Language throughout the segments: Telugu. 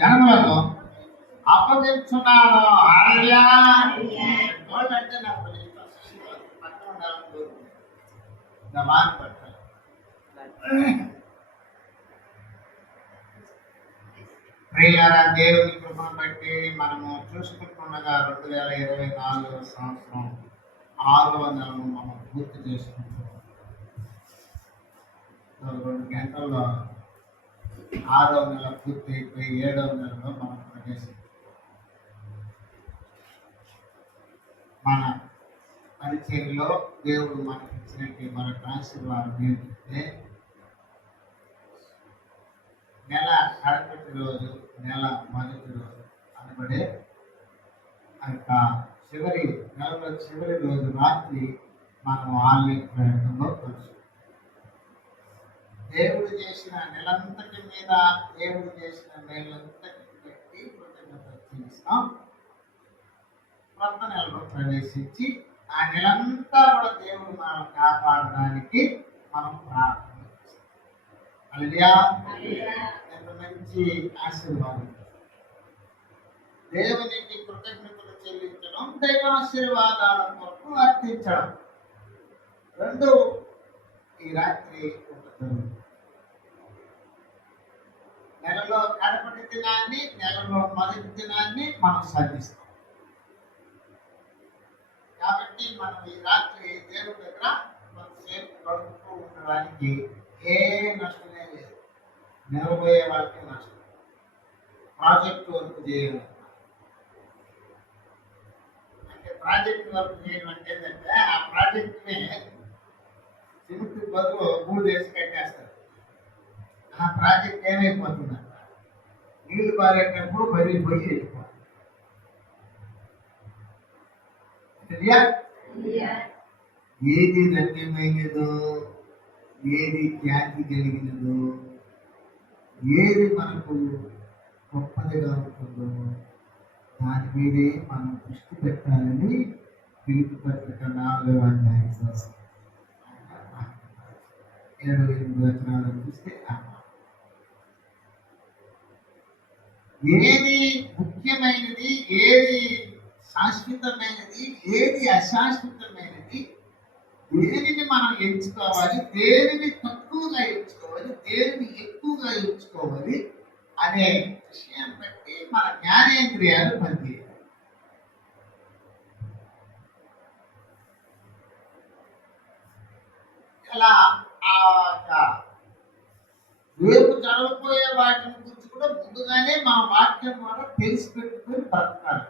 జనములను అప్పగించున్నాను. హల్లెలూయా. అంటే నాకు పక్కన ఉండాలని కోరుకుంటున్నాను. పట్టాలి. ప్రియులారా, దేవుని కృపను బట్టి మనము చూసుకుంటుండగా 2024 సంవత్సరం 6వ నెలను మనం పూర్తి చేసుకుంటాం. 2 గంటల్లో 6వ నెల పూర్తి అయిపోయి 7వ నెలలో మనం ప్రవేశిస్తాం. మన పరిచయంలో దేవుడు మనకి ఇచ్చినట్టు మనకు ఆశీర్వాదం ఏంటంటే, నెల కడపటి రోజు, నెల మొదటి రోజు అనబడే నెలలో చివరి రోజు రాత్రి మనం ఆన్లైన్ ప్రయత్నంలో కలుసు. దేవుడు చేసిన నెలంతటి మీద, దేవుడు చేసిన నెలంతటి బట్టి కృతజ్ఞత చెల్లిస్తాం. కొత్త నెలలో ప్రవేశించి ఆ నెలంతా కూడా దేవుడు మనం కాపాడడానికి మనం ప్రార్థన చేస్తాం. హల్లెలూయా. ఎంత మంచి ఆశీర్వాదం! దేవునికి కృతజ్ఞతలు చెల్లించడం, దైవాశీర్వాదాల కొరకు అర్థించడం, రెండు ఈ రాత్రి నెలలో కడపటి దినాన్ని, నెలలో మొదటి దినాన్ని మనం సాధిస్తాం. కాబట్టి మనం ఈ రాత్రి దేవుడి దగ్గర కొంతసేపు గడుపుతూ ఉండడానికి ఏ నష్టమే లేదు. నిలబోయే వాళ్ళకి నష్టం. ప్రాజెక్ట్ వర్క్ చేయడం అంటే, ప్రాజెక్ట్ వర్క్ చేయడం అంటే ఏంటంటే, ఆ ప్రాజెక్ట్ని సిమెంట్ బదులు 3 వేసి కట్టేస్తారు. ఆ ప్రాజెక్ట్ ఏమైపోతుందంట, నీళ్లు పారేటప్పుడు పగిలిపోయి వెళ్ళిపోతుంది. ఏది రమ్యమైనదో, ఏది ఖ్యాతి కలిగినదో, ఏది మనకు గొప్పదిగా ఉంటుందో దాని మీదే మనం దృష్టి పెట్టాలని పిలుపు పత్రిక 4వ అధ్యాయం 7-8 వచనాలు చూస్తే, ఏది ముఖ్యమైనది, ఏది శాశ్వతమైనది, ఏది అశాశ్వతమైనది, దేనిని మనం ఎంచుకోవాలి, దేనిని తక్కువగా ఎంచుకోవాలి, దేనిని ఎక్కువగా ఎంచుకోవాలి అనే విషయం బట్టి మన జ్ఞానేంద్రియాలు పనిచేయాలి. ఇలా రేపు జరగబోయే వాటిని గురించి కూడా ముందుగానే మన వాక్యం ద్వారా తెలిసి పెట్టుకుని బ్రతకాలి.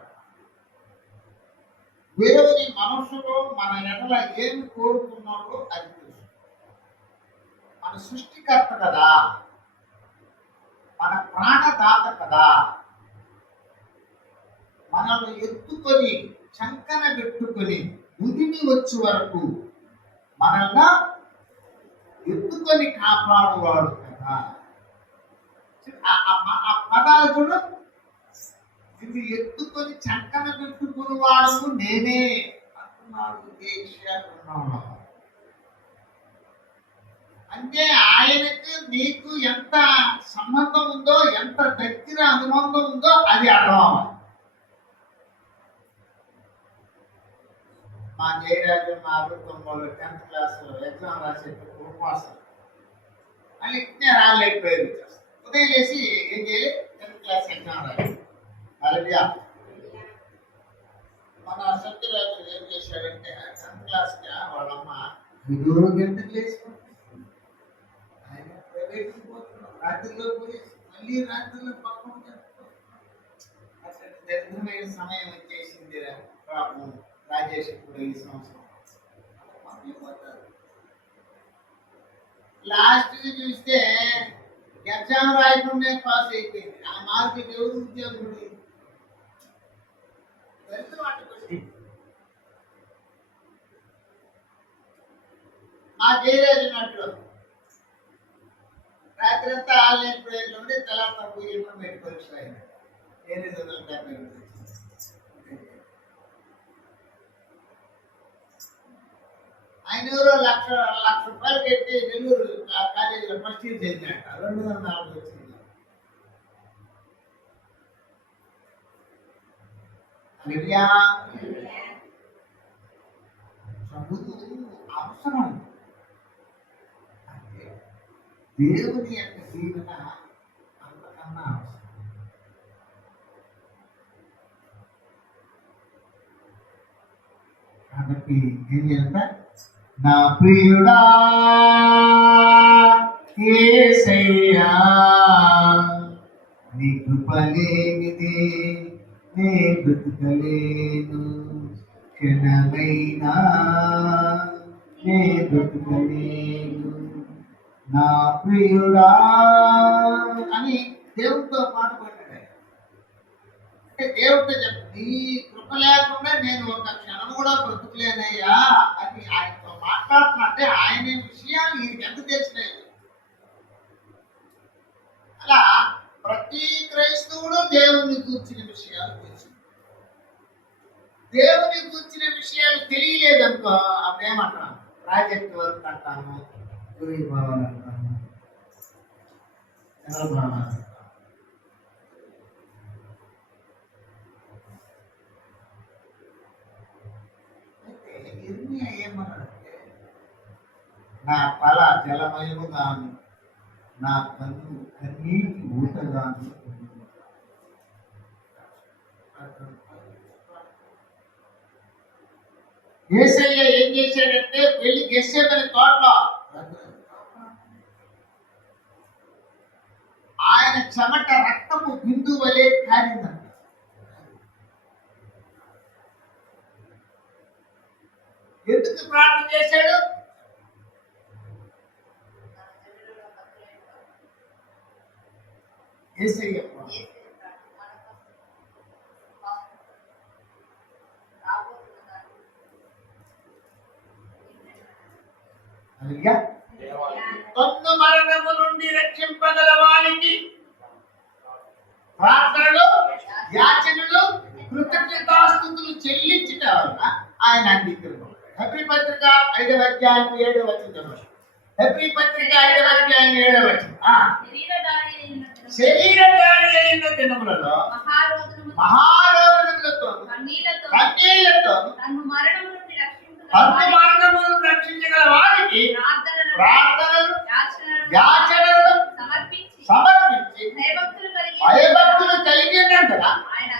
దేవుని మనసులో మన ఎడల ఏమి కోరుతున్నాడో అది తెలుసు. మన సృష్టికర్త కదా, మన ప్రాణదాత కదా, మనల్ని ఎత్తుకొని చంకన పెట్టుకొని ముదిమి వచ్చే వరకు మనల్ని ఎత్తుకొని కాపాడువాడు కదా. ఆ పదాలు కూడా, ఇది ఎత్తుకొని చక్కన పెట్టుకుని వాడు నేనే అంటున్నాడు. అంటే ఆయనకు నీకు ఎంత సంబంధం ఉందో, ఎంత దగ్గర అనుబంధం ఉందో అది అర్థం. మా జయరాజు మా అభివృద్ధంలో 10th క్లాస్లో ఎగ్జామ్ రాసేటప్పుడు ఉపవాసం మళ్ళీ ఇట్నే రాలేకపోయారు. ఉదయం లేసి ఏం చేయాలి, 10th క్లాస్ ఎగ్జామ్ రాయాలి. అలా మన సత్యరాజు ఏం చేశాడంటే, 10th క్లాస్కి వాళ్ళమ్మ 5 గంటలు వేసుకుంటాడు. ఆయన ప్రైవేట్కి పోతున్నాడు, రాత్రిలో పోయి మళ్ళీ రాత్రిలో పక్కన అసలు దరిద్రమైన సమయం వచ్చేసింది. పాపం రాజేష్ ఇప్పుడు ఈ సంవత్సరం లాస్ట్కి చూస్తే ఎగ్జామ్ రాయకుండా పాస్ అయిపోయింది. ఆ మార్కులు ఎవరు ఉద్యోగుడు మా జయరాజున్నట్లు రాత్రి అంతా ఆన్లైన్ ప్రేయర్లు ఉండి తెలంగాణ పూజలు పెట్టి పరీక్ష అయినా 870 ఆయన ఎవరో ₹1,00,000 పెట్టి నెల్లూరు కాలేజీలో ఫస్ట్ ఇయర్ చేసినట్ట 240 వచ్చింది. హల్లెలూయా. చదువు అవసరం. అంటే దేవుని యొక్క దీవెన అంతకన్నా అవసరం. కాబట్టి ఏం చేయాలంట? నా ప్రియుడా యేసయ్యా, నీ కృప లేనిదే నే బ్రతుకలేను, క్షణమైనా నే బ్రతుకలేను. నా ప్రియుడా అని దేవుడితో మాట పడ్డాడు. అంటే దేవుడితో చెప్పు, నీ కృప లేకుండా నేను ఒక క్షణం కూడా బ్రతుకులేనయ్యా అని ఆయనతో మాట్లాడుతున్నట్టే. ఆయన విషయాలు ఈయనకి ఎంత తెలిసినాయి. అలా ప్రతి క్రైస్తవుడు దేవుని కూర్చిన విషయాలు తెలుసు. దేవుని కూర్చిన విషయాలు తెలియలేదనుకో, అప్పుడు ఏమంటాం? ప్రాజెక్ట్ వర్క్ అంటాము, గురి భావాలు అంటాము, ఎవరి భావాలు అంటాము. ఇర్మియా ఏమన్నాడంటే, నా తల జలమయముగాను, నా కన్ను కన్నీటి ఊటగాను. యేసయ్య ఏం చేశాడంటే, వెళ్ళి గెస్సేమని తోటలో ఆయన చెమట రక్తము బిందు వలె కారిందంట. ఎందుకు ప్రార్థన చేశాడు? యేసయ్య తన్ను మరణము నుండి రక్షింపగల వారికి ప్రార్థనలు, యాచనలు, కృతజ్ఞతాస్తుతులు చెల్లించుట వలన ఆయన అంగీకరించాడు. హెబ్రీ పత్రిక 5వ అధ్యాయం 7వ వచనం. హెబ్రీ పత్రిక 5వ అధ్యాయం 7వ వచనం. శరీరధారి అయిన దినములలో మహారోదనములతో కన్నీళ్లతో తన్ను మరణము నుండి రక్షించగల వారికి ప్రార్థనలు, యాచనలు సమర్పించి భయభక్తులు కలిగినంతగా ఆయన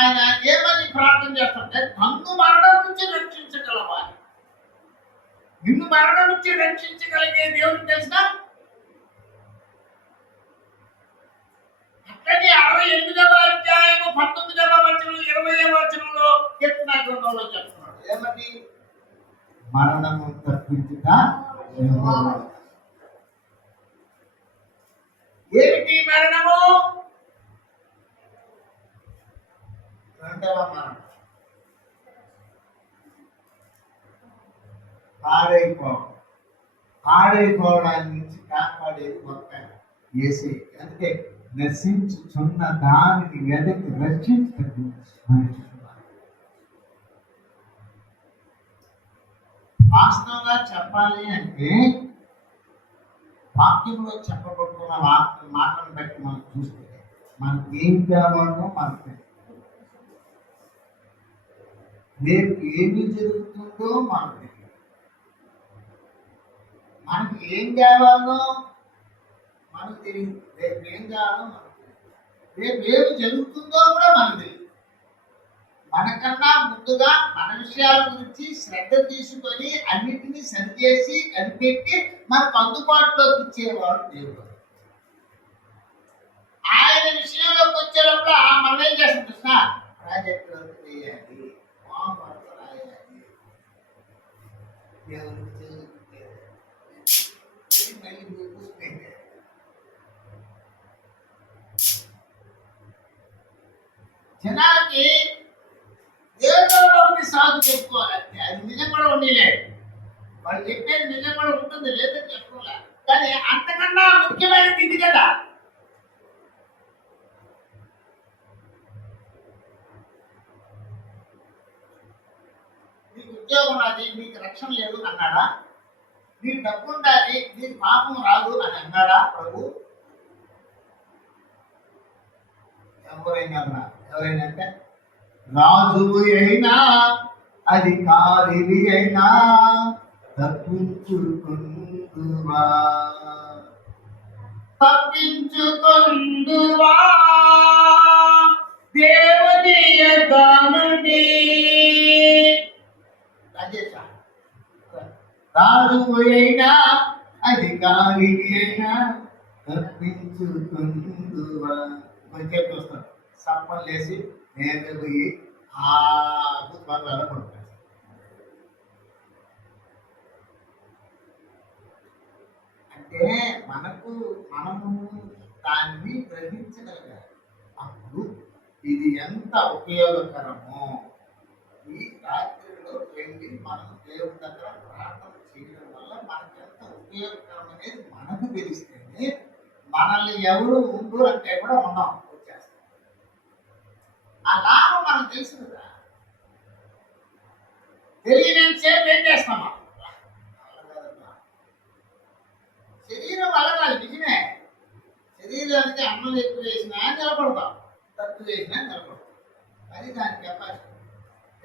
ఆయన ఏమని ప్రార్థన చేస్తాడంటే, తన్ను మరణం నుంచి రక్షించగలవారు. నిన్ను మరణం నుంచి రక్షించగలిగే దేవుడికి తెలిసిన అట్లనే 68వ అధ్యాయము 19వ వచనం 20వ వచనంలో కీర్తన గ్రంథంలో చెప్తున్నాడు. ఏమని? మరణము తప్పించుట ఏమిటి మరణము? రెండవ మరణం. పాడైపోవడాన్ని నుంచి కాపాడేది మొత్తం యేసే. అందుకే నశించుచున్న దానిని వెదకి రక్షించటకు మనుషున్నారు. వాస్తవంగా చెప్పాలి అంటే వాక్యంలో చెప్పబడుతున్న మాటను బట్టి మనం చూస్తే మనకి ఏం కావాలో మనకు తెలియదు. రేపు ఏమి జరుగుతుందో మనకు తెలియదు. మనకి ఏం కావాలో మనకు తెలియదు. రేపు ఏం కావాలో మనకు తెలియదు. రేపు ఏమి జరుగుతుందో కూడా మనకు తెలియదు. మనకన్నా ముందుగా మన విషయాల గురించి శ్రద్ధ తీసుకొని అన్నిటినీ సరిచేసి కనిపెట్టి మనకు అందుబాటులోకి ఇచ్చేవాడు దేవుడు. ఆయన విషయంలోకి వచ్చేటప్పుడు మనం ఏం చేస్తాం కృష్ణ? ప్రాజెక్టు వర్క్ చేయాలి, ఫామ్ వర్క్ రాయాలి, దేవుడికి జనాలకి ఏదో ఒకటి సాగు చెప్పుకోవాలంటే అది నిజం కూడా ఉండలేదు. వాళ్ళు చెప్పేది నిజం కూడా ఉంటుంది, లేదని చెప్పుకోలే. కానీ అంతకన్నా ముఖ్యమైనది ఇది కదా. నీకు ఉద్యోగం ఉన్నది, నీకు రక్షణ లేదు అన్నాడా? నీకు డబ్బు ఉండాలి, నీకు పాపం రాదు అని అన్నాడా ప్రభు? ఎవరైనా అంటే రాజు అయినా అధికారి అయినా తప్పించుకుందువా దేవుని యొద్ద నుండి. రాజు అయినా అధికారి అయినా తప్పించుకుందువా. కొంచెం వస్తాను సప్పలు లేసి నేను పోయి ఆ బంగాళ పడుతుంది. అంటే మనము దాన్ని గ్రహించగలగాలి. అప్పుడు ఇది ఎంత ఉపయోగకరమో ఈ రాత్రిలో వెళ్ళి మనం దేవుడి దగ్గర ప్రార్థన చేయడం వల్ల మనకి ఎంత ఉపయోగకరం అనేది మనకు తెలిస్తేనే మనల్ని ఎవరు ఉండు అంటే కూడా ఉన్నాం వచ్చేస్తాం. ఆ లాభం మనకు తెలుసు కదా. తెలియని సేపు ఏం చేస్తామా? శరీరం అలగాలి, నిజమే. శరీరానికి అన్నం ఎక్కువ వేసినా నిలబడతాం, తక్కువ వేసినా నిలబడతాం. అది దాని కెపాసిటీ.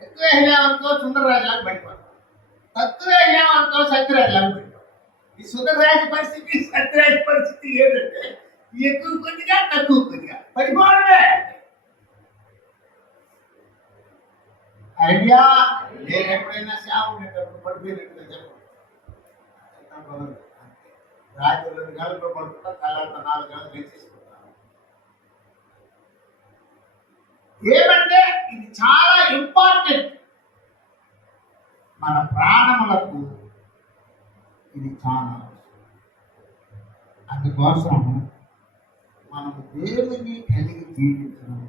ఎక్కువ వేసినామనుకో సుందరరాజులాగా పడిపోతాం, తక్కువ వేసినామనుకో సత్యరాజులాగా పడిపోతాం. ఈ సుందరరాజు పరిస్థితి సత్యరాజు పరిస్థితి ఏంటంటే ఎక్కువ కొద్దిగా తక్కువ కొద్దిగా పడిపోవడమే. ఐడియా నేను ఎప్పుడైనా సేవ ఉండేటప్పుడు పడిపోయినట్టుగా చెప్పండి. రాత్రి 2 గంటలు పడుకుంటా, కళ్ళంతా 4 గంటలు గెలిచేసుకుంటాను. ఏమంటే ఇది చాలా ఇంపార్టెంట్. మన ప్రాణములకు ఇది చాలా. అందుకోసం మనము దేవుని కలిగి జీవించడం,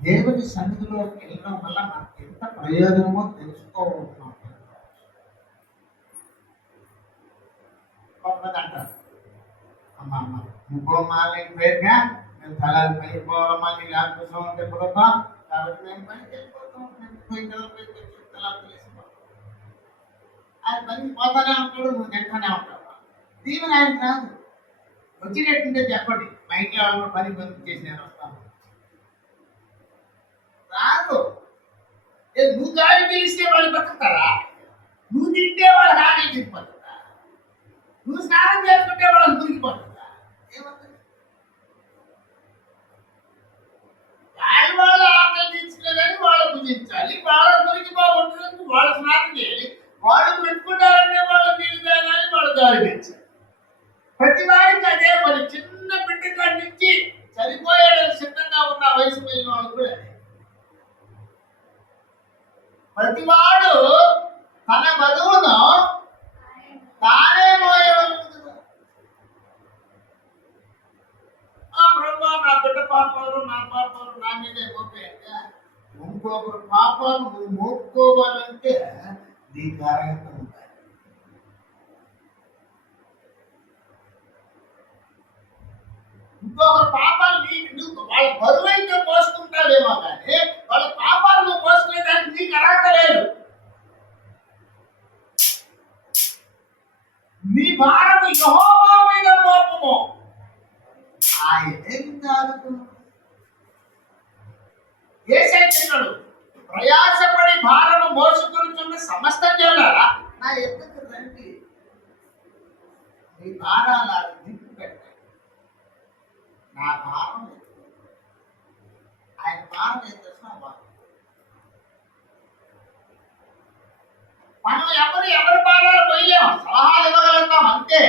దేవుని సన్నిధిలోకి వెళ్ళడం వల్ల మనకు ఎంత ప్రయోజనమో తెలుసుకోవాల్సిన. కొంతమంది అంటారు, అమ్మ ఇంకోమ్మా నీకు పేరుగా మేము తలాలు పైకి పోవాలమ్మా, నీ ల్యాప్టాప్ ఉంటే పోతాం కాబట్టి మేము పైకి వెళ్ళిపోతాం, మేము పోయిన తలాలు వేసిపోతాం. ఆయన పనికి పోతానే ఉంటాడు, నువ్వు తింటానే ఉంటావు. దీవెన ఆయన రాదు. వచ్చినట్టుంటే చెప్పండి, మా ఇంట్లో వాళ్ళు పని చేసి నేను వస్తాను. రాదు. నువ్వు గాలి పీలిస్తే వాళ్ళు బతుకుతారా? నువ్వు తింటే వాళ్ళకి ఆకలి తిరిగిపోతుందా? నువ్వు స్నానం చేసుకుంటే వాళ్ళకి దొరికిపోతుందా? ఏమవుతుంది? వాళ్ళ ఆకలి తీర్చుకోలేదని వాళ్ళు పూజించాలి, వాళ్ళ దొరికిపోతుందని వాళ్ళు స్నానం చేయాలి, వాళ్ళు పెట్టుకుంటారంటే వాళ్ళు నీళ్ళు తాగాలి, వాళ్ళు గాలి పీల్చాలి. ప్రతి వారికి అదే మరి. చిన్న బిడ్డ కాడి నుంచి చనిపోయాడని సిద్ధంగా ఉన్న వయసు వెళ్ళిన వాళ్ళు కూడా ప్రతివాడు తన బదువును తానే మోయవలెను. ఆ బ్రహ్మ నా బిడ్డ పాపాలు నా పాపాలు నా మీదే మోపేట ఇంకొకరు పాపాలు నువ్వు మోపుకోవాలంటే నీకు అర్హత ఉంటాయి. ఇంకొకరు పాపాలు నువ్వు వాళ్ళ బరువైతే మోసుకుంటావేమో కానీ వాళ్ళ పాపాలు నువ్వు మోసుకునేదానికి నీకు అర్హత లేదు. నీ భారత యెహోవా మీద మోపము, ఆయనే ఆదుకును. యేసయ్యను ప్రయాసపడి భారము మోసుకొనుచున్న సమస్త జనులారా నా ఎద్దకు రండి, మీ భారాల దిక్కు పెట్టండి, నా భారం ఆయన భారం ఏం తెలిసిన భారం. మనం ఎవరి భారాలు పోయలేము, సలహాలు ఇవ్వగలుగుతాం అంతే.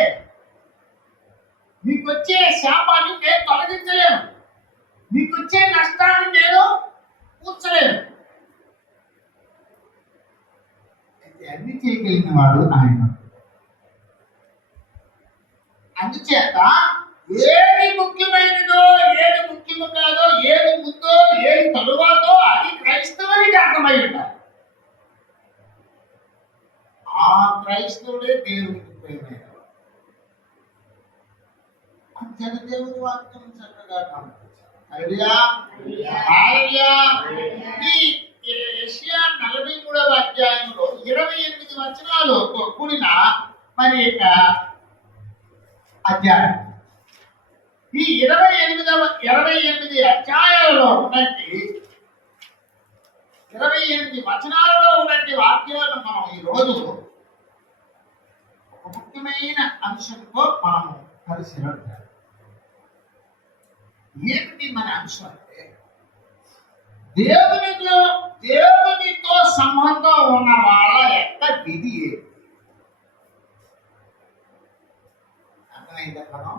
మీకు వచ్చే శాపాన్ని నేను తొలగించలేను, మీకు వచ్చే నష్టాన్ని నేను కూర్చలేను. అయితే అన్ని చేయగలిగిన వాడు ఆయన. అందుచేత ఏది ముఖ్యమైనదో ఏది ముఖ్యము కాదో, ఏది ముందో ఏది తరువాతో అది క్రైస్తవునికి అర్థమై ఉండాలి. ఆ క్రైస్తవుడే దేవునికి ప్రేమైన. అంతేనా దేవుని వాక్యం చక్కగా కనిపించాలి. ఈ యెషయా 43వ అధ్యాయంలో 28 వచనాలతో కూడిన మరి అధ్యాయం. ఈ 28 అధ్యాయాలలో ఉన్నట్టు 28 వచనాలలో ఉన్నట్టు వాక్యాలను మనం ఈ రోజు ఒక ముఖ్యమైన అంశంతో మనము పరిశీలన చేయాలి. ఏమిటి మన అంశం అంటే దేవునితో సంబంధం ఉన్న వాళ్ళ యొక్క విధి ఏమిటి? అర్థమైందా? మనం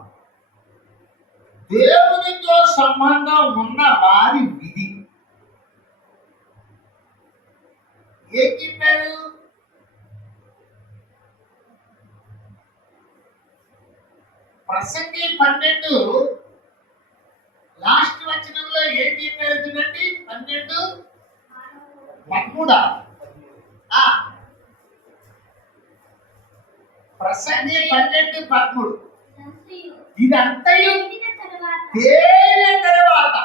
దేవునితో సంబంధం ఉన్న వారి విధి ఏం చెప్పారు? ప్రసంగి 12 లాస్ట్ వచనంలో ఏం చెప్పారు చూడండి. 12:13 ప్రసంగి 12:13 ఇదంతయు తేలిన తర్వాత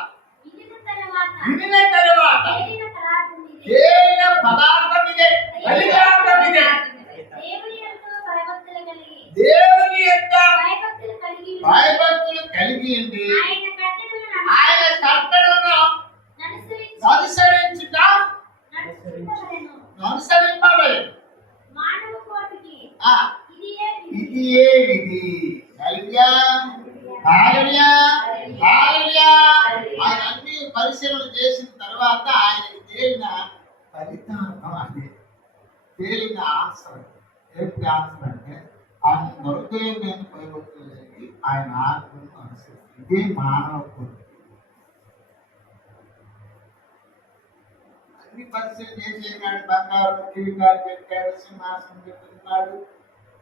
తేలిన పదార్థం ఇదే, ఫలితార్థం ఇదే. దేవుని యొక్క భయభక్తులు కలిగి ఉండి ఆయన కట్టడలను అనుసరింపబడేది. ఇది ఏ విధి? ఆయన అన్ని పరిశీలన చేసిన తర్వాత ఆయనకి తేలిన ఫలితార్థం అదే, తేలిన ఆన్సర్. ఏమిటి ఆన్సర్ అంటే ఆయన దొరకలేని భయభక్తులు జరిగి ఆయన ఆత్మను అనుసరించి. ఇదే మానవ కోరిక. అన్ని పరిశీలన చేసేనాడు. బంగారు కిరీటాలు పెట్టాడు, సింహాసనం పెట్టుకున్నాడు,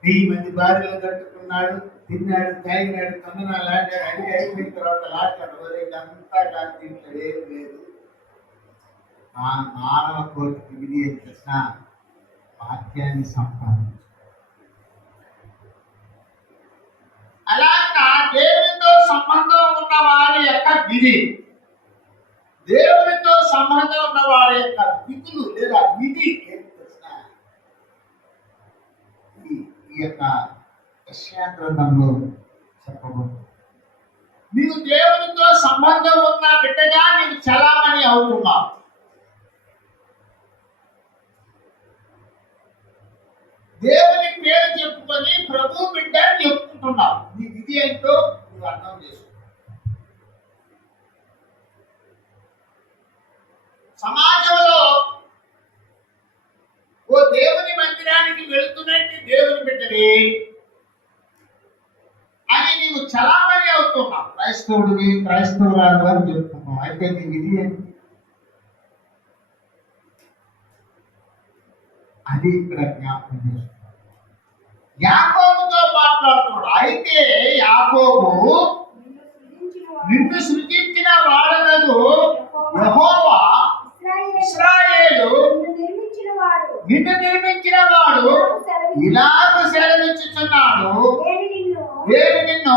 1000 మంది భార్యలు కట్టుకున్నాడు, తిన్నాడు, తాగినాడు, కందనాలు ఆడాడు. అన్ని అయిపోయిన తర్వాత లాట్లాడు ఇదంతా కాదు, దీంట్లో ఏం లేదు. ఆ మానవ కోరిక విధి ఏం చేసిన వాక్యాన్ని సంపాదించు. అలాగా దేవునితో సంబంధం ఉన్న వారి యొక్క విధి, దేవునితో సంబంధం ఉన్న వారి యొక్క విధులు లేదా విధి ఏం చేసిన ఈ యొక్క యెషయా గ్రంథంలో చెప్పబడుతుంది. నీవు దేవునితో సంబంధం ఉన్న బిడ్డగా నీకు చలామణి అవుతున్నావు. దేవుని పేరు చెప్పుకొని ప్రభు బిడ్డ చెప్పుకుంటున్నావు. నీ విధి ఏంటో నువ్వు అర్థం చేసుకో. సమాజంలో ఓ దేవుని మందిరానికి వెళుతున్నట్టు దేవుని బిడ్డవి అని నీవు చలామణి అవుతున్నావు. క్రైస్తవుడివి, క్రైస్తవురాలు అని చెప్తున్నావు. అయితే నీ విధి ఏంటి? అది ఇక్కడ జ్ఞాపకం చేస్తున్నాడు. యాకోబుతో మాట్లాడుతున్నాడు. అయితే యాకోబు నిన్ను సృజించిన వాడనదు యెహోవా, ఇశ్రాయేలు నిన్ను నిర్మించిన వాడు ఇలాగ సెలవిచ్చుచున్నాడు, నేను నిన్ను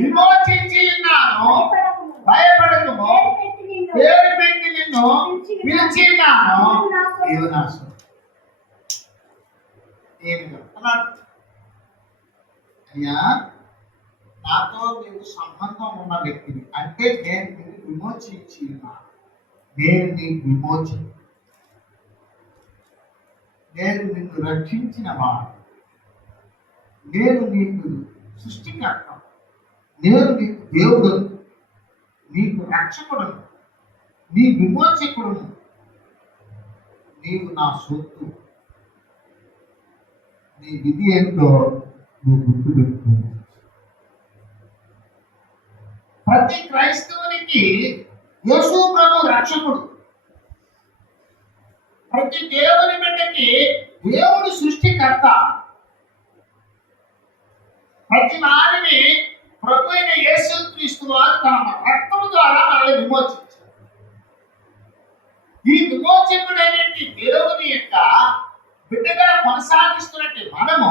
విమోచించి ఉన్నాను, భయపడకుము, పేరు పెట్టి నిన్ను పిలిచి ఉన్నాను. దేవనాశం నేను చెప్తున్నాడు, అయ్యా నాతో నీకు సంబంధం ఉన్న వ్యక్తిని అంటే నేను నిన్ను విమోచించి ఉన్నాను. నేను నీకు విమోచన, నేను నిన్ను రక్షించిన వాడు, నేను నీకు సృష్టికర్త, నేను నీకు దేవుడు, నీకు రక్షకుడును, నీ విమోచకుడును, నీవు నా సొత్తు. నీ విధి ఏంటో నువ్వు గుర్తుపెట్టుకో. ప్రతి క్రైస్తవునికి యేసు ప్రభు రక్షకుడు. ప్రతి దేవుని బిడ్డకి దేవుడు సృష్టికర్త. ప్రతి వారిని ప్రభు అయిన యేసుక్రీస్తు వారు తన రక్తము ద్వారా మనల్ని విమోచించారు. ఈ విమోచకుడైనటువంటి దేవుని యొక్క బిడ్డగా కొనసాగిస్తున్నట్టు మనము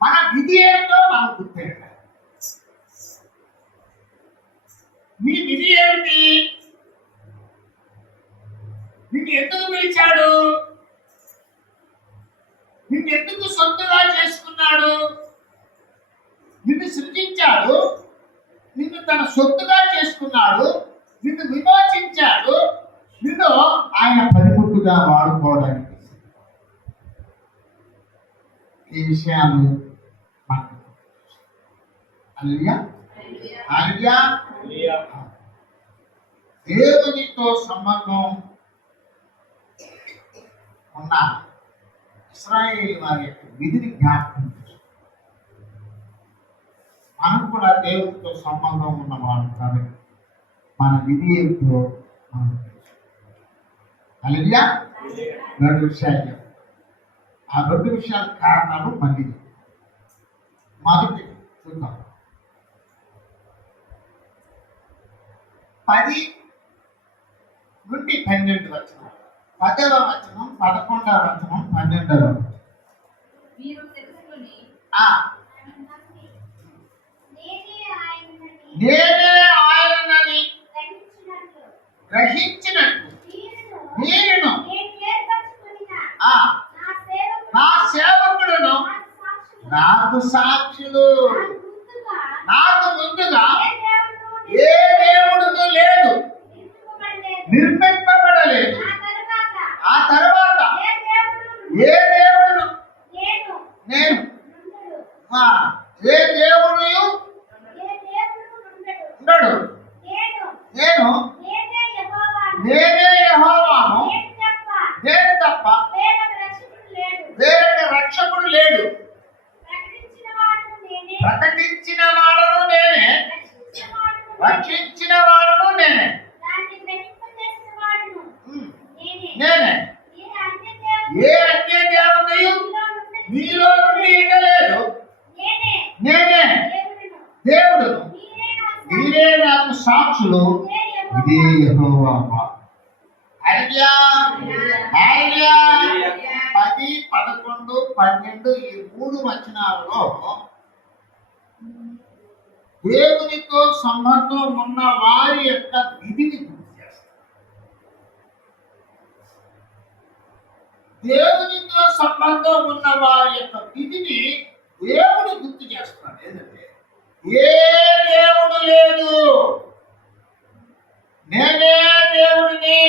మన విధి ఏంటో మనం గుర్తెరగాలి. మీ విధి ఏమిటి? నిన్ను ఎందుకు పిలిచాడు? నిన్ను ఎందుకు సొంతగా చేసుకున్నాడు? నిన్ను సృజించాడు, నిన్ను తన సొత్తుగా చేసుకున్నాడు, నిన్ను విమోచించాడు, నిన్ను ఆయన పనిముట్టుగా వాడుకోవడానికి. ఈ విషయాలు మనకు హల్లెలూయా, హల్లెలూయా. దేవునితో సంబంధం ఉన్న ఇశ్రాయేలు వారి యొక్క విధిని జ్ఞాపకం చేస్తుంది. మనం కూడా దేవునితో సంబంధం ఉన్నవాడు కాబట్టి మన విధి ఏమిటో మనం తెలుసు. హల్లెలూయా. 2 విషయాలు చెప్పాలి. ఆ 2 విషయాల కారణాలు మళ్ళీ మొదటి చూద్దాం. 10 నుండి 12 వచనాలు. 10వ వచనం, 11వ వచనం, 12వ వచనం. నేనే ఆయనని గ్రహించినట్టు నేను నా సేవకుడును నాకు సాక్షులు. నాకు ముందుగా ఏ దేవుడును లేదు, నిర్మింపబడలేదు. ఆ తర్వాత ఏ దేవుడును నేను ఏ దేవుడు ఉండడు. నేను నేనే యెహోవాను, నేను తప్ప వేరొక రక్షకుడు లేడు. ప్రకటించిన వాడను నేనే, రక్షించిన వాడను నేనే. నేనే ఏ అన్య దేవతయు మీలో నుండి ఉండలేదు. నేనే దేవుడును, మీరే నాకు సాక్షులు. ఇదే యెహోవా వాక్కు. హల్లెలూయా, హల్లెలూయా. 10, 11, 12 ఈ 3 వచనాలలో దేవునితో సంబంధం ఉన్న వారి యొక్క విధిని గుర్తు చేస్తారు. దేవునితో సంబంధం ఉన్న వారి యొక్క విధిని దేవుడు గుర్తు చేస్తున్నాడు. ఏంటంటే ఏ దేవుడు లేదు, నేనే దేవుడిని.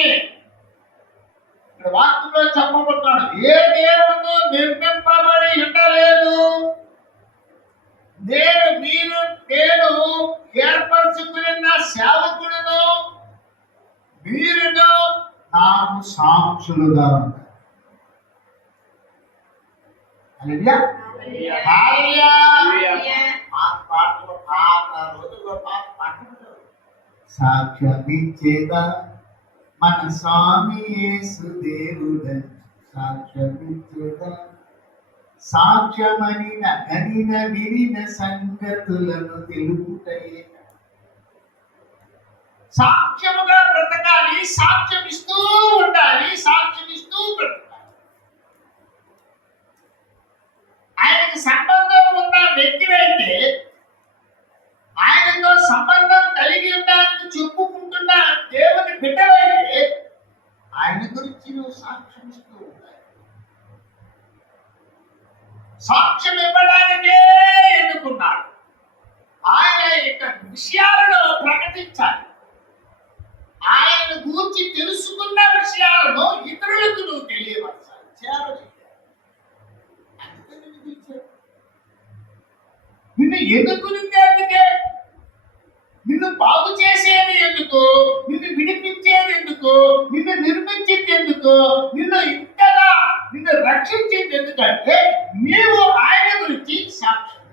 ఇక్కడ వాక్యంలో చెప్పబడుతున్నాడు, ఏ దేవుడు నిర్మింపబడి ఉండలేదు. నేను ఏర్పరచుకున్న సేవకుడును, మీరును నాకు సాక్షులుగా ఉంటారు. హల్లెలూయా, హల్లెలూయా. పాత రోజుల్లో పాటలు సాక్ష్యమిచ్చేదా మన స్వామి యేసు దేవుడని, సాక్ష్యమిచ్చేదా సాక్ష్యమనిన గనిన వినిన సంగతులను తెలుపుటయే. సాక్ష్యముగా బ్రతకాలి, సాక్ష్యమిస్తూ ఉండాలి, సాక్ష్యమిస్తూ బ్రతకాలి. ఆయనకి సంబంధం ఉన్న వ్యక్తివైతే, ఆయనతో సంబంధం కలిగి ఉన్నానని చెప్పుకుంటున్న దేవుని బిడ్డవైతే, ఆయన గురించి నువ్వు సాక్ష్యమిస్తూ ఉండాలి. సాక్ష్యం ఇవ్వడానికే ఎన్నుకున్నాడు. ఆయన యొక్క విషయాలను ప్రకటించాలి. ఆయన గురించి తెలుసుకున్న విషయాలను ఇతరులకు నువ్వు తెలియపరచాలి, సేవ చేయాలి. అందుకని నిన్ను ఎన్నుకునింది అందుకే. నిన్ను బాగు చేసేది ఎందుకు, నిన్ను విడిపించేది ఎందుకు, నిన్ను నిర్మించింది ఎందుకు, నిన్ను రక్షించింది ఎందుకంటే నీవు ఆయన గురించి సాక్ష్యం.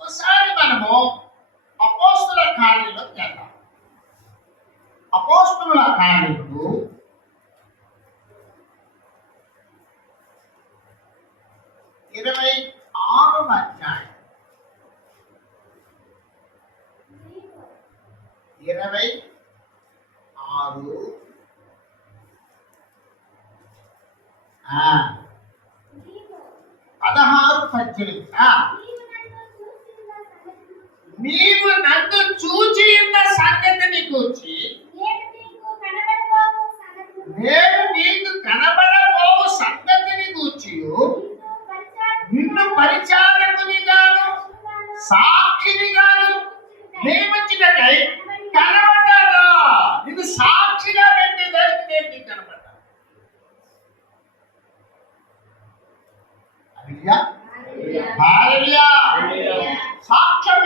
ఒకసారి మనము అపోస్తుల కార్యంలో చేద్దాం. అపోస్తుల కార్యములు 26వ అధ్యాయం 26 16, 18. నీవు నన్ను చూచి ఉన్న సంగతిని గూర్చి, నేను నీకు కనబడబోవు సంగతిని గూర్చి, నిన్ను పరిచారకునిగాను సాక్షినిగాను నియమించుటకై కనబడ్డాను. నిన్ను సాక్షిగా పెట్టేదానికి నేను నీకు కనబడ్డా. హల్లెలూయా. సాక్ష్యం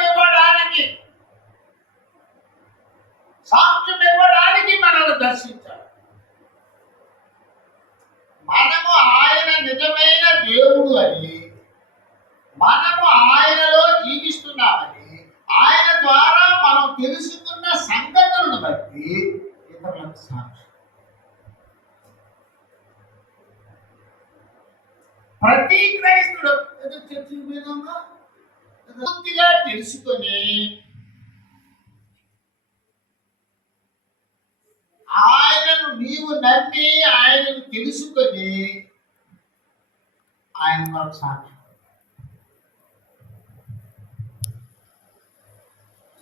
ఇవ్వడానికి మనల్ని దర్శించాడు. మనము ఆయన నిజమైన దేవుడు అని, మనము ఆయనలో జీవిస్తున్నామని, ఆయన ద్వారా మనం తెలుసుకున్న సంగతులను బట్టి ఇతరులకు సాక్ష్యం. ప్రతి క్రైస్తవుడు చర్చి విధంగా పూర్తిగా తెలుసుకొని ఆయనను నీవు నమ్మి ఆయనను తెలుసుకొని ఆయన కొరకు సాక్ష్యం.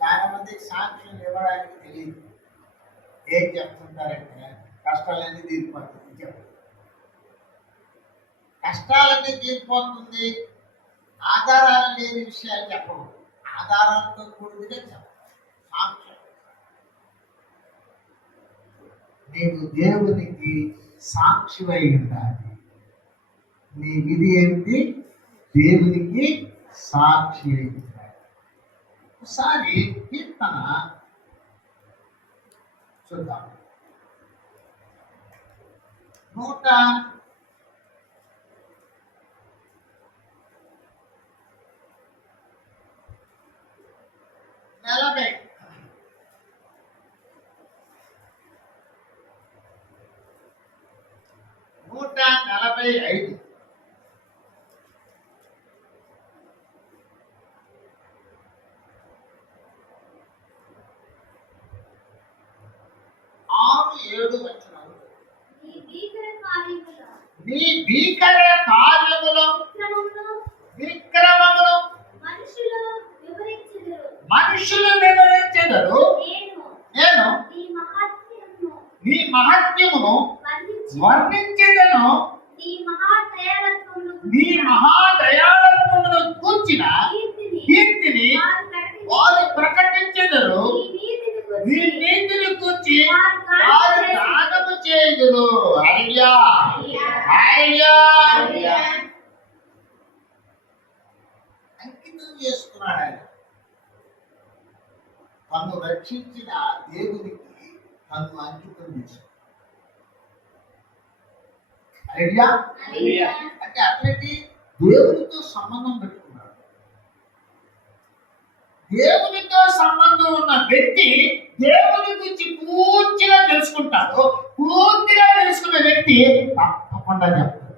చాలా మందికి సాక్ష్యం ఇవ్వడానికి తెలియదు. ఏం చెప్తుంటారంటే కష్టాలన్నీ తీరిపోతుంది చెప్పండి. కష్టాలన్నీ తీరిపోతుంది, ఆధారాలు లేని విషయాలు చెప్పవు. ఆధారాలతో కూడినగా చెప్పాలి సాక్ష్యం. నీవు దేవునికి సాక్షివై ఉండాలి. నీ విధి ఏంటి? దేవునికి సాక్షి అయి ఉండాలి. ఒకసారి కీర్తన చూద్దాం. 140 145. ఆరు 7 వచనాలు. నీ భీకర కార్యములు విక్రమములు మనుషులు వివరించెదరు. నేను నీ మహత్యమును వర్ణించెదను. నీ మహాదయాళత్వమును కూర్చిన కీర్తిని వారు ప్రకటించెదరు. నీ నీతిని కూర్చి వారు గానము చేయుదురు. హల్లెలూయా హల్లెలూయా. అంకితం చేసుకున్నాడు ఆయన. తను రక్షించిన దేవునికి తను అంకితం చేశాడు. అంటే అట్లటి దేవునితో సంబంధం పెట్టుకున్నాడు. దేవునితో సంబంధం ఉన్న వ్యక్తి దేవుని గురించి పూర్తిగా తెలుసుకుంటాడు. పూర్తిగా తెలుసుకున్న వ్యక్తి తప్పకుండా చెప్తాడు.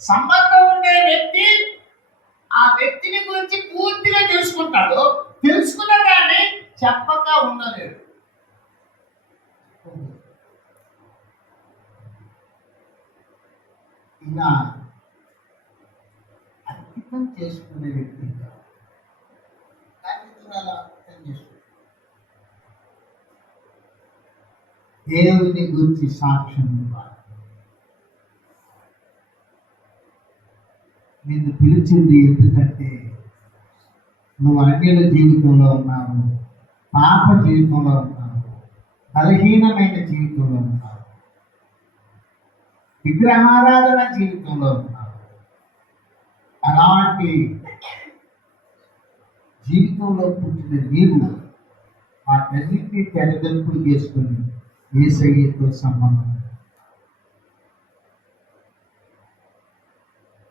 సంబంధం ఉండే వ్యక్తి ఆ వ్యక్తిని గురించి పూర్తిగా తెలుసుకుంటాడు. తెలుసుకున్న దాన్ని చెప్పక ఉండలేడు. ఇలా అంకితం చేసుకునే వ్యక్తి దేవుని గురించి సాక్ష్యం ఇవ్వాలి. నిన్ను పిలిచింది ఎందుకంటే నువ్వు అన్యుల జీవితంలో ఉన్నావు, పాప జీవితంలో ఉన్నావు, బలహీనమైన జీవితంలో ఉన్నావు, విగ్రహారాధన జీవితంలో ఉన్నావు. అలాంటి జీవితంలో పుట్టిన నీవు ఆ తల్లికి తెరదెంపులు చేసుకుని యేసయ్యతో సంబంధం,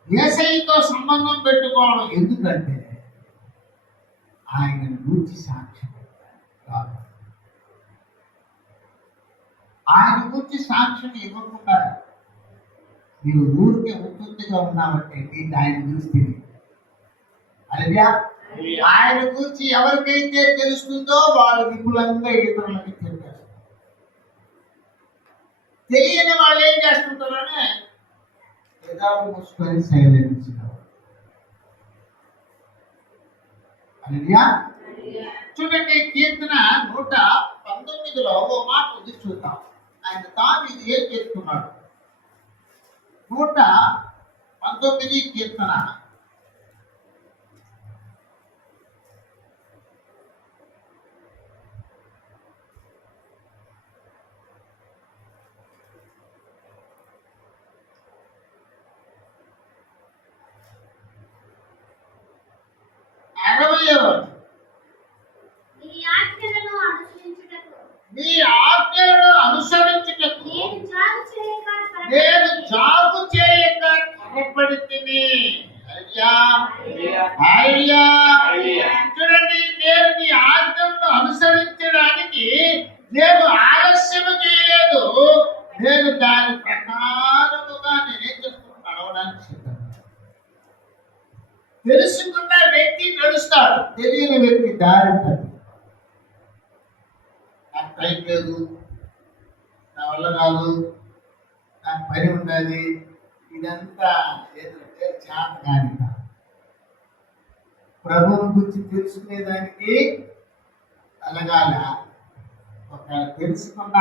యేసయ్యతో సంబంధం పెట్టుకోవడం ఎందుకంటే ఆయన గురించి సాక్ష్యం కాదు. ఆయన గురించి సాక్ష్యం ఇవ్వకుండా నీవు ఊరికే ఉత్తుగా ఉన్నావంటే నీకు ఆయన గురించి తెలియదు. అలాగే ఆయన గురించి ఎవరికైతే తెలుస్తుందో వాళ్ళు విపులంగా ఇతరులకి చెప్పారు. తెలియని వాళ్ళు ఏం చేస్తుంటారనే ఎదాలు మూసుకొని సైలెన్స్. చూడండి, కీర్తన 119లో ఓ మాట ఉంది, చూద్దాం. ఆయన తాను ఇది ఏం చేస్తున్నాడు. 119 19 కీర్తన 60వ నీ ఆజ్ఞలను అనుసరించుటకు నేను జాగు చేయక త్వరపడితిని. హల్లెలూయా. చూడండి, నేను నీ ఆజ్ఞలను అనుసరించడానికి నేను ఆలస్యం చేయలేదు. నేను దాని ప్రకారముగా నేనేం చెప్తున్నాను, నడవడానికి సిద్ధంగా. తెలుసుకున్న వ్యక్తి నడుస్తాడు, తెలియని వ్యక్తి దారి తప్పి. నాకు టైం లేదు, నా వల్ల కాదు, నాకు పని ఉండాలి, ఇదంతా ఏంటంటే చేత కాని. ప్రభువుని గురించి తెలుసుకునేదానికి అలగాల. ఒక తెలుసుకున్న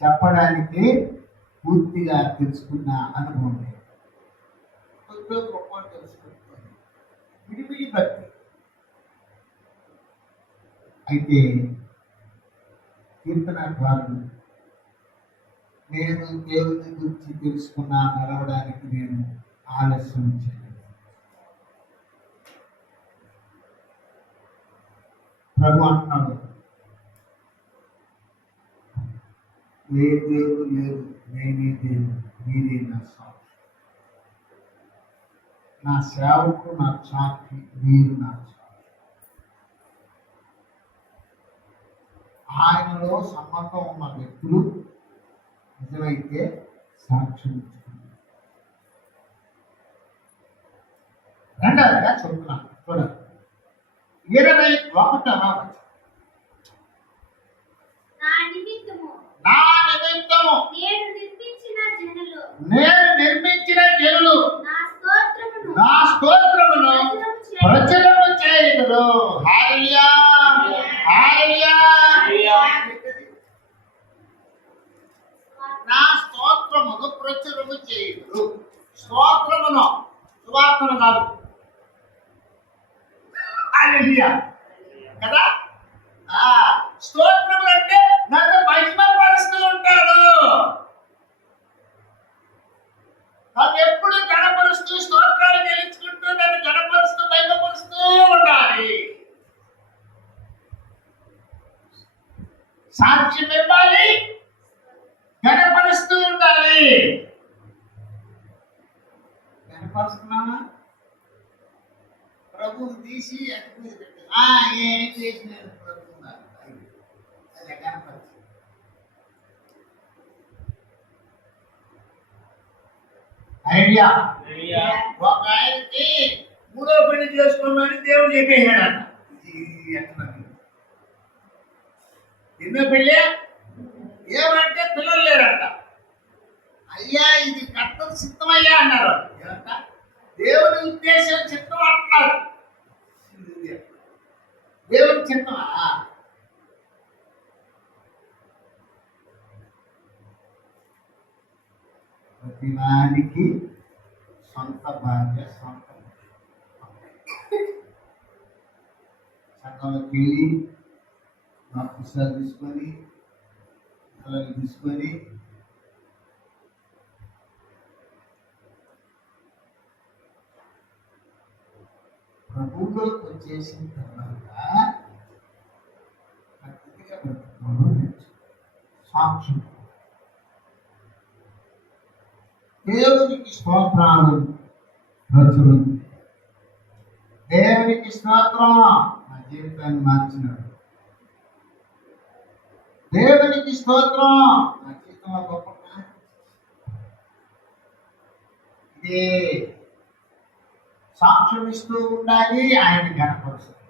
చెప్పడానికి పూర్తిగా తెలుసుకున్న అనుభవం లేదు. కొద్దిగా గొప్ప తెలుసుకుంటుంది విడివిడి భక్తి. అయితే కీర్తనకారుడు, నేను దేవుని గురించి తెలుసుకున్న నడవడానికి నేను ఆలస్యం చేయలేదు. ప్రభు అంటున్నాడు, ఏ దేవుడు లేదు, నేనే దేవుడు, మీరే నా సాక్షి, నా సేవకు నా సాక్షి, మీరు నా సాక్షి. ఆయనలో సంబంధం ఉన్న వ్యక్తులు నిజమైతే సాక్ష్యం ఇచ్చుకున్నారు. రెండవదిగా చెప్తున్నాను, చూడండి 21వ నా నిమిత్తము నేను నిర్మించిన జనులు నా స్తోత్రమును ప్రచురము చేయుదురు. హల్లెలూయా, హల్లెలూయా. నా స్తోత్రమును ప్రచురము చేయుదురు. స్తోత్రమును, సువార్తను కాదు. హల్లెలూయా కదా. స్తోత్రములు అంటే నన్ను మహిమపరుస్తూ ఉంటారు. నన్ను ఎప్పుడు గణపరుస్తూ, స్తోత్రాలు గెలుచుకుంటూ, నన్ను గణపరుస్తూ, మహిమపరుస్తూ ఉండాలి. సాక్ష్యం ఇవ్వాలి, గణపరుస్తూ ఉండాలి. గణపరుస్తున్నామా? ప్రభువు తీసి ఎక్కడ మీద పెట్టి ఏం చేసినారు ప్రభు, అది గణపతి. ఐడియా. ఒక ఆయనకి 3వ పెళ్లి చేసుకోమని దేవుడు చెప్పేశాడట. ఇది ఎట్లా? ఎన్నో పెళ్ళి ఏమంటే పిల్లలు లేరంట. అయ్యా ఇది కర్త సిద్ధమయ్యా అన్నారు. ఏమంట? దేవుని ఉద్దేశం చిత్తం అంటున్నారు. దేవుని చిత్తమా? ప్రతివానికి సొంత భార్య, సొంత సంఘంలోకి వెళ్ళి మా పుస్తకాలు తీసుకొని, పిల్లలు తీసుకొని ప్రభువులోకి వచ్చేసిన తర్వాత భక్తిగా బ్రతుకోవడం సాక్ష్యం. దేవునికి స్తోత్రాలు ప్రచురం. దేవునికి స్తోత్రం. నా జీవితాన్ని మార్చినాడు. దేవునికి స్తోత్రం. నా జీవితంలో గొప్ప ఇదే సాక్ష్యం ఇస్తూ ఉండాలి. ఆయన గణపరుస్తుంది.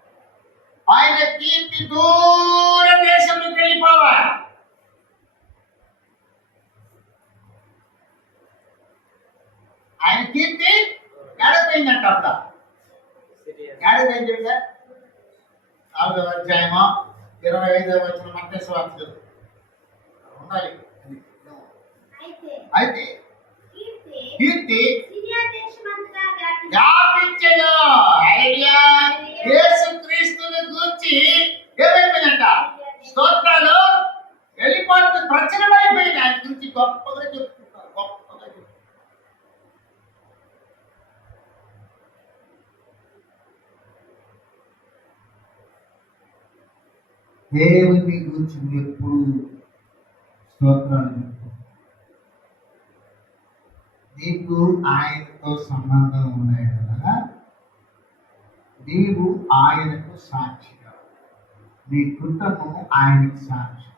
ఆయన కీర్తి దూర దేశంలోకి వెళ్ళిపోవాలి. ఆయన కీర్తి ఎడపోయిందంట. అప్పుడు ఎడపోయింది. 4వ అధ్యాయము 25వ వచనం మత్తయి సువార్త ఉండాలి. అయితే కీర్తి నుంచి ఏమైపోయిందంట, స్తోత్రాలు వెళ్ళిపోతుంది, ప్రచురమైపోయింది. ఆయన గురించి గొప్పగా చెప్తున్నారు, గొప్పగా చెప్తున్నారు. దేవుని గురించి ఎప్పుడు స్తోత్రాలు చెప్పు. నీకు ఆయనతో సంబంధం ఉన్నాయి కదా, నీవు ఆయనకు సాక్షిగా, నీ కుటుంబం ఆయనకు సాక్షి.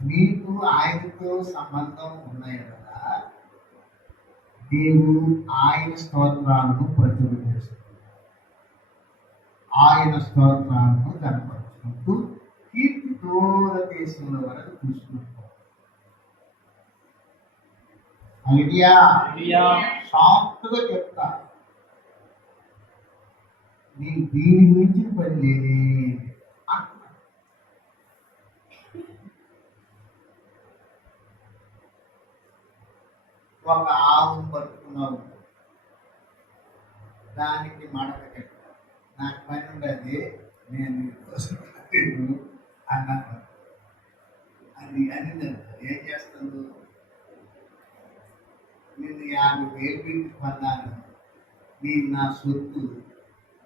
నీకు ఆయనతో సంబంధం ఉన్నాయి కదా, నీవు ఆయన స్తోత్రాలను ప్రచురిస్తుంది, ఆయన స్తోత్రాలను కనపరుచుకుంటూ కీర్తి దూర దేశంలో వరకు తీసుకుంటాం. సాఫ్ట్గా చెప్తా, నీ దీని గురించి పని లేదే అంటున్నా. ఒక ఆవును పట్టుకున్నావు, దానికి మడక కట్టావు, నాకు పని ఉండదు, నేను అన్నాను. అది అనిందంట, ఏం చేస్తాను, నేను 50,000 పెట్టి కొన్నాను, నీకు నా సొత్తు,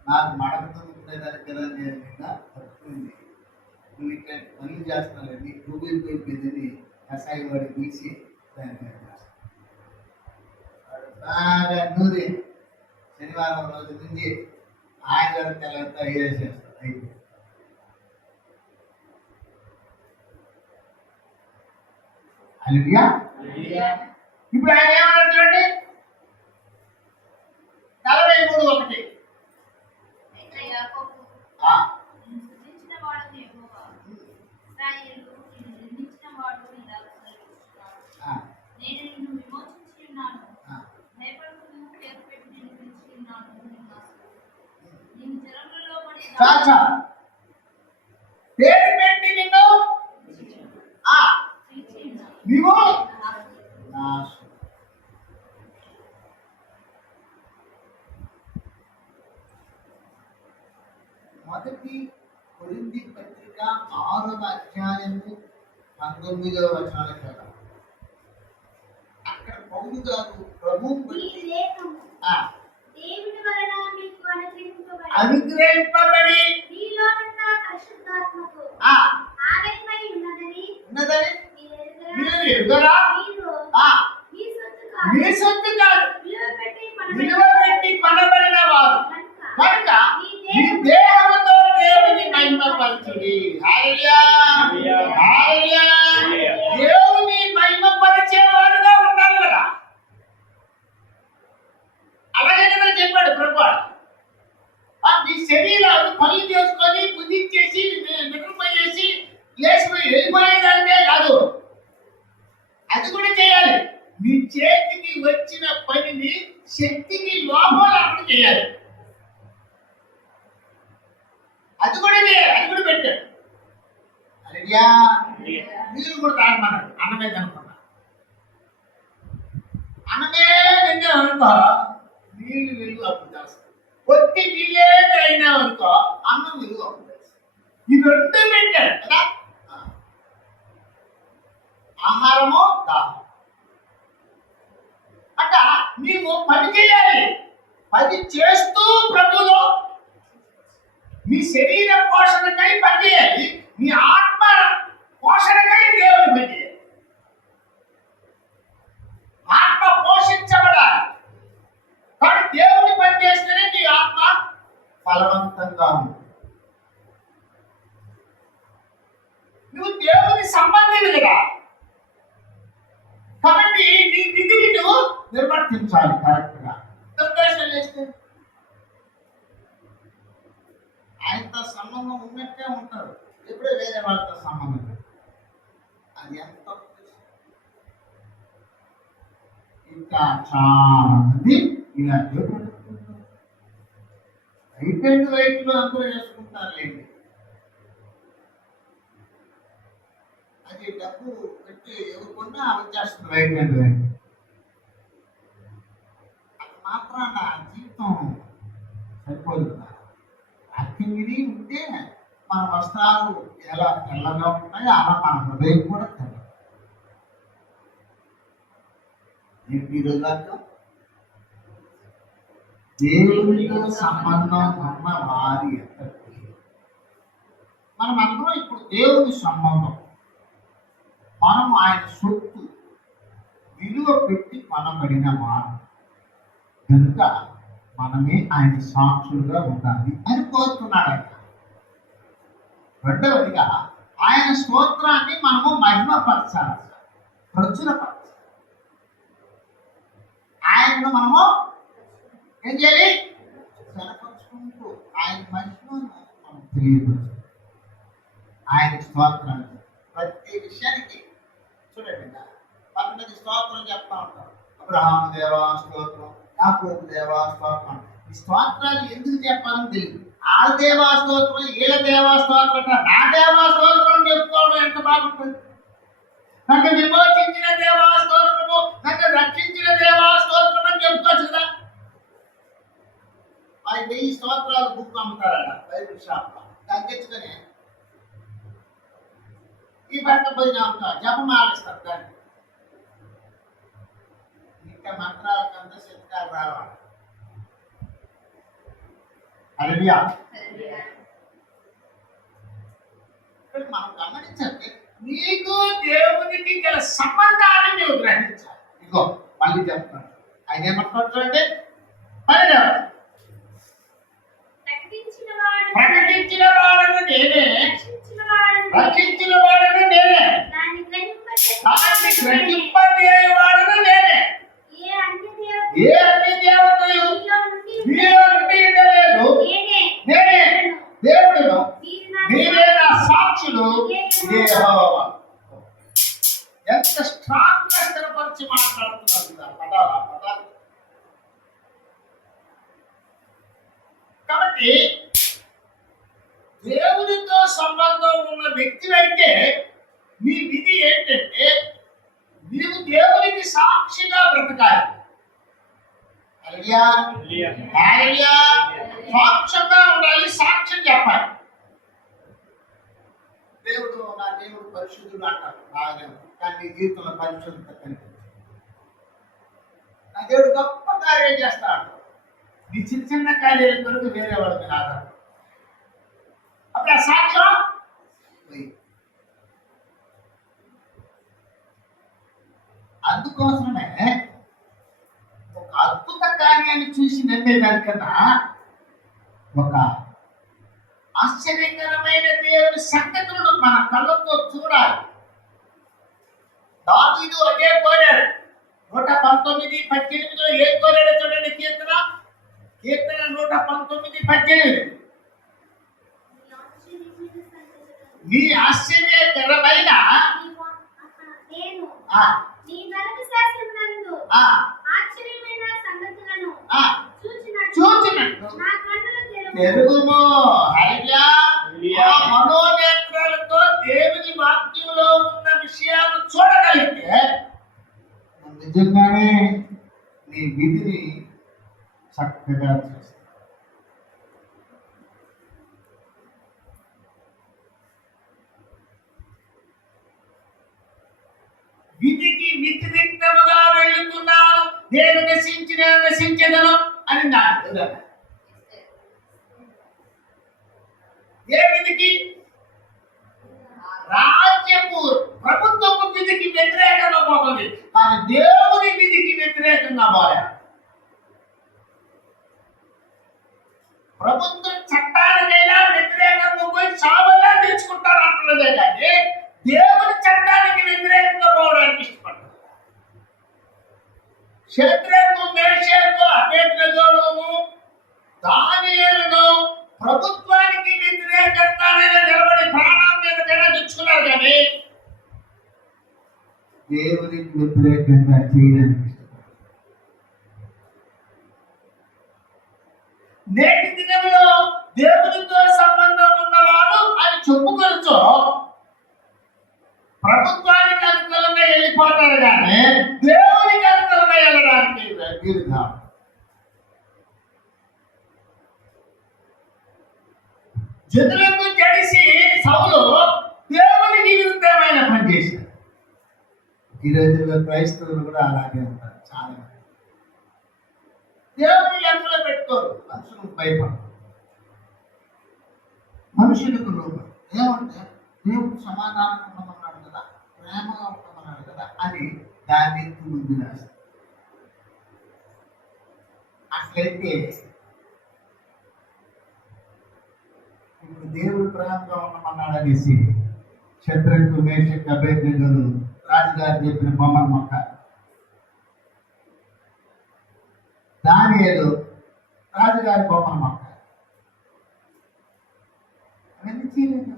నాకు మడకతో ఉండేదానికి కదా నేను నిన్న పట్టుకుంది, నువ్వు ఇట్లాంటి పనులు చేస్తున్నావు, నీ గూగుల్ పే పెద్దని కషాయి వాడి పిలిచి దాన్ని చేస్తాను. బాగా నూరి శనివారం రోజు నుంచి ఆదివారం తెల్లంతా వేసేస్తాను. అయితే హల్లెలూయా. ఇప్పుడు ఆయన ఏమన్నారు చూడండి, 43:1. పేరు పెట్టి నిన్ను నీవు మొదటి కొరింథీ పత్రిక 6వ అధ్యాయము 19వ వచనాలకు కదా, అక్కడ పౌలు గారు ప్రభువు అనుగ్రహింపబడి ఉన్నదని మీరు ఎరుగరా, మీ సొత్తు కాదు, విలువ పెట్టి కొనబడిన వారు కనుక మీ దేహముతో దేవుని మహిమపరచుడి. హల్లెలూయా, హల్లెలూయా. దేవుని మహిమపరిచేవారుగా ఉండాలి కదా, అలాగే కదా చెప్పాడు ప్రభు. మీ శరీరాలు పనులు చేసుకొని బుద్ధించేసి నిద్రపోయేసి లేచిపోయి వెళ్ళిపోయేదానికే కాదు, అది కూడా చేయాలి. మీ చేతికి వచ్చిన పనిని శక్తికి లోపల అప్పుడు చేయాలి, అది కూడా చేయాలి, అది కూడా పెట్టాడు. అయ్యా నీళ్ళు కూడా తాగమన్నాడు, అన్నమే తినకుండా. అన్నమే నిన్నే అనుకో, నీళ్ళు విలువ అప్పుడు తెలుస్తుంది. ఒట్టి నీళ్ళే తాగినావు అనుకో, అన్నం విలువ అప్పుడు తెలుస్తుంది. ఈ రెండు పెట్టాడు కదా, ఆహారము దాహం. అట్ట నీవు పని చేయాలి, పని చేస్తూ ప్రభులో మీ శరీర పోషణకై పని చేయాలి, మీ ఆత్మ పోషణకై దేవుని పని చేయాలి. ఆత్మ పోషించబడాలి, కానీ దేవుని పని చేస్తేనే నీ ఆత్మ ఫలవంతంగా ఉంది. నువ్వు దేవుని సంబంధివి కదా, కాబట్టి నీ విధిని నువ్వు నిర్వర్తించాలి కరెక్ట్ గా. సంతోషం చేస్తే ఆయనతో సంబంధం ఉన్నట్టే ఉంటారు, ఎప్పుడే వేరే వాళ్ళతో సంబంధం. అది ఎంత ఇంకా చాలా మంది ఇలా రైట్ అండ్ రైట్ లో అందరూ వేసుకుంటారు లేండి. అది డబ్బు పెట్టి ఎవరుకున్నా వచ్చేస్తుంది రైట్ అండ్ రైట్. అది మాత్రాన జీవితం సరిపోదు కదా, అతి నింగిని ఉంటే మన వస్త్రాలు ఎలా తెల్లగా ఉంటాయో అలా మన హృదయం కూడా తెల్ల. ఈరోజు దేవునితో సంబంధం ఉన్న వారి మనం అందరం ఇప్పుడు దేవుని సంబంధం, మనం ఆయన సొత్తు విలువ పెట్టి కొనబడిన వారు కనుక మనమే ఆయన సాక్షులుగా ఉండాలి అని కోరుతున్నాడు ఆయన. రెండవదిగా ఆయన స్తోత్రాన్ని మనము మహిమపరచాలి, ప్రచురపరచాలి. ఆయనను మనము ఏం చేయాలి? కనపరుచుకుంటూ ఆయన మహిమను మనం తెలియపరచాలి. ఆయన స్తోత్రాలు ప్రతి విషయానికి చూడండి, 19 స్తోత్రం చెప్తా ఉంటాం. అబ్రహాము దేవా స్తోత్రం, యాకోబు దేవా స్తోత్రం. ఈ స్తోత్రాలు ఎందుకు చెప్పాలని తెలియదు. ఆ దేవా స్తోత్రం, వీళ్ళ దేవా స్తోత్రం, నా దేవా స్తోత్రం చెప్పుకోవడం ఎంత బాగుంటుంది. నన్ను విమోచించిన దేవా స్తోత్రము, నన్ను రక్షించిన దేవా స్తోత్రం అని చెప్పుకోవచ్చు కదా. అది 1000 స్తోత్రాలు బుక్ అమ్ముతారట బైబిల్ షాప్ లో. దాన్ని తెచ్చుకొని ఈ బట్ట పోయిన జపమాల ఇస్తారు. దాన్ని ఇంకా మంత్రాలకంత శక్తాలు రావాలి. హల్లెలూయా. మనం గమనించండి, నీకు దేవునికి గల సంబంధాన్ని నువ్వు గ్రహించాలి. ఇగో మళ్ళీ చెప్తాను, ఆయన ఏమంటున్నాడు చూడండి. ప్రకటించిన వాడను నేనే, రక్షించిన వాడను నేనే, దాన్ని గ్రహింపజేయవాడను నేనే. ఏ అన్ని దేవతలు మీలో నుండి ఉండలేదు, నేనే దేవుడును, మీరే నా సాక్షులు. యెహోవా ఎంత స్ట్రాంగ్ గా స్థిరపరిచి మాట్లాడుతున్నారు పదాలు. కాబట్టి దేవునితో సంబంధం ఉన్న వ్యక్తివైతే నీ విధి ఏంటంటే నీవు దేవునికి సాక్షిగా బ్రతకాలి. హల్లెలూయా. సాక్ష్యంగా ఉండాలి, సాక్ష్యం చెప్పాలి. నా దేవుడు పరిశుద్ధుడు అంటారు బాగానే, కానీ నీ జీవితంలో పరిశుద్ధత కనిపించదు. నా దేవుడు గొప్ప కార్యం చేస్తా అంటారు, నీ చిన్న చిన్న కార్యాల కొరకు వేరే వాళ్ళ మీద ఆధారం. అప్పుడు ఆ సాక్ష్యం అందుకోసమే ఒక అద్భుత కార్యాన్ని చూసి నమ్మేదానికన్నా ఒక ఆశ్చర్యకరమైన దేవుని సంగతులను మన కళ్ళతో చూడాలి. దావీదు అదే కోరాడు. 119:18 ఏం కోరాడో చూడండి. కీర్తన 119:18. నీ ఆశ్చర్యకరమైన చూచినట్టు తెలుగుమో. హల్లెలూయా. మనోనేత్రాలతో దేవుని వాక్యంలో ఉన్న విషయాలు చూడగలిగితే నిజంగానే నీ విధిని చక్కగా చేస్తావు. విధికి వ్యతిరేక్తముగా వెళుతున్నాను, నేను నశించెదను అని నాకు ఏ విధికి? రాజ్యపు ప్రభుత్వపు విధికి వ్యతిరేకంగా పోతుంది, కానీ దేవుని విధికి వ్యతిరేకంగా పోలే. ప్రభుత్వం చట్టానికైనా వ్యతిరేకంగా పోయి చావలా తెచ్చుకుంటారు అంటున్నదే కానీ దేవుని చట్టానికి వ్యతిరేకంగా పోవడానికి ఇష్టపడతారు. శత్రువు, మేషకు, అబేద్నెగోను, దానియేలును ప్రభుత్వానికి వ్యతిరేకంగానే నిలబడి ప్రాణం మీద తెచ్చుకున్నారు, కానీ దేవునికి వ్యతిరేకంగా చేయడానికి నేటి దినంలో దేవునితో సంబంధం ఉన్నవాడు అని చెప్పుకొనొచ్చు ప్రభుత్వానికి అనుకూలంగా వెళ్ళిపోతారు, కానీ దేవునికి అనుకూలంగా వెళ్ళడానికి వీరుగా. జనులకు జడిసి సౌలు దేవునికి విరుద్ధమైన పని చేశారు. ఈ రోజుల్లో క్రైస్తవులు కూడా అలాగే ఉంటారు. చాలా మంది దేవుని లెక్కలో పెట్టుకోరు, మనుషులకు భయపడరు, మనుషులకు లోపల ఏమంటే దేవుడు సమాధానం ఉండమన్నాడు కదా, ప్రేమగా ఉండమన్నాడు కదా అని దాన్ని ముందు రాస్తారు. అట్లయితే ఇప్పుడు దేవుడు ప్రేమగా ఉండమన్నాడు అనేసి శత్రుకు మేషకు అభేద్యంగా రాజుగారు చెప్పిన బొమ్మను మొక్క దానియేలు రాజుగారి బొమ్మను మొక్క అవన్నీ చేయలేదు.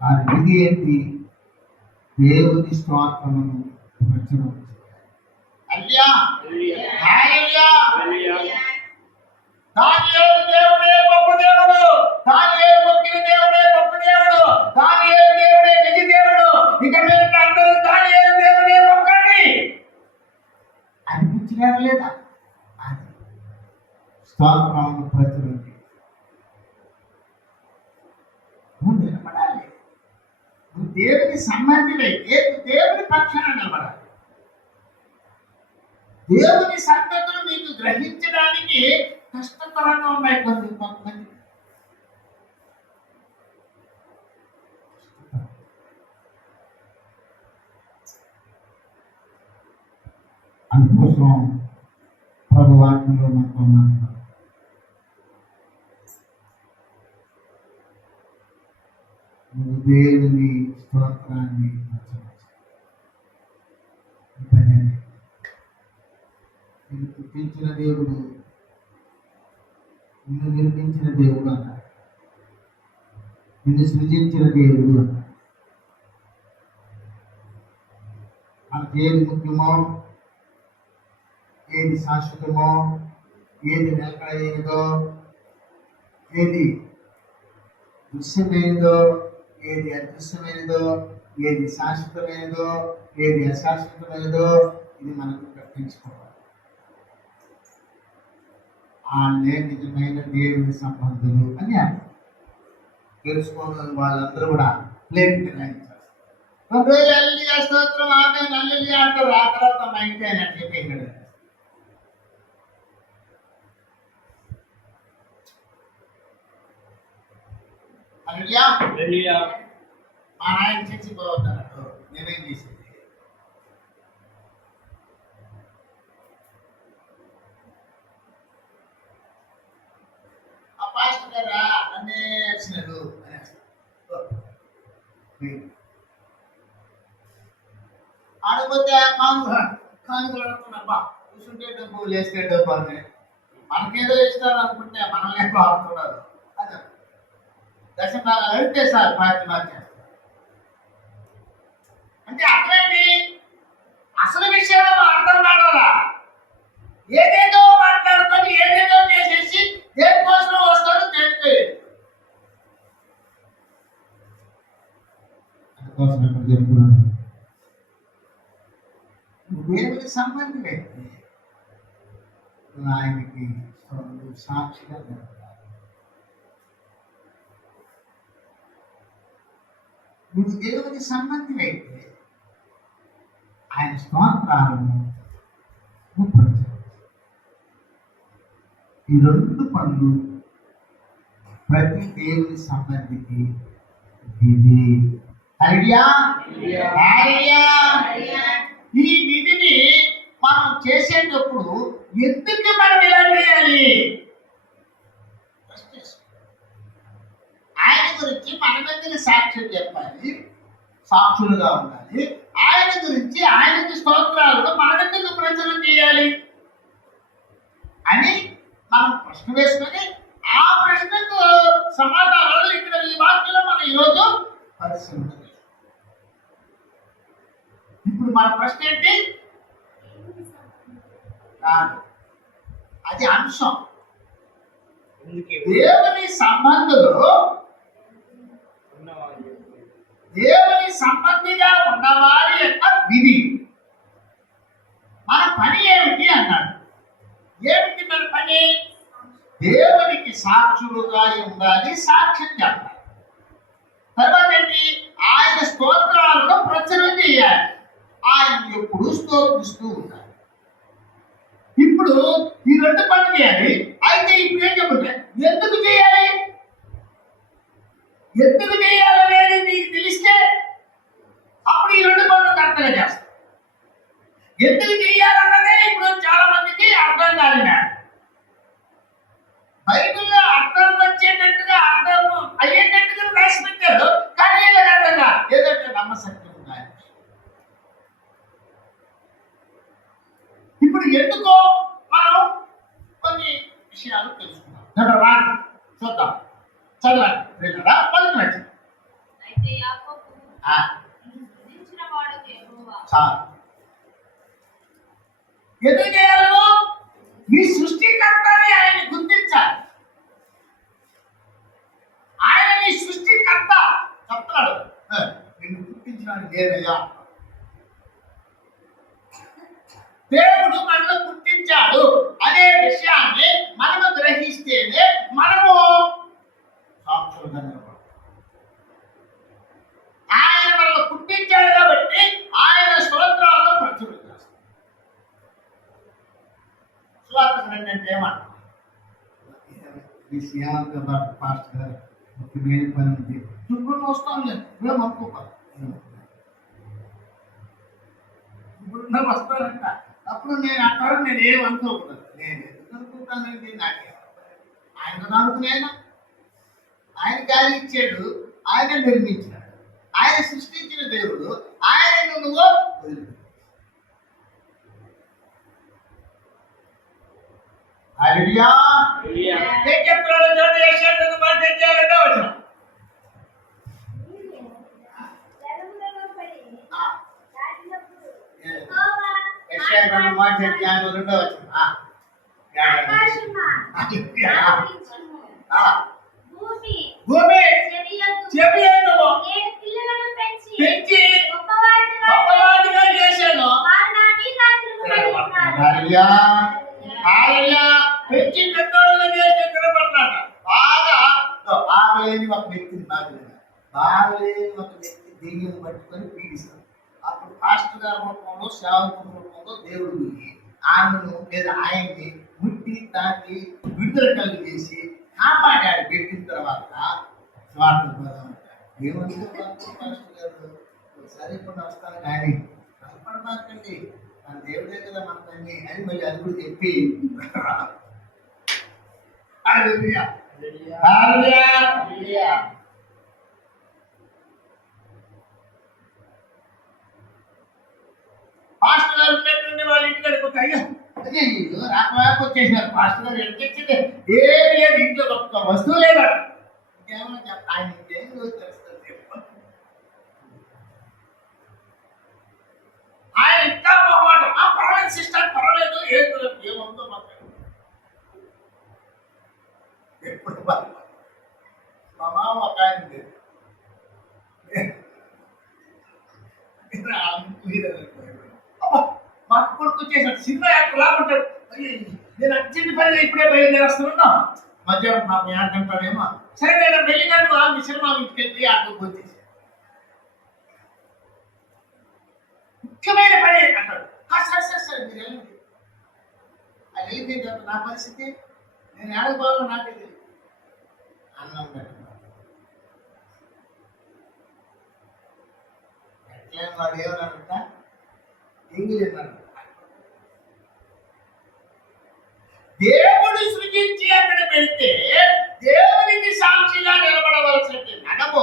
వారి విధి ఏంటి? దేవుని స్తోత్రమును రచన. దానియేలు దేవుడే గొప్ప దేవుడు, దానియేలు మొక్కిన దేవుడే గొప్ప దేవుడు, దానియేలు దేవుడే నిజ దేవుడు, ఇక మీరు అందరూ దానియేలు దేవుడే మొక్కండి అనిపించినా లేదా? అది స్తోత్రమును ప్రచురించి నువ్వు నిలబడాలి. నువ్వు దేవుని సంబంధివైతే నువ్వు దేవుని పక్షాన నిలబడాలి. దేవుని సంగతులు నీకు గ్రహించడానికి కష్టతరంగా ఉన్నాయి కొంతమంది. అందుకోసం ప్రభు వాక్యంలో మనకు ఉన్నారు. నువ్వు దేవుని స్తోత్రాన్ని నిన్ను పుట్టించిన దేవుడు, నిన్ను నిర్మించిన దేవుడు అన్నాడు, నిన్ను సృజించిన దేవుడు అన్నాడు. మనకి ఏది ముఖ్యమో, ఏది శాశ్వతమో, ఏది నిలకడైనదో, ఏది దృశ్యమైనదో, ఏది అదృశ్యమైనదో, ఏది శాశ్వతమైనదో, ఏది అశాశ్వతమైనదో ఇది మనకు ప్రకటించుకోవాలి. వాళ్ళే నిజమైన దేవుని సంబంధులు అని అర్థం. తెలుసుకోని వాళ్ళందరూ కూడా ప్లేట్ నిర్ణయించారు. కొన్ని రోజులు అల్లి స్తోత్రం ఆమె నల్లి అంటారు, ఆ తర్వాత మా ఇంటి అని చెప్పి మా నాయన చచ్చిపోతున్నట్టు నేనేం చేసేది. ఆ పాస్టర్ గారా నన్నే వచ్చినాడు ఆడిపోతే కానుకలు అడుగుతున్నా, కూర్చుంటే డబ్బు లేస్తే డబ్బు అని మనకేదో ఇస్తారు అనుకుంటే మనల్ని బాగుతున్నారు. అదే దశభాగాలు అడిగితే సార్ పార్టీ మార్చేస్తారు. అంటే అట్లండి అసలు విషయం అర్థం కావాలా? ఏదేదో మాట్లాడుకొని ఏదేదో చేసేసి దేనికోసం వస్తారు, దేనికో అందుకోసం ఎక్కడ చెప్తున్నాను. దేవుని సంబంధం అయితే ఆయనకి సాక్షిగా జరుగుతారు. నువ్వు దేవుని సంబంధం అయితే ఆయన స్తోత్రాలను ఈ రెండు పనులు ప్రతి దేవుని సంబంధికి విధి. ఈ విధిని మనం చేసేటప్పుడు ఎందుకు మనం ఇలా చేయాలి? ఆయన గురించి మన దగ్గర సాక్ష్యం చెప్పాలి, సాక్షులుగా ఉండాలి. ఆయన గురించి ఆయనకి స్తోత్రాలను మన దగ్గర ప్రచారం చేయాలి అని మనం ప్రశ్న వేసుకొని ఆ ప్రశ్నకు సమాధానాలు ఇక్కడ ఈ వాక్యంలో మనం ఈరోజు పరిశీలన. ఇప్పుడు మన ప్రశ్న ఏంటి? అది అంశం. దేవుని సంబంధులు దేవుని సంబంధిగా ఉన్నవారి యొక్క విధి. మన పని ఏమిటి అన్నాడు. ఏమిటి మన పని? దేవునికి సాక్షులుగా ఉండాలి, సాక్ష్యం చెప్పాలి. తర్వాత ఏంటి? ఆయన స్తోత్రాలను ప్రచురం చేయాలి. ఆయన ఎప్పుడు స్తోత్రిస్తూ ఉండాలి. ఇప్పుడు ఈ రెండు పనులు చేయాలి. అయితే ఇప్పుడు ఏం చెప్పండి, ఎందుకు చేయాలి? ఎందుకు చేయాలనేది నీకు తెలిస్తే అప్పుడు ఈ రెండు పనులు కరెక్ట్గా చేస్తాం. ఎందుకు చేయాలన్నదే ఇప్పుడు చాలా మందికి అర్థం కాలేదు. బైబిల్లో అర్థం వచ్చేటట్టుగా, అర్థం అయ్యేటట్టుగా రాసి పెట్టారు, కానీ అర్థం కాదు. ఏదంటే నమ్మశక్తి ఉన్నాయి. ఇప్పుడు ఎందుకో మనం కొన్ని విషయాలు తెలుసుకుందాం. చూద్దాం, చదవండి. ఎందుకు చేయాలి? మీ సృష్టికర్తని ఆయన గుర్తించాలి. ఆయన మీ సృష్టికర్త చెప్తున్నాడు, నిన్ను గుర్తించడానికి నేనయ్యా. దేవుడు మనల్ని గుర్తించాడు అనే విషయాన్ని మనము గ్రహిస్తేనే మనము సాక్షులుగా నిలబడతాం. ఆయన మనల్ని గుర్తించాడు కాబట్టి ఆయన స్తోత్రాలను ప్రచురం చేస్తాం. స్వార్థం ఏంటంటే ఏమంటారు? పాస్టర్ గారు ముఖ్యమైన పని ఉంది, ఇప్పుడు వస్తాం లేదు, మేము అనుకోవాలి. ఇప్పుడు వస్తానంట, అప్పుడు నేను అక్కడ నేను ఏమనుకోకూడదు. నేను ఎందుకు అనుకుంటానండి? నాకే ఆయన అనుకునేనా? ఆయన గాలి ఇచ్చాడు, ఆయన నిర్మించాడు, ఆయన సృష్టించిన దేవుడు, ఆయన నువ్వు భూమి పెంచి గొప్పవాడిగా చేశాను. పెంచి పెద్దోళ్ళగా చేసి నిలబడ్డాడు. బాగలేని ఒక వ్యక్తిని బాగలేని ఒక వ్యక్తి దెయ్యం పట్టుకొని పీడిస్తాడు. అప్పుడు పాస్టర్ గారి రూపంలో, సేవకుల రూపంలో దేవుడు ఆమెను లేదా ఆయన్ని ముట్టి తాకి విడుదల కలిగి చేసి కాపాడాడు. పెట్టిన తర్వాత స్వార్థ పదం ఏమనుకో పాస్టర్ గారు సరిపడి వస్తాను కానీ కనపడమాకండి, మన దేవుడే కదా మనకన్నీ అని మళ్ళీ అది కూడా చెప్పి పాస్టర్ గారు ఉన్నట్టుండి వాళ్ళ ఇంటికాడికి ఒక అయ్యో రాక వచ్చేసారు. పాస్టర్ గారు ఎంత తెచ్చింది ఏమి లేదు, ఇంట్లో ఒక్క వస్తువు లేదా. ఇంకేమన్నా చెప్ప ఆయన ఇంకేం తెలుస్తుంది చెప్ప. ఆయన ఇంకా మాట పర్వాలేదు సిస్టర్, పర్వాలేదు, ఏముందో మాకు ఎప్పుడు మా మామ ఒక ఆయన మా కొడుకు వచ్చేసాడు, సినిమా యాక్టర్ లాగా ఉంటాడు. నేను అర్జెంట్ పనిగా ఇప్పుడే బయలుదేరేస్తున్నా, మధ్యాహ్నం పాపం ఆడుతుంటాడేమో. సరే నేను వెళ్ళినట్టు మీ సినిమా ఇంటికి వెళ్ళి ఆడుకు వచ్చేసి ముఖ్యమైన పని అంటాడు. సరే సరే సరే మీరు వెళ్ళండి. అది వెళ్ళిపోయిన తర్వాత నా పరిస్థితి నేను ఆడకపోవాలో నాకే తెలియదు. అన్నం పెట్టిన ఎట్లా వాడు ఏమన్నాడంట, ఇంగ్లీష్ అన్నాడు. దేవుడు సృజించి అక్కడ పెడితే దేవునికి సాక్షిగా నిలబడవలసింది మనము,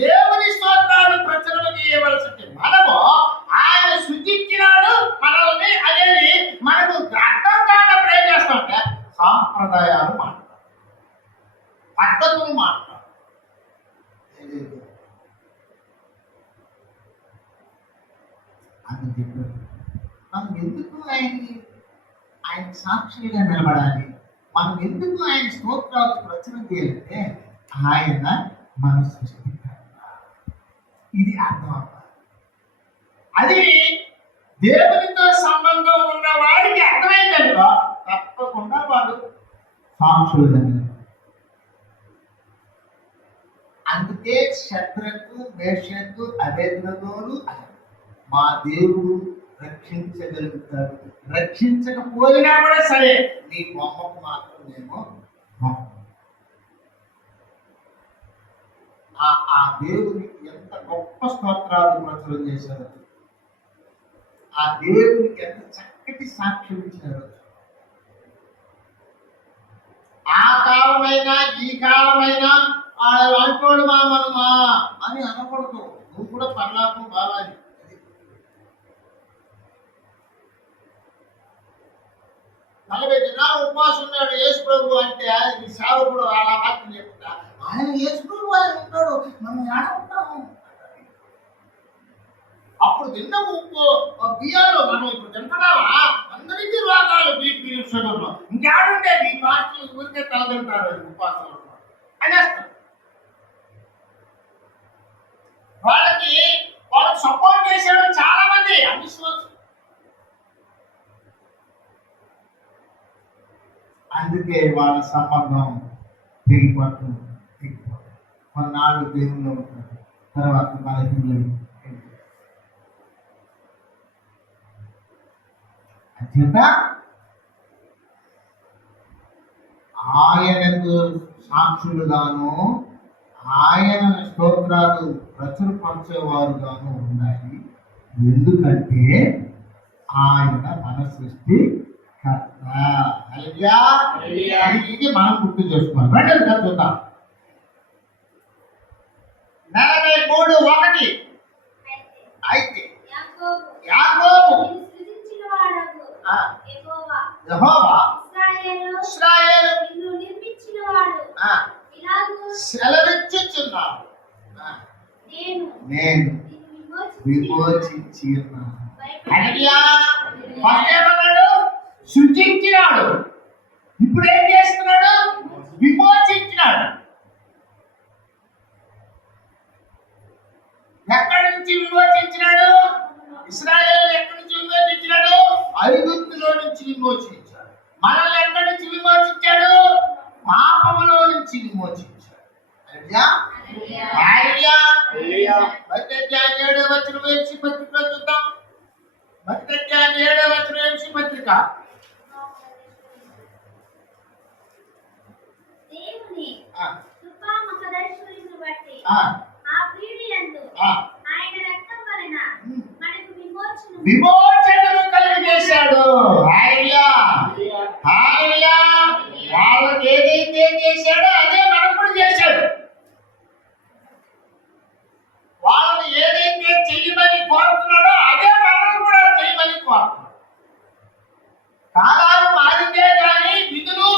దేవుని స్తోత్రాలు ప్రచురణ చేయవలసింది మనము. ఆయన సృజించినాడు మనల్ని, అనేది మనకు అర్థం కానప్పుడు ఏం చేస్తామంటే సాంప్రదాయాలు మాట్లాడతాం, పద్ధతులు మాట్లాడతాం. అని చెప్పారు. మనం ఎందుకు ఆయన సాక్షిగా నిలబడాలి, మనం ఎందుకు ఆయన స్తోత్రాలు ప్రచురణ చేయాలంటే ఆయన మన సృష్టికర్త. ఇది అర్థం అవ్వాలి. అది దేవునితో సంబంధం ఉన్న వాడికి అర్థమైందనుకో తప్పకుండా వాడు సాక్షులుగా నిలబడాలి. శద్రకు మేషకు అబేద్నగోను మా దేవుడు రక్షించగలుగుతాడు. రక్షించకపోయినా కూడా సరే నీ బొమ్మకు మాత్రం మేము ఆ దేవునికి ఎంత గొప్ప స్తోత్రాలు ప్రచురం చేశారు. ఆ దేవునికి ఎంత చక్కటి సాక్ష్యం ఇచ్చారు. ఆ కాలమైనా ఈ కాలమైనా అంటోడు మా మనమా అని అనకూడదు. నువ్వు కూడా పర్లాపం కావాలి. నలభై దినాలు ఉపవాసం ఉన్నాడు యేసు ప్రభు అంటే ఈ సేవకుడు అలా వాక్యం చెప్తా ఆయన యేసు ప్రభు ఆయన ఉంటాడు, మనం ఎలా ఉంటాము. అప్పుడు తిన్న ఉప్పు బియ్యాలు మనం ఇప్పుడు తింటున్నావా? అందరికీ రోగాలు, బీపీ, షుగర్లు. ఇంకేడుంటే ఈ పాస్టర్లు ఊరికే తలదింటారు ఉపవాసాలు అనేస్తారు. వాళ్ళకి సపోర్ట్ చేసేవాళ్ళు చాలా మంది అవిశ్వాసం. అందుకే వాళ్ళ సంబంధం తెగిపోతుంది. కొన్నాళ్ళు దేవుళ్ళు ఉంటారు, తర్వాత బలహీనలు. అంచేత ఆయనకు సాక్షులుగాను ఆయన స్తోత్రాలు ప్రచురపరిచేవారుగాను ఉండాలి. ఎందుకంటే ఆయన మన సృష్టి ఇది మనం గుర్తు చేసుకోవాలి. రెండోది చూద్దాం. 43:1 అయితే యాకోబు యెహోవా ఇశ్రాయేలు సెలవిచ్చుచున్నాడు, నేను విమోచించి ఉన్నాను. సృజించినాడు, ఇప్పుడు ఏం చేస్తున్నాడు? విమోచించినాడు. ఎక్కడి నుంచి విమోచించినాడు? ఇశ్రాయేలు ఎక్కడి నుంచి విమోచించినాడు? ఐగుప్తులో నుంచి విమోచించాడు. మనల్ని ఎక్కడి నుంచి విమోచించాడు? పాపములో నుంచి విమోచించాడు. చూద్దాం. 7వ పత్రిక. విమోచనను కలిగజేశాడు. వాళ్ళకి ఏదైతే చేశాడో అదే మనం కూడా చేశాడు. వాళ్ళని ఏదైతే చెయ్యమని కోరుతున్నాడో అదే మనం కూడా చేయమని కోరుతున్నాడు. కాలాలు మారితే కానీ విధులు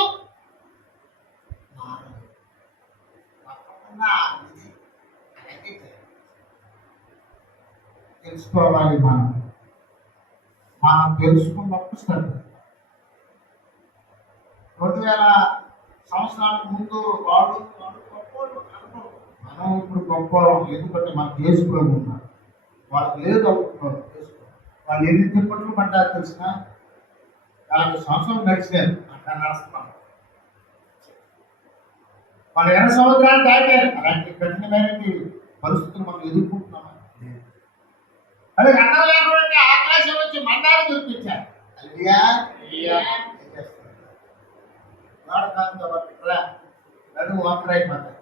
తెలుసుకోవాలి. మనం తెలుసుకున్నప్పుడు సరే 2000 సంవత్సరాల ముందు వాడు గొప్పవాళ్ళు అనుకోరు. మనం ఇప్పుడు గొప్పవాళ్ళం, ఎందుకంటే మనకు యేసు ప్రభు ఉన్నారు. వాళ్ళకి లేదు అనుకుంటున్నారు. వాళ్ళు ఎన్ని తిప్పట్లు పడ్డారు తెలిసిన 40 సంవత్సరాలు నడిచినారు. అట్లా నడుస్తున్నాం. వాళ్ళు 20 సంవత్సరాలు దాటారు. అలాంటి కఠినమైన పరిస్థితులు మనం ఎదుర్కొంటున్నాం. అలాగే అన్నం లేకపోతే ఆకాశం వచ్చి మందాలు చూపించారు. నడుము వంకరైపోతాయి.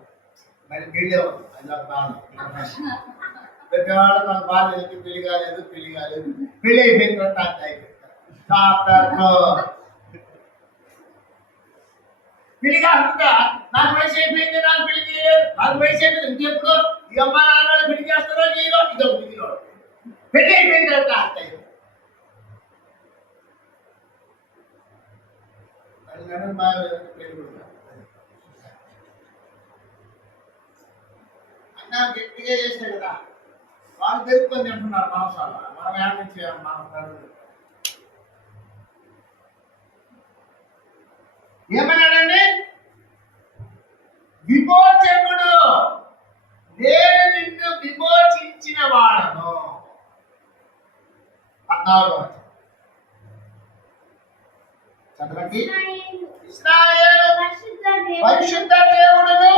మరి పెళ్ళేవారు అదొక బాధ. పెద్దవాళ్ళు మన బాధ ఏంటి? పెళ్లి కాలేదు. పెళ్ళి అయిపోయిన తర్వాత డాక్టర్లో పెళ్లి కాకుండా నాకు వయసు అయిపోయింది, నాకు పెళ్లి చేయలేదు, నాకు వయసు అయిపోయింది, ఇంకెప్పుడు ఈ అమ్మ నాన్న పెళ్లి చేస్తారో చేయరో ఇదో దిగిలో పెళ్లి అయిపోయిన తర్వాత అంటాయి. అన్నా గట్టిగా చేశాడు కదా, వాళ్ళు తెలుపుకొని తింటున్నారు మాంసాలు. మనం ఏమించి మనం ఏమన్నాడండి? విమోచకుడు, నేను నిన్ను విమోచించిన వాడను. 14వ చదవండి. ఇశ్రాయేలు పరిశుద్ధ దేవుడు పరిశుద్ధ దేవుడును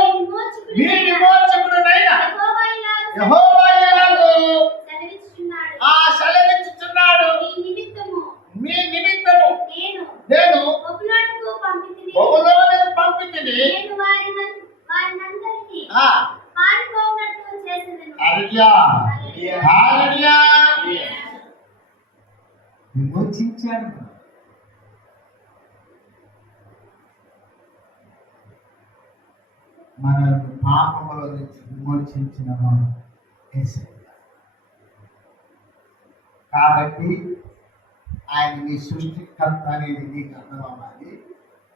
మీ విమోచకుడునైన యెహోవా ఇలాగు సెలవిచ్చుచున్నాడు. మీ నిమిత్తము నేను బబులోనుకు పంపితిని. హల్లెలూయా. విమోచించాడు. మనల్ని పాపముల నుంచి విమోచించిన వాడు యేసయ్య. కాబట్టి ఆయన నీ సృష్టికర్త అనేది నీకు అర్థం అవ్వాలి.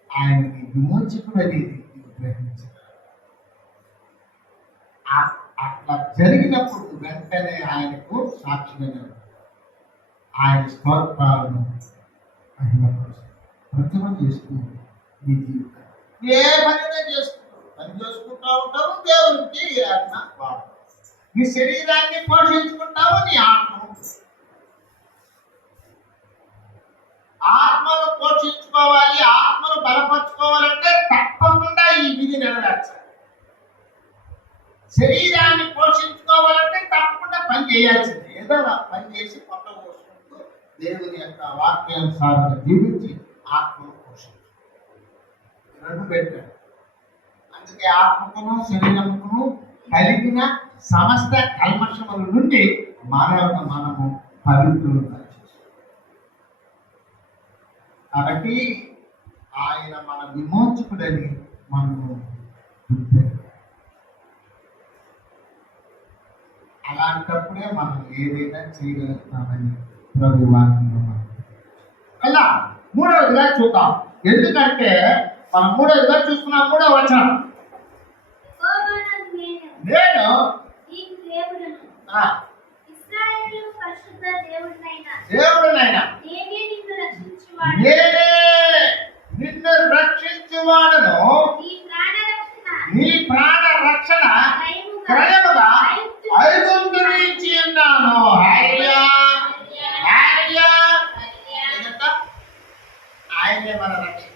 ఆయన నీ విమోచకుడు అనేది నీకు గ్రహించాలి. అట్లా జరిగినప్పుడు వెంటనే ఆయనకు సాక్షిగా ఆయన స్తోత్రాలను ప్రచురణ చేస్తూ నీ జీవితం ఏ పనినే పని చేసుకుంటా ఉంటావు. దేవునికి ఆత్మ వాడు. నీ శరీరాన్ని పోషించుకుంటావు. నీ ఆత్మను పోషించుకోవాలి. ఆత్మను బలపరుచుకోవాలంటే తప్పకుండా ఈ విధి నెరవేర్చాలి. శరీరాన్ని పోషించుకోవాలంటే తప్పకుండా పని చేయాల్సిందే. ఏదో పని చేసి పొట్ట పోసుకుంటూ దేవుని యొక్క వాక్యానుసారంగా జీవించి ఆత్మను పోషించు. రెండు పెట్టాడు. అందుకే ఆత్మకును శరీరముకును కలిగిన సమస్త కల్మషముల నుండి మనము పవిత్రులుగా చేస్తాం. కాబట్టి ఆయన మన విమోచకుడని మనము అలాంటప్పుడే మనం ఏదైనా చేయగలుగుతామని ప్రభు వాక్యంలో అలా మూడవదిగా చూద్దాం. ఎందుకంటే మనం మూడవదిగా చూస్తున్నాం. మూడవ వచనం, నేను దేవుడునైనా నేనే నిన్ను రక్షించువాడను. నీ ప్రాణ రక్షణ క్రయముగా ఐగుప్తును ఇచ్చి ఉన్నాను. ఆయనే మన రక్షణ.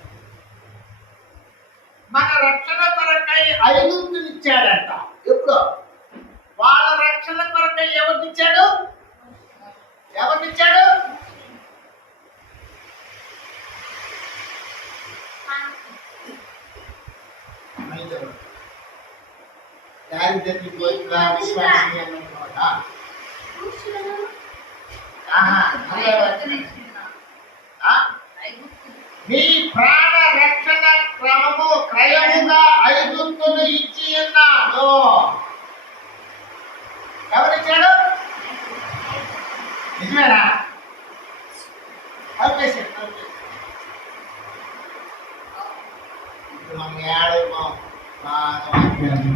మన రక్షణ కొరకై ఐగుప్తుని ఇచ్చాడంట. ఎప్పుడు? వాళ్ళ రక్షణ కొరకై ఎవరినిచ్చాడు? ఎవరినిచ్చాడు? దారిద్ర్యం పోయిందా? విశ్వాసం అన్నమాట. నీ ప్రాణ రక్షణ క్రయముగా ఐగుప్తును ఇచ్చి ఉన్నాను. ఎవరిచ్చాడు? నిజమేనా? ఇప్పుడు మనం ఏడేమో బాగా వాక్యాలు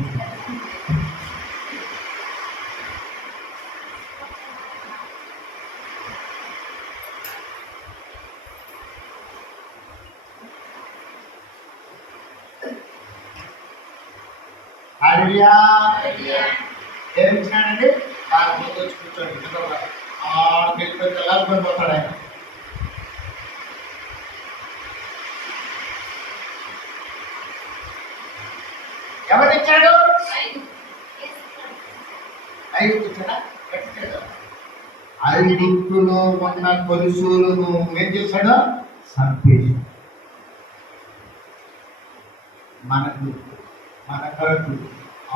ఏమి ఇచ్చినాడండి? బాగా ముందు వచ్చి కూర్చోండి. వెళ్ళిపోతాడు ఆయన. ఎవరిచ్చాడు? ఐగుప్తుడా? ఐగుప్తులో ఉన్న కొలుసులను ఏం చేశాడు? సంపేశాడు. మనకు మన కొరకు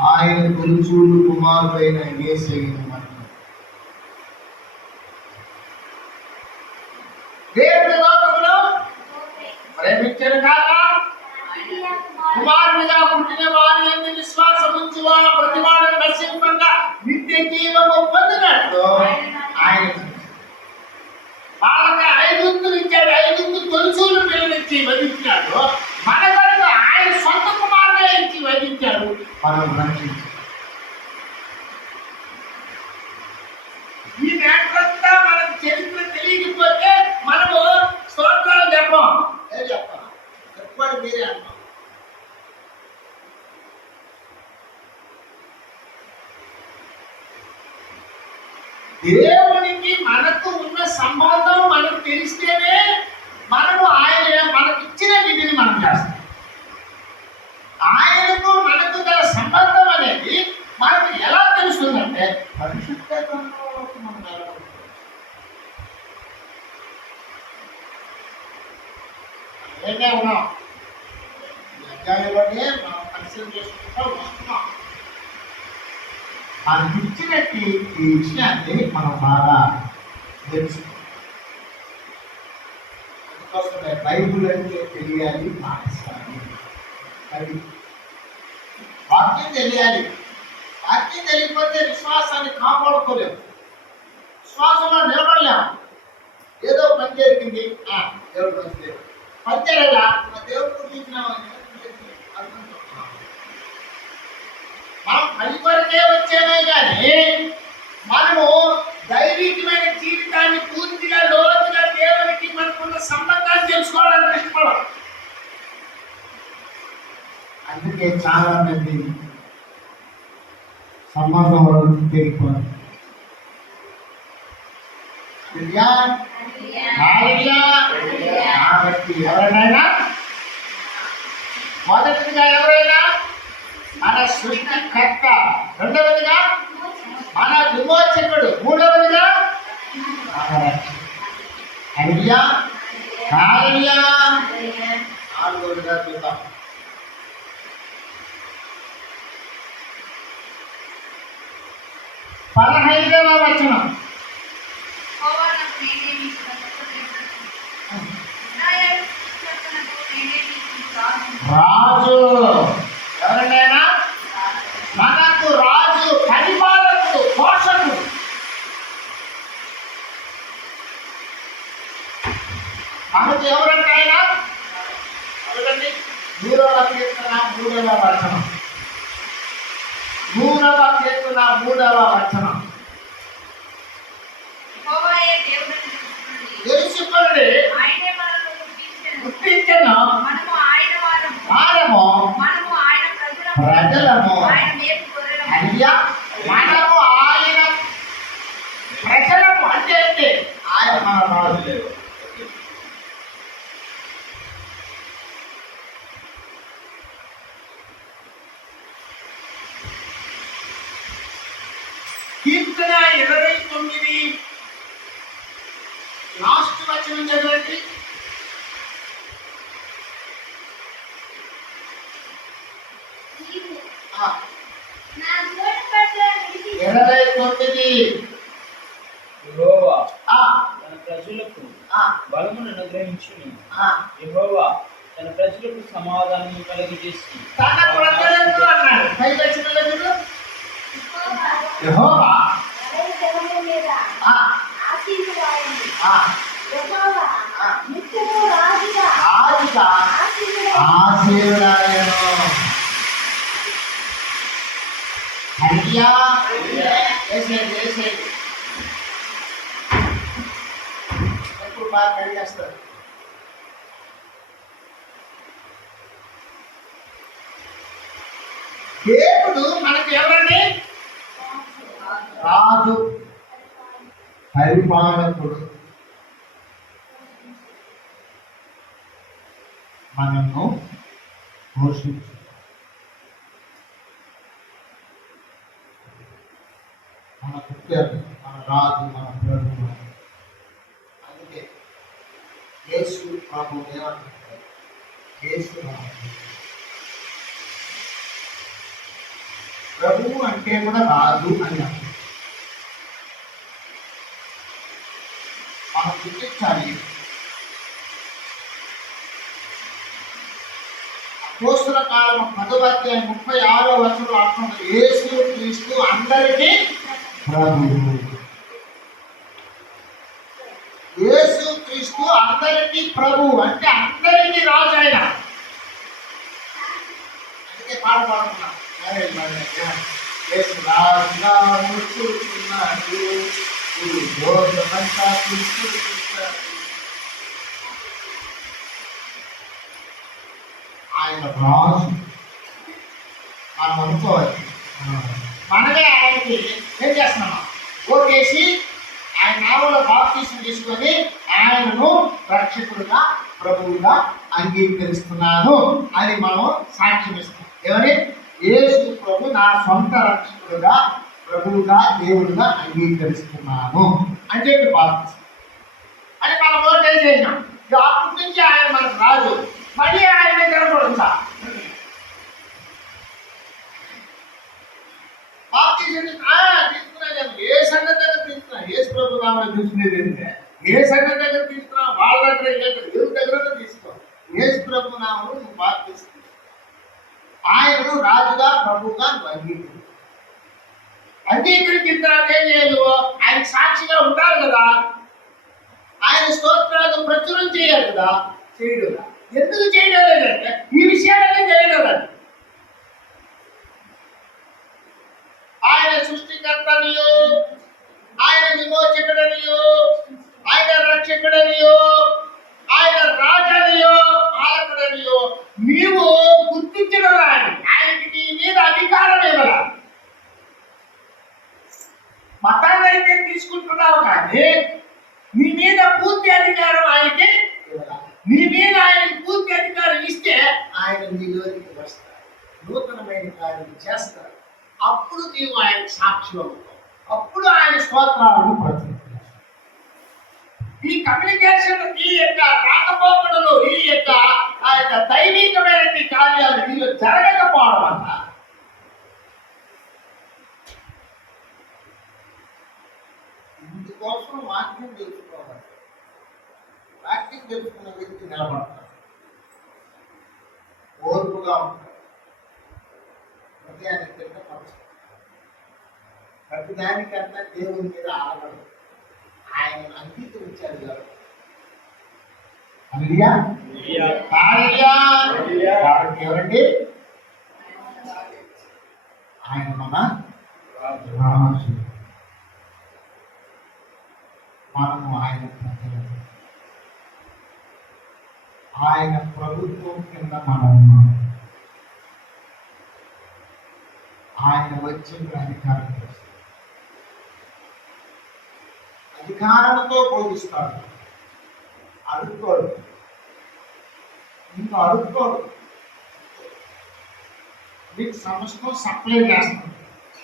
ఆయన కొలుసులు కుమారుడైన యేసయ్యను మనకు దేవుని లోకములో ప్రేమించను కాక కుమారునిగా పుట్టిన వారి యందు విశ్వాసం ఉంచి వారు ప్రతివాడు నశింపకుండా నిత్య జీవము పొందినట్లు ఆయన వాళ్ళకి ఐగుప్తులు ఇచ్చాడు. ఐగుప్తు కొలుసులు నిలబెట్టి వధించాడు. మన కొరకు ఆయన సొంత కుమారుడే ఇచ్చి వధించాడు. మనం రక్షించాడు. ఈ నేత్రంతా మనకు చరిత్ర తెలియకపోతే మనము స్తోత్రాలు చెప్పాం. చెప్పాలి మీరే అంటాం. దేవునికి మనకు ఉన్న సంబంధం మనకు తెలిస్తేనే మనము ఆయన మనకి ఇచ్చిన విధిని మనం చేస్తాం. అదేనే ఉన్నాం. అధ్యాయంలోనే మనం పరిశీలన చేసుకుంటూ వస్తున్నాం. మనకి ఇచ్చినట్టు ఈ విషయాన్ని మనం బాగా తెలుసుకోవాలి. అందుకోసమే బైబుల్ అంటే తెలియాలి, పాటిస్తాలి. అది వాక్యం తెలియాలి. వాక్యం తెలియకపోతే విశ్వాసాన్ని కాపాడుకోలేము, విశ్వాసంలో నిలబడలేము. ఏదో పని జరిగింది, దేవుడు మంచి దేవుడు, పని జరగలా, దేవుడు చూపించినామని మనం పని కొరకే వచ్చేమే కానీ మనము దైవికమైన జీవితాన్ని పూర్తిగా లోతుగా దేవునికి మనకున్న సంబంధాన్ని తెలుసుకోవడానికి ఇష్టపడం. అందుకే చాలా మంది సంబంధం వాళ్ళు తెగిపోవాలి. కాబట్టి ఎవరైనా మొదటిగా ఎవరైనా మన సృష్టికర్త, రెండవదిగా మన విమోచకుడు, మూడవదిగా హల్లెలూయా హల్లెలూయా, నాలుగవదిగా చూద్దాం. పదహైదవ వచనం. రాజు ఎవరినైనా మనకు రాజు, పరిపాలకుడు, పోషకుడు. మనకు ఎవరంటైనా అడగండి. 3వ కీర్తన 3వ వచనం. 3వ కీర్తన 3వ వచనం. తెలుసుకోండి, పుట్టించను మనము ప్రజలము. అయ్యా, మనము ఆయన ప్రజలము అంటే ఏంటి? ఆయన మన రాజు. కీర్తన 29 లాస్ట్ వచనం చదవండి. యెహోవా తన ప్రజలకు బలమును అనుగ్రహించును. యెహోవా తన ప్రజలకు సమాధానం కలుగజేసి తన ప్రజలకు అన్నాడు. పై వచనంలో చూడు, యెహోవా రాజుగా ఆశీర్వాదము. హల్లెలూయా, వేసేది ఎప్పుడు బాగా కడిగేస్తారు. దేవుడు మనకి ఎవరండి? రాజు, పరిపాలకుడు. మనము పోషించు. మన పుట్టారు, మన రాజు, మన ప్రభు. అందుకే యేసు ప్రభు ఏమంటారు? యేసు ప్రభువు అంటే కూడా రాజు అని అర్థం. మనం గుర్తించాలి. అపోస్తల కాలం 10వ అధ్యాయం 36వ వచనంలో అంటున్నాడు, యేసు క్రీస్తు అందరికీ ప్రభువు. యేసు క్రీస్తు అందరికీ ప్రభువు అంటే అందరికీ రాజు ఆయన. అందుకే పాట పాడుతున్నాం, యేసు రాజుగా కూర్చున్నాడు, భోజనంతా తీసుకుంటాడు. ఆయన రాజు. మనం అనుకోవాలి, మనమే ఆయనకి ఏం చేస్తున్నామా? ఓటేసి ఆయన నామములో బాప్తిసం తీసుకొని ఆయనను రక్షకుడుగా, ప్రభువుగా అంగీకరిస్తున్నాను అని మనం సాక్ష్యం ఇస్తాం. ఏమని? యేసు ప్రభు నా సొంత రక్షకుడుగా, ప్రభువుగా దేవుడుగా అంగీకరిస్తున్నాను అని చెప్పి బాప్తిసం. అని మనం ఓటేసేసాం. అప్పటి నుంచి ఆయన మనకు రాదు, మళ్ళీ ఆయన కనపడుతుందా? బాప్తిసం తీసుకున్నాను. ఏ సంగతి దగ్గర తీసుకున్నా? యేసు ప్రభు నామమున తీసుకునేది ఏంటంటే ఏ సంగతి దగ్గర తీసుకున్నా వాళ్ళ దగ్గర దేవుడి దగ్గర తీసుకో. యేసు ప్రభు నామమున నువ్వు బాప్తిసం ఆయనను రాజుగా ప్రభువుగా అంగీకరించిన తర్వాత ఏం చేయదు? ఆయన సాక్షిగా ఉంటారు కదా, ఆయన స్తోత్రాలు ప్రచురం చేయాలి కదా, చేయడు కదా. ఎందుకు చేయడం లేదంటే ఈ విషయాలన్నీ తెలియదు. ఆయన సృష్టికర్తనియో, ఆయన విమోచకుడనియో, ఆయన రక్షకుడనియో, ఆయన రాజనియో, పాలకుడనియో నీవు గుర్తించడం ఆయనకి నీ మీద అధికారం ఇవ్వాల. మతాన్ని అయితే తీసుకుంటున్నావు కానీ నీ మీద పూర్తి అధికారం ఆయనకి ఇవ్వాల. నీ మీద ఆయనకి పూర్తి అధికారం ఇస్తే ఆయన నీలోనికి వస్తాడు, నూతనమైన కార్యం చేస్తాడు. అప్పుడు నీవు ఆయన సాక్షి అవుతావు, అప్పుడు ఆయన స్తోత్రాలను ప్రచురిస్తావు. ఈ కమ్యూనికేషన్, ఈ యొక్క రాకపోకడలు, ఈ యొక్క ఆ యొక్క దైవికమైన కార్యాలు వీళ్ళు జరగకపోవడం వల్ల ఇందుకోసం వాక్యం తెలుసుకోవాలి. వాక్యం తెలుసుకున్న వ్యక్తి నిలబడతాడు, ఓర్పుగా ఉంటాడు, హృదయాన్ని తిట్టపరచు, ప్రతిదానికన్నా దేవుని మీద ఆడబడు. ఆయన అంగీకరించాడు కదా. కాబట్టి ఎవరండి? ఆయన మన రాజు. మనము ఆయన ప్రజలు, ఆయన ప్రభుత్వం కింద మనం ఉన్నాం. ఆయన వచ్చిన అధికారం చేస్తాడు, అధికారంతో బోధిస్తాడు. అడుక్కోడు, ఇంకా అడుక్కోడు. మీకు సమస్తం సప్లై చేస్తాడు.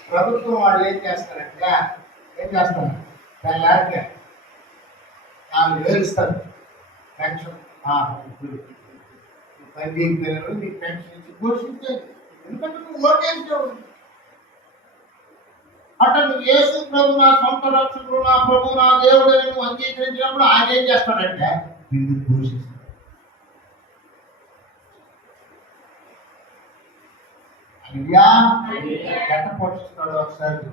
ప్రభుత్వం వాళ్ళు ఏం చేస్తారంటే తెల్లారికే 4,000 ఇస్తారు పెన్షన్. పని మీకు పెన్షన్ ఇచ్చి పోషించేది. ఎందుకంటే నువ్వు ఓటేసావు. అట్లా నువ్వు యేసు ప్రభు నా సొంత రక్షకుడు, నా ప్రభు నా దేవుడు నువ్వు అంగీకరించినప్పుడు ఆయన ఏం చేస్తాడంటే నిన్ను పోషిస్తాడు. అయ్యా ఎట్ట పోషిస్తాడు ఒకసారి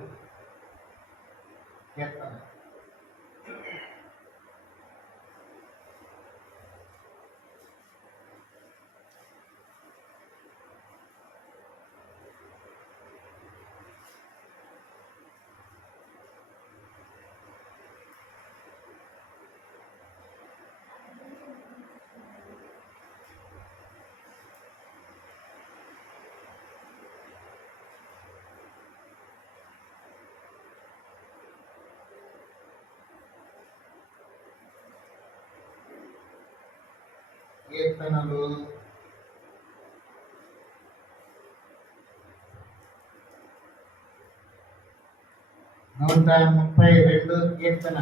చెప్తాను. కీర్తనలు 132 కీర్తన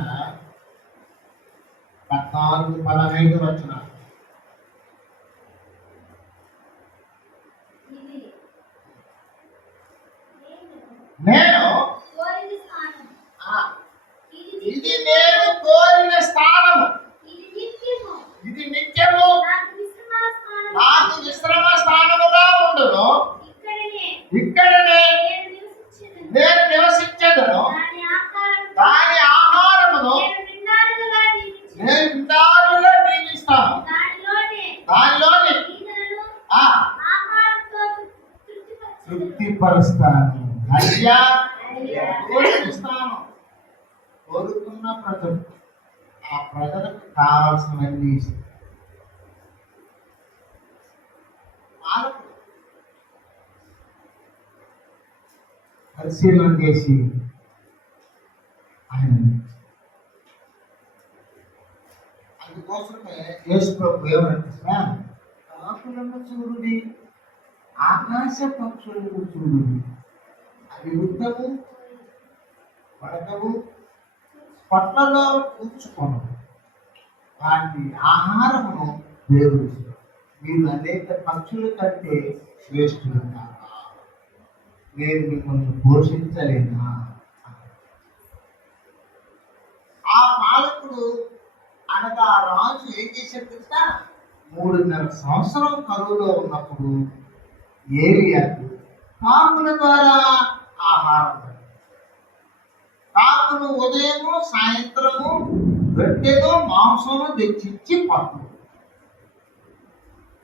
14-15 వచనాలు. నేను ఇది నేను కోరిన స్థానము, ఇది నిత్యము నాకు విశ్రమ స్థానముగా ఉండును. ఇక్కడనే నేను నివసించదను, దాని ఆహారమును నేను నిండారుగా జీవిస్తాను, దానిలోని తృప్తిపరుస్తాను. అయ్యా పోషిస్తాను. కోరుకున్న ప్రజలు ఆ ప్రజలకు కావాల్సినవన్నీ ఇస్తాను. పరిశీలన చేసి ఆయన అందుకోసమే యేసు ప్రభు ఏమంటే కాకులను చూడుడి, ఆకాశ పక్షులను చూడుడి, అవి వృద్ధము పడకవు, పొట్లలో కూర్చుకొను. వాటి ఆహారమును దేవుడు ఇస్తాడు. మీరు అనేక పక్షుల కంటే శ్రేష్ఠులు కాదా? నేను మిమ్మల్ని పోషించలేనా? ఆ పాలకుడు అనగా ఆ రాజు ఏం చేశాడు తెలుసా? 3.5 సంవత్సరం కరువులో ఉన్నప్పుడు ఏలియాకు కాకుల ద్వారా ఆహారం పెట్టాడు. కాకులు ఉదయము సాయంత్రము రొట్టెను మాంసము తెచ్చిచ్చి పట్టు.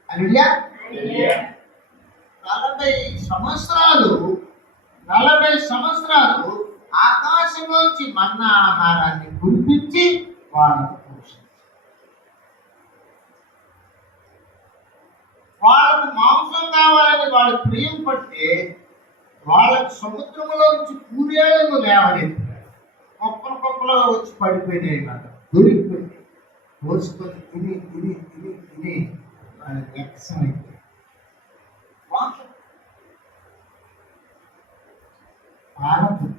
అలియా 40 సంవత్సరాలు ఆకాశంలోంచి మన్నా ఆహారాన్ని కురిపించి వాళ్ళకు పోషించారు. వాళ్ళకు మాంసం కావాలని వాళ్ళు ప్రియం పడితే వాళ్ళకు సముద్రంలో నుంచి కూరేళ్ళను లేవనెత్తారు. కుప్పలో వచ్చి పడిపోయినాయి కదా, దొరికిపోయి కోసుకొని తిని వాళ్ళకి వ్యక్తమైంది. పాలకుడు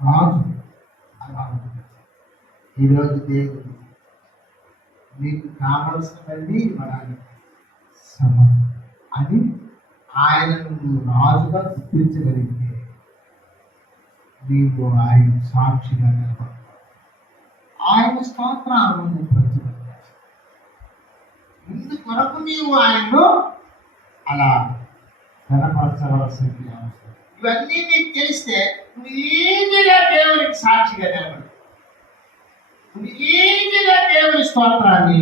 రాజు అలా ఉంటుంది. ఈరోజు దేవుడు మీకు కావలసినవన్నీ ఇవ్వడానికి సమర్థుడు. అది ఆయనను నువ్వు రాజుగా గుర్తించగలిగితే నీవు ఆయన సాక్షిగా నిలబడతావు. ఆయన స్తోత్రాలను నువ్వు ప్రతిబింబిస్తావు. ఇందుకొరకు నీవు ఆయన్ను అలా కనపరచవలసింది అవసరం. ఇవన్నీ నీకు తెలిస్తే నువ్వు ఈజీగా దేవునికి సాక్షిగా నిలబడు. నువ్వు ఈజీగా దేవుని స్తోత్రాన్ని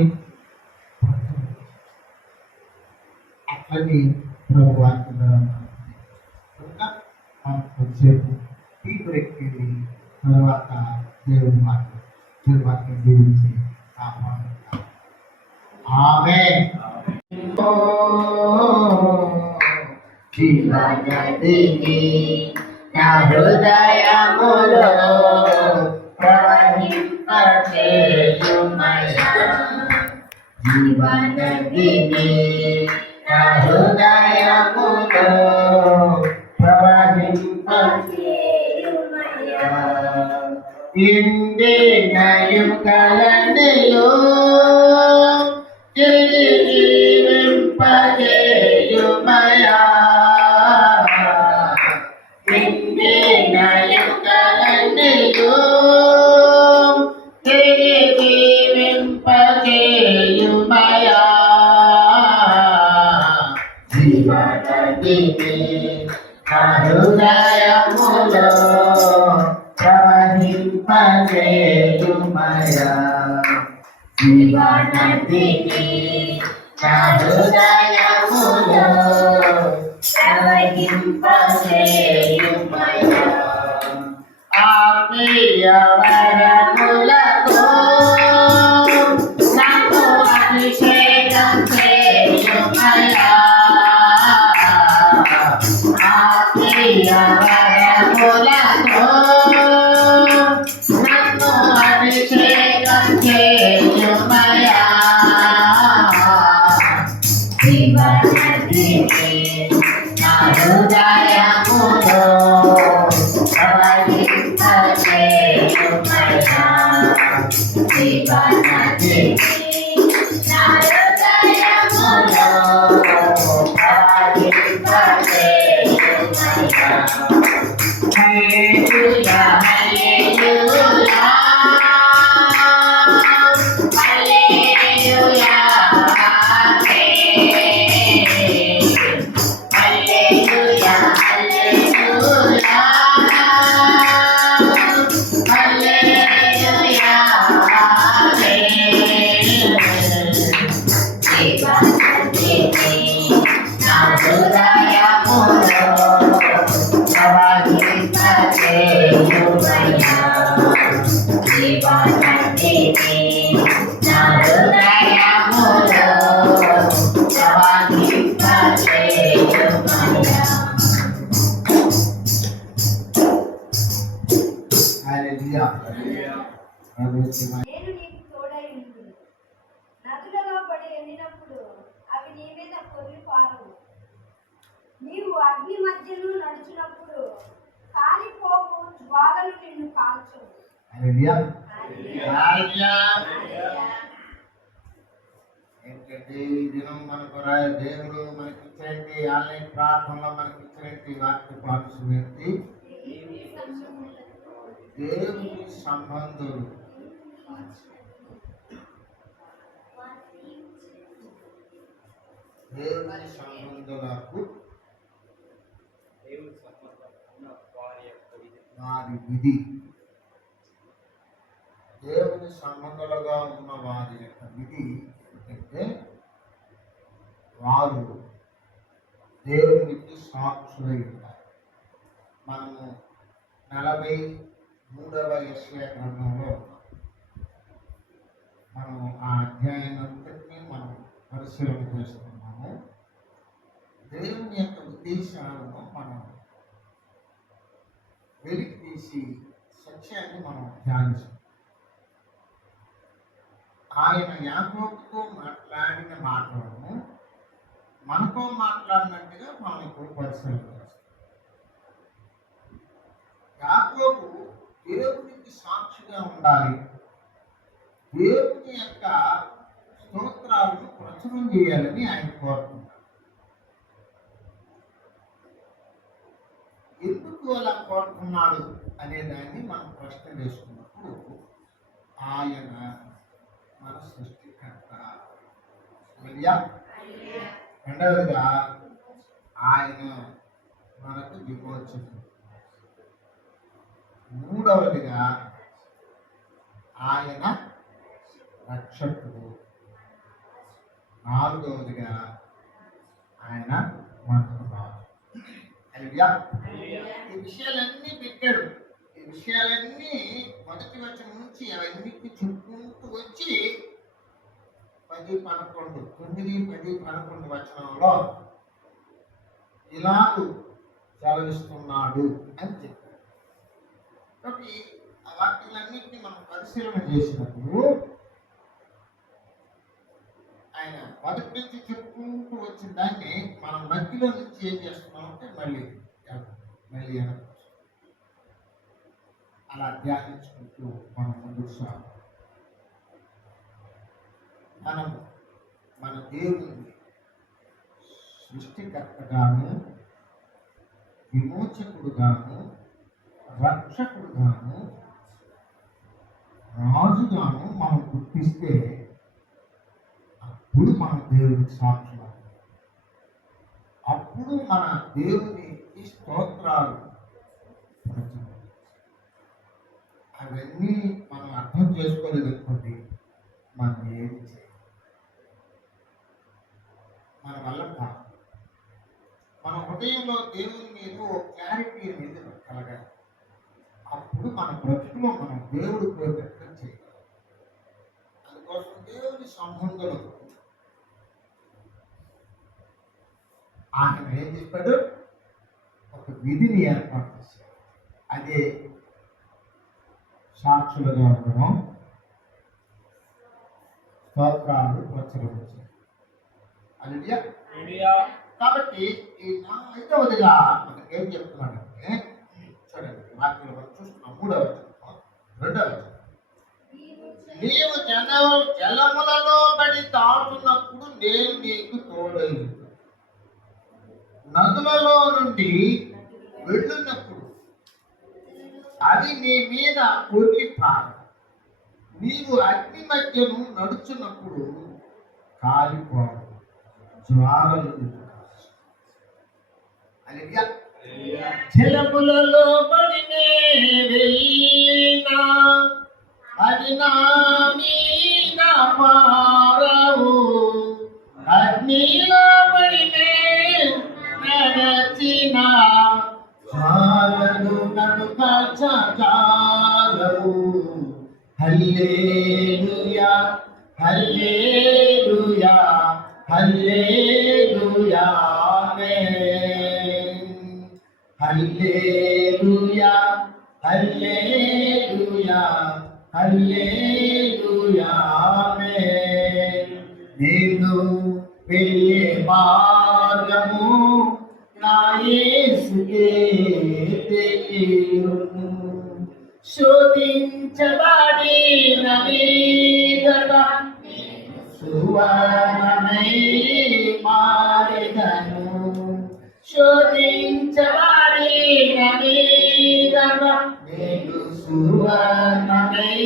అట్లని ప్రభు వాక్యం కనుక మనం కొద్దిసేపు టీ బ్రేక్ వెళ్ళి తర్వాత దేవుని వాక్యం దీవించి కాపాడుతాం. ఆమేన్. జీవనదిని నా హృదయములో ప్రవహింపచేయుమయ్యా. జీవనదిని నా హృదయములో ప్రవహింపచేయుమయ్యా. ఇండిన యుగలనిలో తిరిగి జీవింపజేయుమయ్యా. ఇండిన యుగలనిలో తిరిగి జీవింపజేయుమయ్యా. జీవనదిని నా హృదయములో ప్రవహింపచేయుమయ్యా. జీవనదిని నా హృదయములో ప్రవహింపచేయుమయ్యా. ఆత్మీయ వరములతో నన్ను అభిషేకం చేయుమయ్యా. ఆత్మీయ వరములతో నన్ను అభిషేకం చేయుమయ్యా. జీవనదిని నా హృదయములో ప్రవహింపచేయుమయ్యా. జీవనదిని నా హృదయములో ప్రవహింపచేయుమయ్యా. హల్లెలూయా హల్లెలూయా హల్లెలూయా హల్లెలూయా హల్లెలూయా హల్లెలూయా. జీవనదిని నా హృదయములో ప్రవహింపచేయుమయ్యా. జీవనదిని నా హృదయములో ప్రవహింపచేయుమయ్యా. హల్లెలూయా. ప్రభుత్వ నేను నీకు తోడై ఉండును. నదులలో పడి ఎండినప్పుడు అవి నీ మీద పొర్లి పారవు. నీవు అగ్ని మధ్యలో నడుచున్నప్పుడు కాలిపోవు జ్వాలలు నిన్ను కాల్చవు. హల్లెలూయా. హల్లెలూయా. ఏంటంటే ఈ దినం మనకు దేవుడు మనకి ఇచ్చినట్టు ఆన్లైన్ ప్రార్థనలో మనకి ఇచ్చినట్టు వాక్య పాఠం ఏంటి? దేవుని సంబంధులు. దేవుని సంబంధులకు దేవుని సంబంధం ఉన్న వారి యొక్క విధి. వారి విధి. దేవుని సంబంధులుగా ఉన్న వారి యొక్క విధి ఏంటంటే వారు దేవునికి సాక్షులై ఉంటారు. మనము 43వ యెషయా గ్రంథంలో ఉన్నాం. మనం ఆ అధ్యాయాన్నంతటినీ మనం పరిశీలన చేస్తున్నాము. దేవుని యొక్క ఉద్దేశాలను మనం వెలికి తీసి సత్యాన్ని మనం ధ్యానిస్తాం. ఆయన యాకోబుతో మాట్లాడిన మాటలను మనతో మాట్లాడినట్టుగా మనం ఇప్పుడు పరిశీలన చేస్తాం. యాకోబు దేవునికి సాక్షిగా ఉండాలి, దేవుని యొక్క స్తోత్రాలను ప్రచురం చేయాలని ఆయన కోరుతున్నారు. ఎందుకు అలా కోరుతున్నాడు అనే దాన్ని మనం ప్రశ్న వేసుకున్నప్పుడు ఆయన మన సృష్టికర్త. హల్లెలూయా. రెండవదిగా ఆయన మనకు విమోచకుడు. మూడవదిగా ఆయన రక్షకుడు. నాలుగవదిగా ఆయన మనకు రాజు. హల్లెలూయా. ఈ విషయాలన్నీ పెట్టాడు. ఈ విషయాలన్నీ మొదటి వచనం నుంచి అవన్నిటిని చెప్పుకుంటూ వచ్చి 10, 11, 9, 10, 11 వచనంలో ఇలాగూ సెలవిస్తున్నాడు అని చెప్పాడు. కాబట్టి ఆ వాక్యాలన్నింటినీ మనం పరిశీలన చేసినప్పుడు ఆయన మొదటి నుంచి చెప్పుకుంటూ వచ్చిన దాన్ని మనం మధ్యలో నుంచి ఏం చేస్తున్నామంటే మళ్ళీ వెనక్కి అలా ధ్యానించుకుంటూ మనం ముందుకు సాగు. మనం మన దేవుని సృష్టికర్తగాను, విమోచకుడుగాను, రక్షకుడుగాను, రాజుగాను మనం గుర్తిస్తే అప్పుడు మన దేవునికి సాక్షులు. అప్పుడు మన దేవుని స్తోత్రాలు అవన్నీ మనం అర్థం చేసుకోలేదనుకోండి, మనం ఏది చేయాలి మన వల్ల కాదు. మన హృదయంలో దేవుని మీద క్లారిటీ అనేది కలగాలి. అప్పుడు మన బ్రతుకులో మనం దేవుడు కోరినట్టుగా చేయగలం. అందుకోసం దేవుని సంబంధులు ఆయన ఏం చెప్పాడు? ఒక విధిని ఏర్పాటు చేశాడు. అదే సాక్షులుగా ఉండడం, స్తోత్రాలు ప్రచురించారు. హల్లెలూయా. కాబట్టి ఈ 5వదిగా మనకి ఏం చెప్తున్నాడంటే, చూడండి వాక్యంలో మనం చూస్తున్నాం 3వ వచనం, 2వ వచనం. నీవు జలములలో పడి దాటున్నప్పుడు నేను నీకు తోడై నదులలో నుండి వెళ్ళున్నప్పుడు అది నీ మీద పొర్లిపారు. నీవు అగ్ని మధ్యను నడుచున్నప్పుడు కాలిపోవు, జ్వాలలు. జలములలో పడినే వెళ్ళినా అది నా మీద పారవు, అగ్నిలో పడినే నడచిన జ్వాలలు నన్ను కాల్చజాలవు. హల్లెలూయా, హల్లెలూయా, హల్లెలూయా, ఆమేన్. హల్లెలూయా, హల్లెలూయా, హల్లెలూయా, ఆమేన్. నేను వెళ్ళే మార్గము నా యేసుకే తెలియును శోధించబడిన మీదట సువర్ణమై మారెదను శోధించబడిన మీదట నేను సువర్ణమై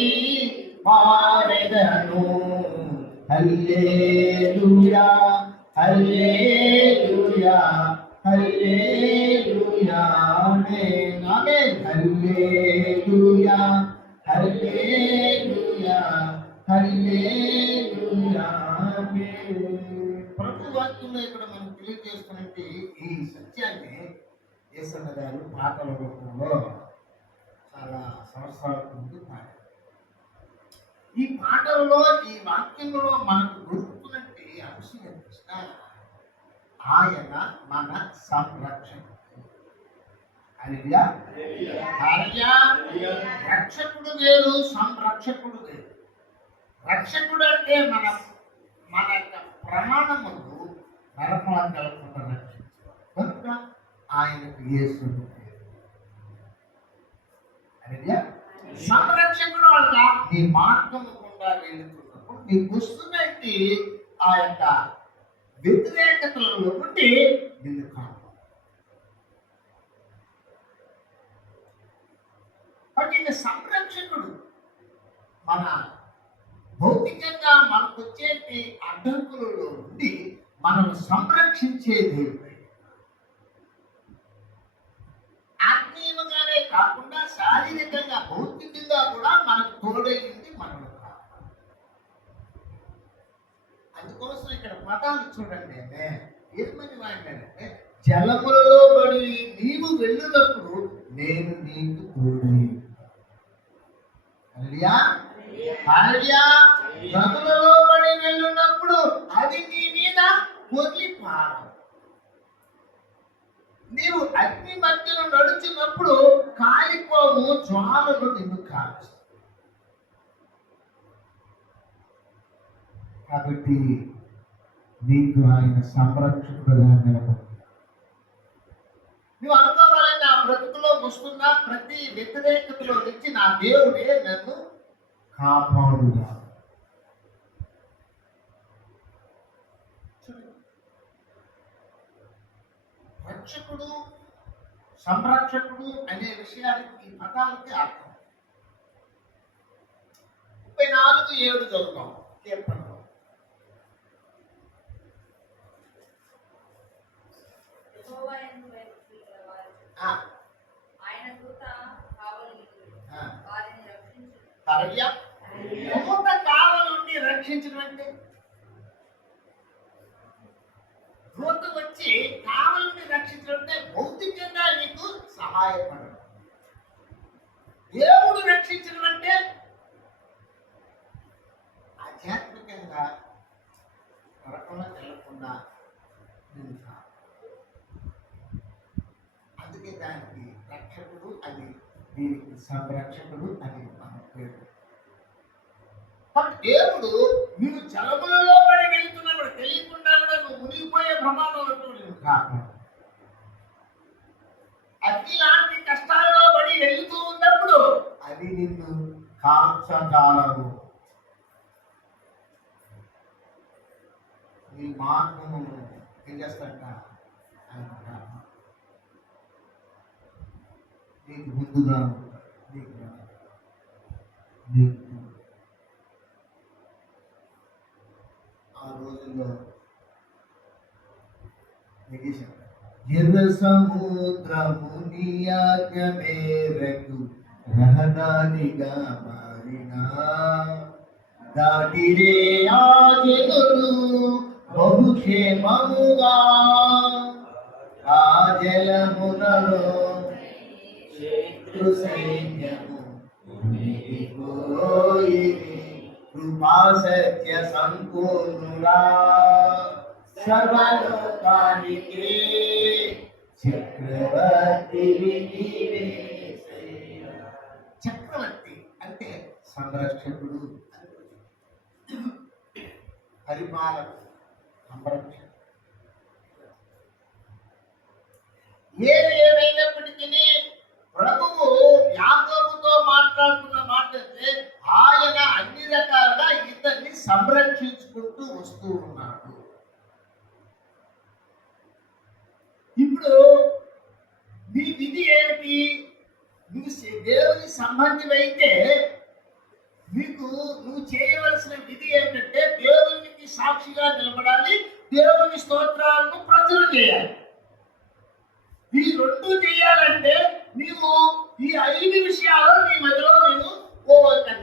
మారెదను హల్లెలూయా హల్లెలూయా హల్లెలూయా ఆమేన్ ఆమేన్ హల్లెలూయా హల్లెలూయా హల్లెలూయా ఆమేన్. ప్రభు వాక్యంలో ఇక్కడ మనం తెలియజేస్తున్నట్టు ఈ సత్యాన్ని యేసన్న గారు పాటల రూపంలో చాలా సంవత్సరాల ముందు పాడారు. ఈ పాటల్లో ఈ వాక్యంలో మనకు దొరుకుతున్నట్టు అంశం ఏంటంటే ఆయన మన సంరక్షకుడు. హల్లెలూయా హల్లెలూయా. రక్షకుడు వేరు, సంరక్షకుడు వేరు. రక్షకుడు అంటే మన మన యొక్క ప్రమాణములు నరకం కలగకుండా రక్షించారు కనుక ఆయనకు యేసుడు పేరు. హల్లెలూయా. సంరక్షకుడు వల్ల నీ మార్గము గుండా వెళుతున్నప్పుడు నీకు వస్తున్నట్టు ఆ యొక్క వ్యతిరేకతలలో నుండి నిన్ను కాపాడు. కాబట్టి ఈయన సంరక్షకుడు మన భౌతికంగా మనకు వచ్చే అడ్డంకులలో నుండి మనల్ని సంరక్షించే దేవుడు. ఆత్మీయంగానే కాకుండా శారీరకంగా భౌతికంగా కూడా మనకు తోడైంది మనల్ని కాపాడు. అందుకోసం ఇక్కడ పదాలు చూడండి. ఏమని వాడినాడంటే జలములలో పడి నీవు వెళ్ళినప్పుడు నేను నీకు తోడై. హల్లెలూయా హల్లెలూయా. నదులలో పడి వెళ్ళినప్పుడు అది నీ మీద పొర్లిపారదు. నీవు అగ్ని మధ్యలో నడుచున్నప్పుడు కాలిపోము, జ్వాలలు నిన్ను కాల్చు. కాబట్టి నీకు ఆయన సంరక్షకుడుగా నిలబడి నువ్వు అనుకోవాలి, నా బ్రతుకులో వస్తున్న ప్రతి వ్యతిరేకతలో నుంచి నా దేవుడే నన్ను కాపాడుగా. రక్షకుడు సంరక్షకుడు అనే విషయానికి ఈ పదాలకి అర్థం. 34:7 చదువుతాం కీర్తనలో. యెహోవా యందు భయభక్తులు గలవారు ఆయన దూత కావలియుడు, వారిని రక్షించును. హల్లెలూయా. దూత కావలి నుండి రక్షించడం అంటే దూత వచ్చి కావలిని రక్షించడం అంటే భౌతికంగా నీకు సహాయపడడం. దేవుడు రక్షించడం అంటే ఆధ్యాత్మికంగా నరకంలో వెళ్ళకుండా నిన్ను కాపాడు. అందుకే దానికి రక్షకుడు అని, దీనికి సంరక్షకుడు అని మన పేరు. కాబట్టి దేవుడు నువ్వు జలములలో పడి వెళ్తున్నప్పుడు తెలియకుండా కూడా నువ్వు మునిగిపోయే ప్రమాదంలో నువ్వు కాపాడు. అగ్ని లాంటి కష్టాలలో పడి వెళ్తూ ఉన్నప్పుడు అది నిన్ను కాల్చగలవు. నీ మార్గము ఏం చేస్తాట ఆయన కాపాడు. నీకు ముందుగా ఉంటాడు, నీకు ఆ రోజుల్లో ఎర్ర సముద్రము నీ ఆజ్ఞ మేరకు రహదారిగా మారినా దాటిరే ఆ జనులు బహుక్షేమముగా. ఆ జలములలో శత్రు సైన్యము మునిగిపోయిరి. కృపా సత్య సంపూర్ణుడా సర్వలోకానికి చక్రవర్తి. చక్రవర్తి అంటే సంరక్షకుడు, పరిపాలకుడు, సంరక్షకుడు. ఏమైనప్పటికీ సంరక్షించుకుంటూ వస్తూ ఉన్నాడు. ఇప్పుడు నీ విధి ఏమిటి? నువ్వు దేవుని సంబంధివైతే నువ్వు చేయవలసిన విధి ఏంటంటే దేవునికి సాక్షిగా నిలబడాలి, దేవుని స్తోత్రాలను ప్రచురణ చేయాలి. ఈ రెండు చేయాలంటే నీవు ఈ 5 విషయాలు నీ మధ్యలో నేను ఓ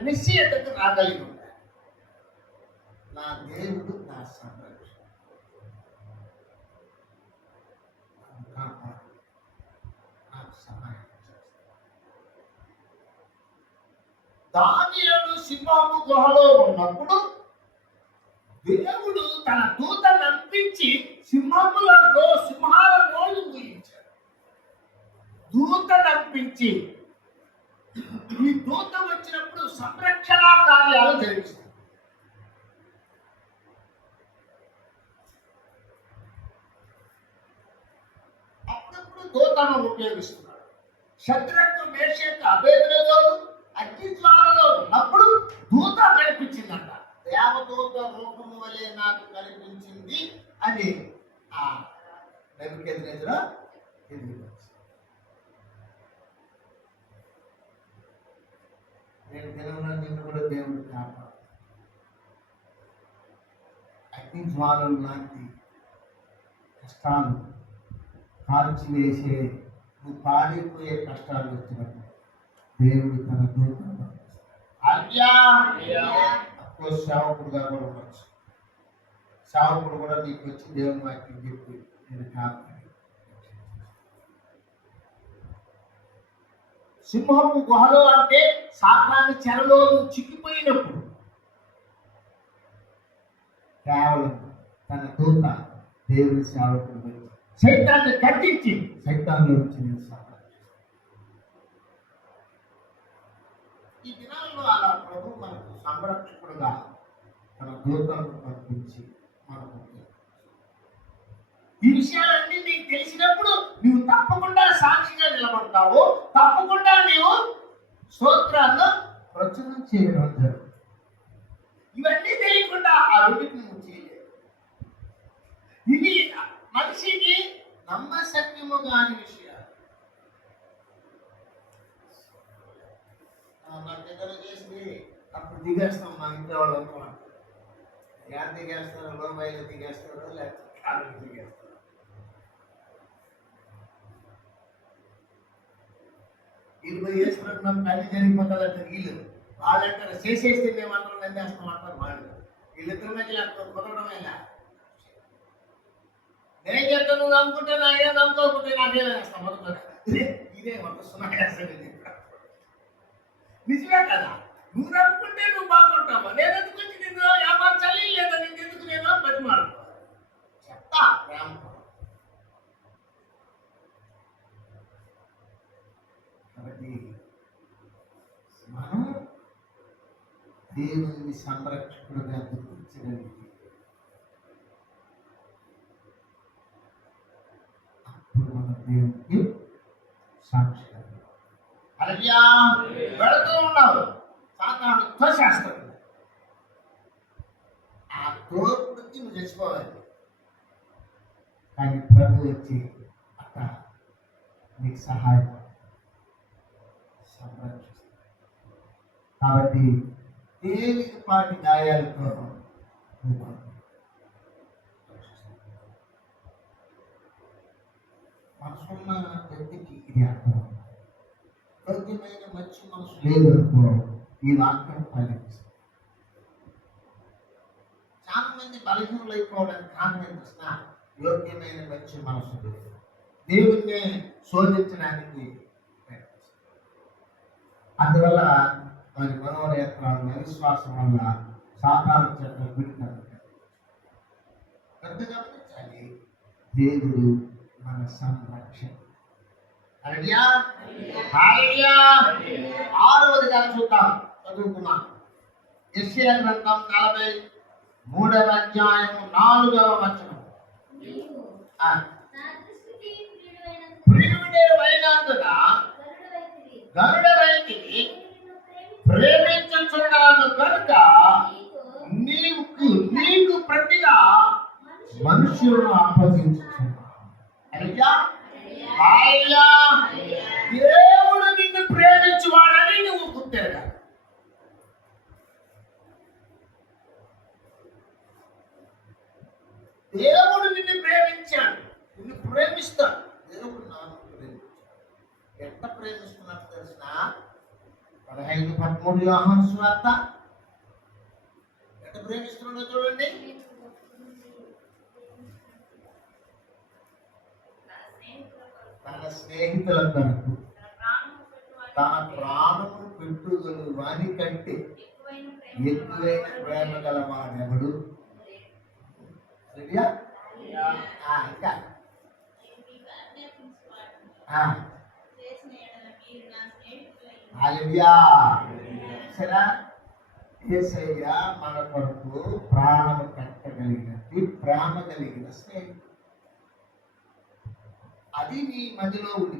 నిశ్చయతకు రాగలిగి ఉండాలి. నా దేవుడు నా సంరక్షణ, నాకు సహాయం చేస్తాడు. దానియేలు సింహపు గుహలో ఉన్నప్పుడు దేవుడు తన దూత నంపించి సింహాల నోళ్ళు మూయించాడు. దూత నంపించి ఈ దూత వచ్చినప్పుడు సంరక్షణ కార్యాలు జరిగిస్తాడు. అప్పుడప్పుడు దూతను ఉపయోగిస్తున్నాడు. శద్రకు, మేషకు, అబేద్నెగోలు అగ్నిజ్వాలలో ఉన్నప్పుడు దూత కనిపించిందంట. దేవదూత రూపము వలె నాకు కనిపించింది అని ఆ నెబుకద్నెజరు తెలియవచ్చు. నేను దినమున నిన్ను కూడా దేవుడు కాపాడు. అగ్నిజ్వాలలు లాంటి కష్టాలు కాల్చివేసే, నువ్వు పాడిపోయే కష్టాలు వచ్చినప్పుడు దేవుడు తన దూతను సేవకుడుగా కూడా ఉండొచ్చు. సేవకుడు కూడా నీకు వచ్చి దేవుని వాక్యం చెప్పి నేను కాపాడి. సింహపు గుహలో అంటే సాతాను చెరలో చిక్కిపోయినప్పుడు కేవలం తన దూత దేవుని సేవకుడు సైతాన్ని కట్టించి సైతాన్లో నుంచి నేను ఈ దినాల్లో అలా ప్రభు మనకు సంరక్షకుడుగా తన దూతలను పంపించి మనకు ఈ విషయాలన్నీ నీకు తెలిసినప్పుడు నువ్వు తప్పకుండా సాక్షిగా నిలబడతావు. తప్పకుండా నీవు స్తోత్రాలను ప్రచురణ చేయడం జరుగుతుంది. ఇవన్నీ తెలియకుండా ఆ రెండింటిని నువ్వు చేయలేవు. ఇది మనిషికి నమ్మశక్యము కాని విషయాలు. నా దగ్గర చేసి అప్పుడు దిగేస్తాం. మా ఇంట్లో వాళ్ళు అనుకోండి, ఎలా దిగేస్తారో, లోబాయిలో దిగేస్తారో లేకపోతే కాళ్ళు దిగేస్తారో. వీళ్ళు చేసుకుంటున్నాం, తల్లి జరిగిపోతుందంటే వీళ్ళు వాళ్ళంటారు చేసేస్తే మేము అందరం నందేస్తాం అంటారు వాళ్ళు. వీళ్ళిద్దరి మధ్య కుదరడమేలా. నేను చెప్తా, నువ్వు నమ్ముకుంటే నాకే, నమ్ముకోకపోతే నాకేమేస్తాం మొదట. ఇదే మొత్తం సున్నాకేస్తాను. నిజమే కదా? నువ్వు నమ్ముకుంటే నువ్వు బాగుంటావు. నేను ఎందుకు నిన్ను ఏమార్చాలి, లేదా నీకు ఎందుకు నేను బతిమాడుకోవాలి? చెప్తా ప్రేమ. కాబట్టి మనం దేవుని సంరక్షకుడుగా గుర్తించగలిగితే అప్పుడు మన దేవునికి సాక్షి. అలా పెడుతూ ఉన్నావు, సాతాను తోసేస్తాడు. ఆ తోపుకి నువ్వు చచ్చిపోవాలి. కానీ ప్రభు వచ్చి అక్క నీకు సహాయం సంరక్షిస్తాడు. కాబట్టి తేలికపాటి గాయాలతో మనసున్న వ్యక్తికి ఇది అర్థం. యోగ్యమైన మంచి మనసు లేదనుకో ఈ వాక్యం ఫలిస్తుంది. చాలా మంది బలహీనలు అయిపోవడానికి కారణం ఏంటంటే యోగ్యమైన మంచి మనసు లేదు. దేవుణ్ణి శోధించడానికి అందువల్ల వారి మనోనేత్రాలు అవిశ్వాసం వల్ల సాతాను చేత విడిపోతారు. గమనించాలి, దేవుడు మన సంరక్షణ. ఆరవది చూద్దాం, చదువుకున్నాం. యెషయా గ్రంథం 43వ అధ్యాయం 4వ వచనం. ప్రియుడైనందున గరుడవైతివి, ప్రేమించుచున్నాను కనుక నీవు శిష్యులను అప్పగించుచున్నాను. హల్లెలూయా. హల్లెలూయా. దేవుడు నిన్ను ప్రేమించువాడని నువ్వు గుర్తెరగాలి. దేవుడు నిన్ను ప్రేమించాడు, నిన్ను ప్రేమిస్తాడు. దేవుడు నన్ను ప్రేమించాడు. ఎంత ప్రేమిస్తున్నట్టు తెలిసిన 15:13 యోహాను సువార్త ఎంత ప్రేమిస్తున్నాడో చూడండి. తన స్నేహితుల కొరకు తన ప్రాణమును పెట్టుగలు వాని కంటే ఎక్కువైన ప్రేమ గలవాడెవడు? హల్లెలూయా. ఇంకా హల్లెలూయా. సరే, యేసయ్య మన కొరకు ప్రాణము కట్టగలిగినది ప్రేమ కలిగిన స్నేహితుడు. అది నీ మదిలో ఉంది.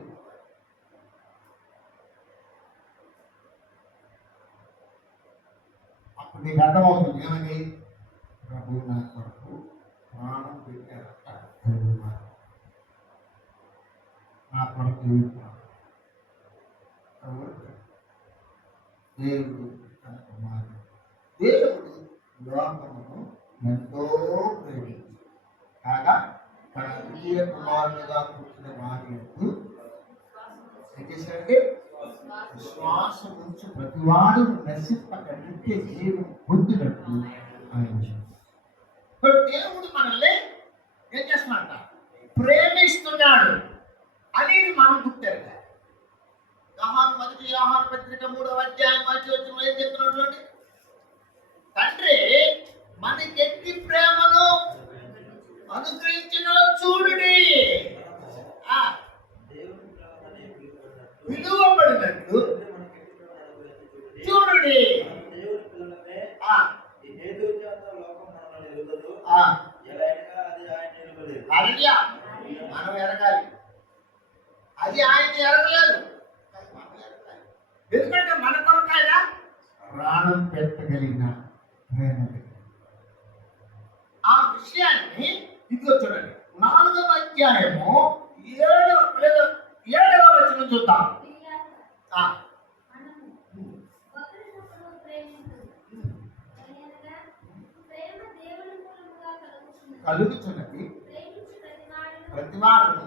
అప్పుడు నీకు అర్థమవుతుంది ఏమని, ప్రభు నా కొరకు ప్రాణం పెట్టారట. నా కొరకు దేవుడు తన కుమారుడు. దేవుడు లోకమును ఎంతో ప్రేమించి కాగా తన ద్వితీయ కుమారుడుగా పుట్టిన వారి యందు ఏం చేశాడంటే విశ్వాసం ఉంచి ప్రతివాడు నశింపక నిత్య జీవం పొందినట్టు ఆయన చేశాడు. దేవుడు మనల్ని ఏం చేస్తున్నాడు? ప్రేమిస్తున్నాడు అని మనం గుర్తెరగాలి. మొదటి యోహాను పత్రిక 3వ అధ్యాయం 1వ వచనంలో ఏం చెప్తున్నాడు చూడండి. తండ్రి మనకెట్టి ప్రేమను అనుగ్రహించిన చూడుడి, విలువబడినట్లు చూడుడి. హల్లెలూయా. మనం ఎరగాలి, అది ఆయన ఎరగలేదు. ఎందుకంటే మన కొరకు ఆయన ప్రాణం పెట్టగలిగిన ప్రేమ. ఆ విషయాన్ని ఇదిగో చూడండి, 4వ అధ్యాయము 7వ వచనం చూద్దాం. కలుగుతున్నది ప్రతివాడును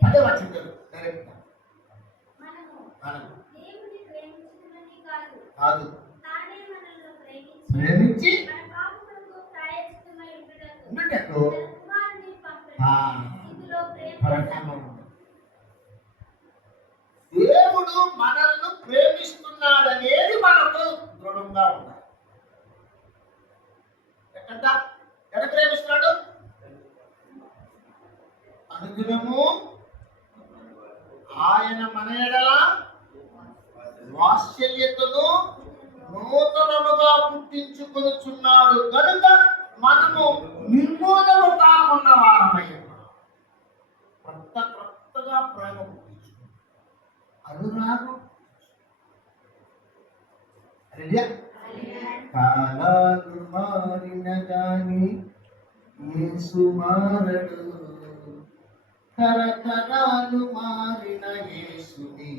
అదే వచ్చింది డైరెక్ట్ కాదు, ప్రేమించి ఉండటకు దేవుడు మనల్ని ప్రేమిస్తున్నాడనేది మనకు దృఢంగా ఉండాలి. ఎక్కడ ప్రేమిస్తున్నాడు? అనుదినము ఆయన మన ఎడల వాత్సల్యతను నూతనముగా పుట్టించుకొనుచున్నాడు కనుక మనము నిర్మూలము కాకుండా వారమయ్యాము. కొత్తగా ప్రేమ పుట్టించుకున్నాం, అనురాగం. కాలాలు మారిన గాని యేసు మారడు, తరతరాలు మారిన యేసుని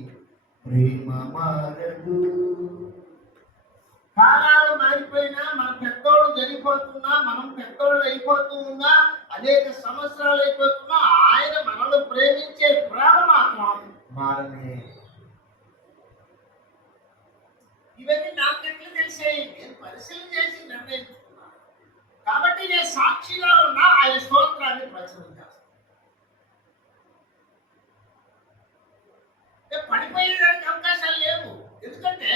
ప్రేమ మారడు. కాలాలు మారిపోయినా, మన పెద్దోళ్ళు జరిగిపోతున్నా, మనం పెద్దోళ్ళు అయిపోతూ ఉన్నా, అనేక సంవత్సరాలు అయిపోతున్నా, ఆయన మనల్ని ప్రేమించే ప్రేమ మాత్రం మారనే. ఇవన్నీ నాకెట్లు తెలిసాయి? నేను పరిశీలన చేసి నిర్ణయించుకున్నాను. కాబట్టి నేను సాక్షిగా ఉన్నా ఆయన స్తోత్రాన్ని ప్రచురం చేస్తాను. పడిపోయేదానికి అవకాశాలు లేవు, ఎందుకంటే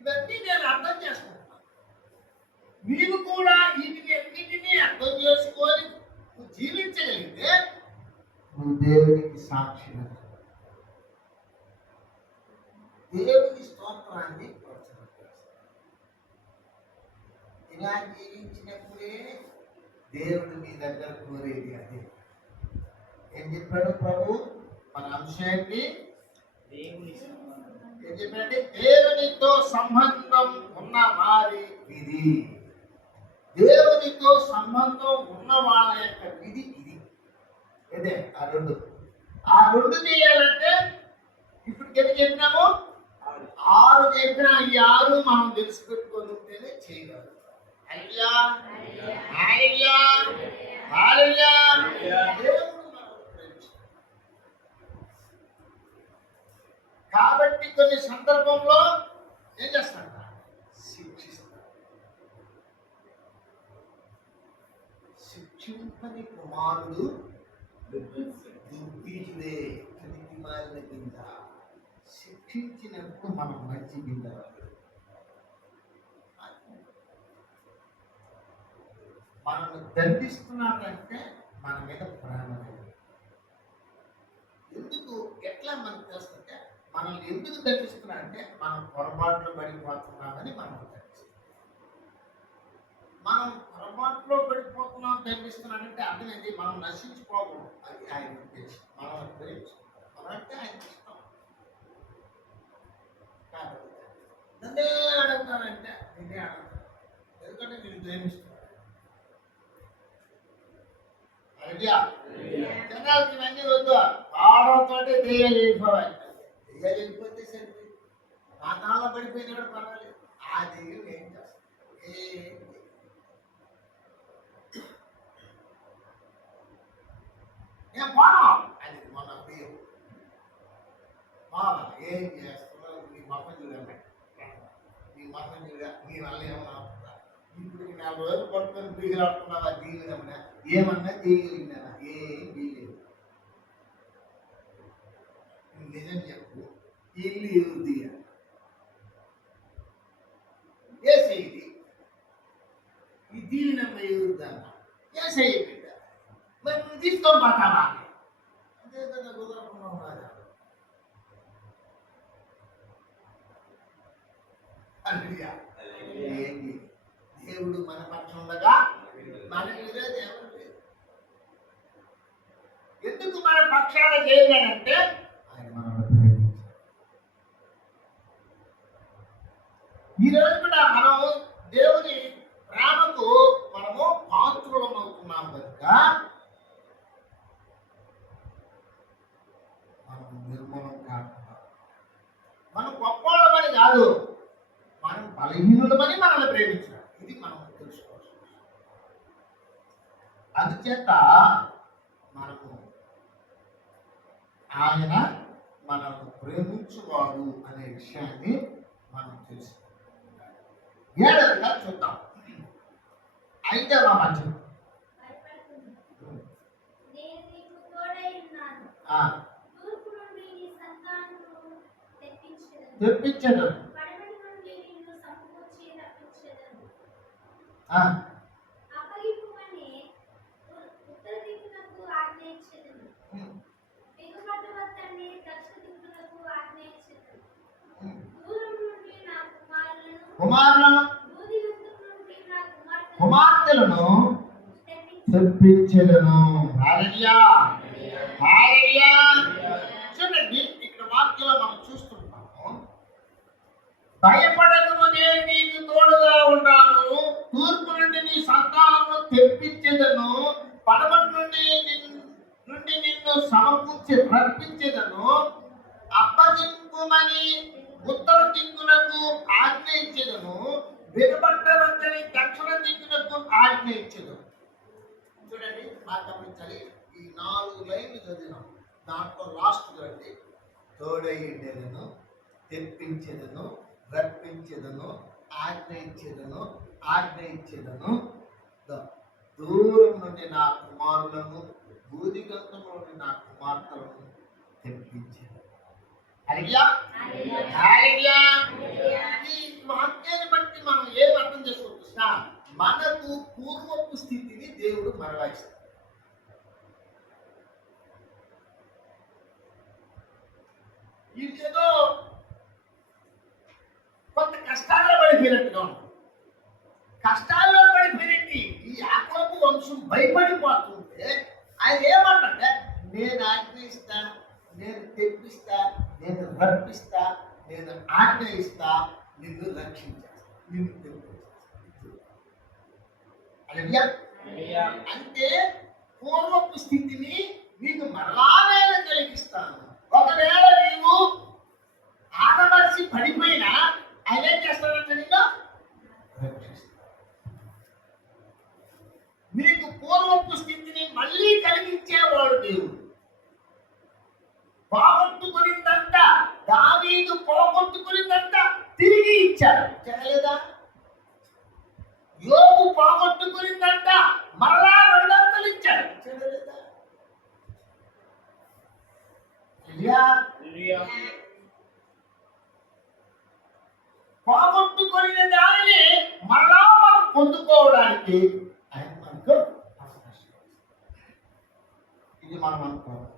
ఇవన్నీ నేను అర్థం చేసుకుంటున్నాను. నీవు కూడా వీటిని అన్నింటినీ అర్థం చేసుకొని నువ్వు జీవించగలిగితే నువ్వు దేవునికి సాక్షిగా, దేవుని స్తోత్రాన్ని ప్రచురం చేస్తావు. ఇలా జీవించినప్పుడే దేవుడు నీ దగ్గర కోరేది అదే. ఏం చెప్పాడు ప్రభు? మన అంశాన్ని ఏం చెప్పాడంటే దేవునితో సంబంధం ఉన్న వారి విధి. దేవునితో సంబంధం ఉన్న వాళ్ళ యొక్క విధి ఇది. ఇదే ఆ రెండు చేయాలంటే ఇప్పుడు ఎన్ని చెప్పినాము? 6 చెప్పినా ఈ 6 మనం తెలిసిపెట్టుకొని ఉంటేనే చేయగలం. హల్లెలూయా, హల్లెలూయా, హల్లెలూయా. దేవుడు మనల్ని ప్రేమిస్తాడు. కాబట్టి కొన్ని సందర్భంలో ఏం చేస్తాడు? శిక్షిస్తాడు. శిక్షింపని కుమారుడు దుర్బీజుడే, కిందికి మారిన గింజ. శిక్షించినప్పుడు మనం మంచి గింజ. మనల్ని దండిస్తున్నాడంటే మన మీద ప్రేమ లేదు. ఎందుకు ఎట్లా మనకు తెలుస్తుంటే మనల్ని ఎందుకు దండిస్తున్నాడంటే మనం పొరపాట్లు పడిపోతున్నామని మనం దండిస్తున్నాం. మనం పొరపాట్లో పడిపోతున్నాం దండిస్తున్నాడంటే అర్థమైంది మనం నశించుకోకూడదు. అది ఆయన ఉద్దేశం. మనం ప్రేమించుకుంటాం, మనం అంటే ఆయన ఇష్టం. కాబట్టి నన్నే అడుగుతానంటే నేనే అడుగుతాను, ఎందుకంటే నేను ప్రేమిస్తున్నాను. జనాలకి ఇవన్నీ వద్దు. ఆడతో దెయ్యాలు వెళ్ళిపోవాలి. దెయ్యాలు వెళ్ళిపోతే సరిపోయింది. పాతాళంలో పడిపోయినా కూడా పర్వాలేదు. ఆ దెయ్యం ఏం చేస్తాం? నేను పోను అది మన దెయ్యం. ఏం చేస్తున్నావు? నీ మొహం చూడమే, నీ మొహం చూడ, నీ వల్ల ఏమన్నా ఇప్పుడు 4 రోజులు పట్టుకొని దిగులాడుతున్నావా? దీనిదమ్మా ఏమన్నా చేయగలిగినా? ఏం చేయలేదు. నిజం చెప్పు, ఇల్లు ఎవరిది? ఏసైది. ఈ దీనినమ్మ ఎవరిదన్నా? ఏసై బిడ్డ. మరి నువ్వు తీసుకొని పోతావా? అదే కదా కుదరకుండా ఉన్నదా? ఏంటి? దేవుడు మన పక్షం ఉండగా మన విరోధి ఎవరు లేదు. ఎందుకు మన పక్షాలు చేయలేదంటే ఆయన మనల్ని ప్రేమించాడు. ఈరోజు కూడా మనం దేవుని ప్రేమకు మనము పాత్రులం అవుతున్నాం కనుక మనం నిర్మూలం కాకుండా మనం గొప్పవాళ్ళమని కాదు, మనం బలహీనులమని మనల్ని ప్రేమించాడు. ఇది మనం తెలుసుకోవాలి. అందుచేత మనము ఆయన మనల్ని ప్రేమించువాడు అనే విషయాన్ని మనం తెలుసుకోవాలి. 7వ చూద్దాం. 5వ వచనం. తెప్పించదు. కుమారులను కుమార్తెలను తెప్పించెదను. హల్లెలూయా, హల్లెలూయా. చూడండి, ఇక్కడ వాక్యంలో మనం చూస్తున్నాము, భయపడకు, నేను నీకు తోడుగా ఉన్నాను, తూర్పు నుండి నీ సంతానము తెప్పించెదను, పడమటి నుండి నిన్ను సమకూర్చి రప్పించెదను, అప్పగింపుమని ఉత్తర దిక్కునకు ఆజ్ఞ ఇచ్చెదను, వినబట్టవద్దని దక్షిణ దిక్కునకు ఆజ్ఞ ఇచ్చెదను. చూడండి, బాగా గమనించాలి. ఈ 4 లైన్లు చదివినాం. దాంట్లో లాస్ట్ చూడండి, తోడైండెదను, తెప్పించెదను, రప్పించెదను, ఆజ్ఞ ఇచ్చేదను, ఆజ్ఞ ఇచ్చేదను, దూరం నుండి నా కుమారులను, భూదిగంతం నుండి నా కుమార్తెలను తెప్పించేదను. హల్లెలూయా, హల్లెలూయా. ఈ వాక్యాన్ని బట్టి మనం ఏం అర్థం చేసుకోవచ్చు? మనకు పూర్వపు స్థితిని దేవుడు మరలా ఇస్తాడు. ఇదేదో కొంత కష్టాల్లో పడిపోయినట్టుగా ఉంటుంది. కష్టాల్లో పడిపోయినట్టు ఈ యాకోబు వంశం భయపడిపోతుంటే ఆయన ఏమంటే, నేను ఆజ్ఞయిస్తా, నేను తెప్పిస్తా, నేను రప్పిస్తా, నేను ఆజ్ఞయిస్తా, నిన్ను రక్షించేస్తా, నిన్ను తెప్పిస్తా. హల్లెలూయా. అంటే పూర్వపు స్థితిని మీకు మరలా నేను కలిగిస్తాను. ఒకవేళ నీవు ఆదమర్చి పడిపోయినా ఆయన ఏం చేస్తాడంటే నిన్ను రక్షిస్తాడు. మీకు పూర్వపు స్థితిని మళ్ళీ కలిగించేవాడు దేవుడు. పోగొట్టుకునిందంతా దావీదు పోగొట్టుకునిందంతా తిరిగి ఇచ్చాడు. చేయలేదా? యోబు పోగొట్టుకునిందంట మరలా రెండంతలు ఇచ్చాడు. చేయలేదా? పోగొట్టుకుని దానిని మరలా మనం పొందుకోవడానికి ఆయన మనకు అవకాశం ఇస్తాడు. ఇది మనం అనుకోవాలి.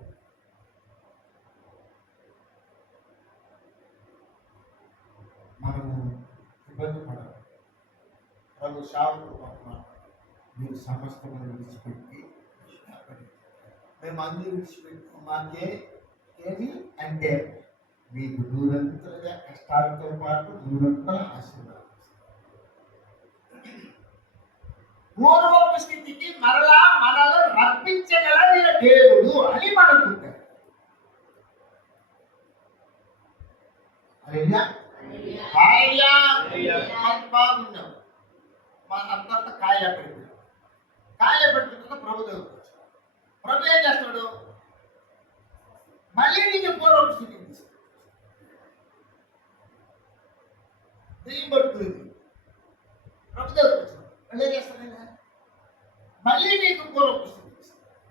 మనము ఇబ్బంది పడాలి. ప్రభు సేవకుడు మీరు సమస్తమును విడిచిపెట్టి మేము అందరూ విడిచిపెట్టు మాకే ఏమి అంటే మీకు దూరంతలుగా కష్టాలతో పాటు దూరంతల ఆశీర్వాదం. పూర్వపు స్థితికి మరలా మనలో రప్పించగల దేవుడు అని మనం అనుకుంటాం. బాగున్నాం మన అంతంత కాయలు పెడుతున్నాం. కాయలు పెడుతున్నా ప్రభు దేవుడు వచ్చాడు. ప్రభు ఏం చేస్తాడు? మళ్ళీ నీకు పూర్వపు స్థితికి తీసుకుంటాడు. దెయ్యం పడుతుంది. ప్రభు దేవుడు వచ్చాడు. మళ్ళీ ఏం చేస్తాడు? మళ్ళీ నీకు పూర్వపు స్థితికి తీసుకుంటాడు.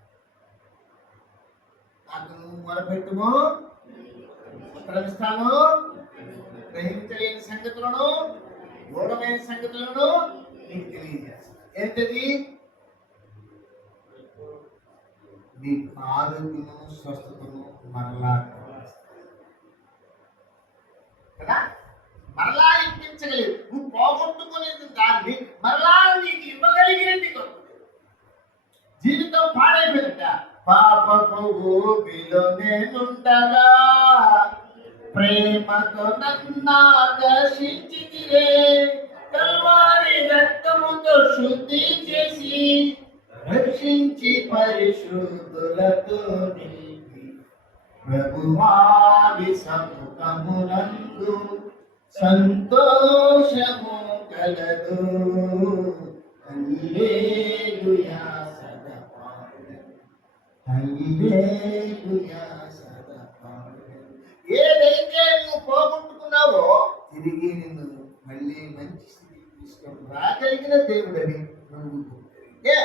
నాకు నువ్వు మొరపెట్టుము, ఉత్తరమిస్తాను. గ్రహించలేని సంగతులను, గూఢమైన సంగతులను నీకు తెలియజేస్తాను. ఏంటది? నీకు ఆరోగ్యము, స్వస్థతను మరలా కదా, మరలా ఇప్పించగలిగి నువ్వు పోగొట్టుకునేది దాన్ని మరలా నీకు ఇవ్వగలిగినది. జీవితం పాడైపోయిందట. పాపపు ఊబిలో నేనుండగా ప్రేమతో నన్నాకర్షించితిరే, కల్వారి రక్తముతో శుద్ధి చేసి రక్షించి పరిశుద్ధులతో నిలిపి ప్రభువారి సముఖమునందు సంతోషము కలదు. హల్లెలూయా సదాపాడు, హల్లెలూయా సదాపాడు. ఏదైతే నువ్వు పోగొట్టుకున్నావో తిరిగి నిన్ను మళ్ళీ మంచి స్థితికి తీసుకొని రాగలిగిన దేవుడని నువ్వు గుర్తిరిగితే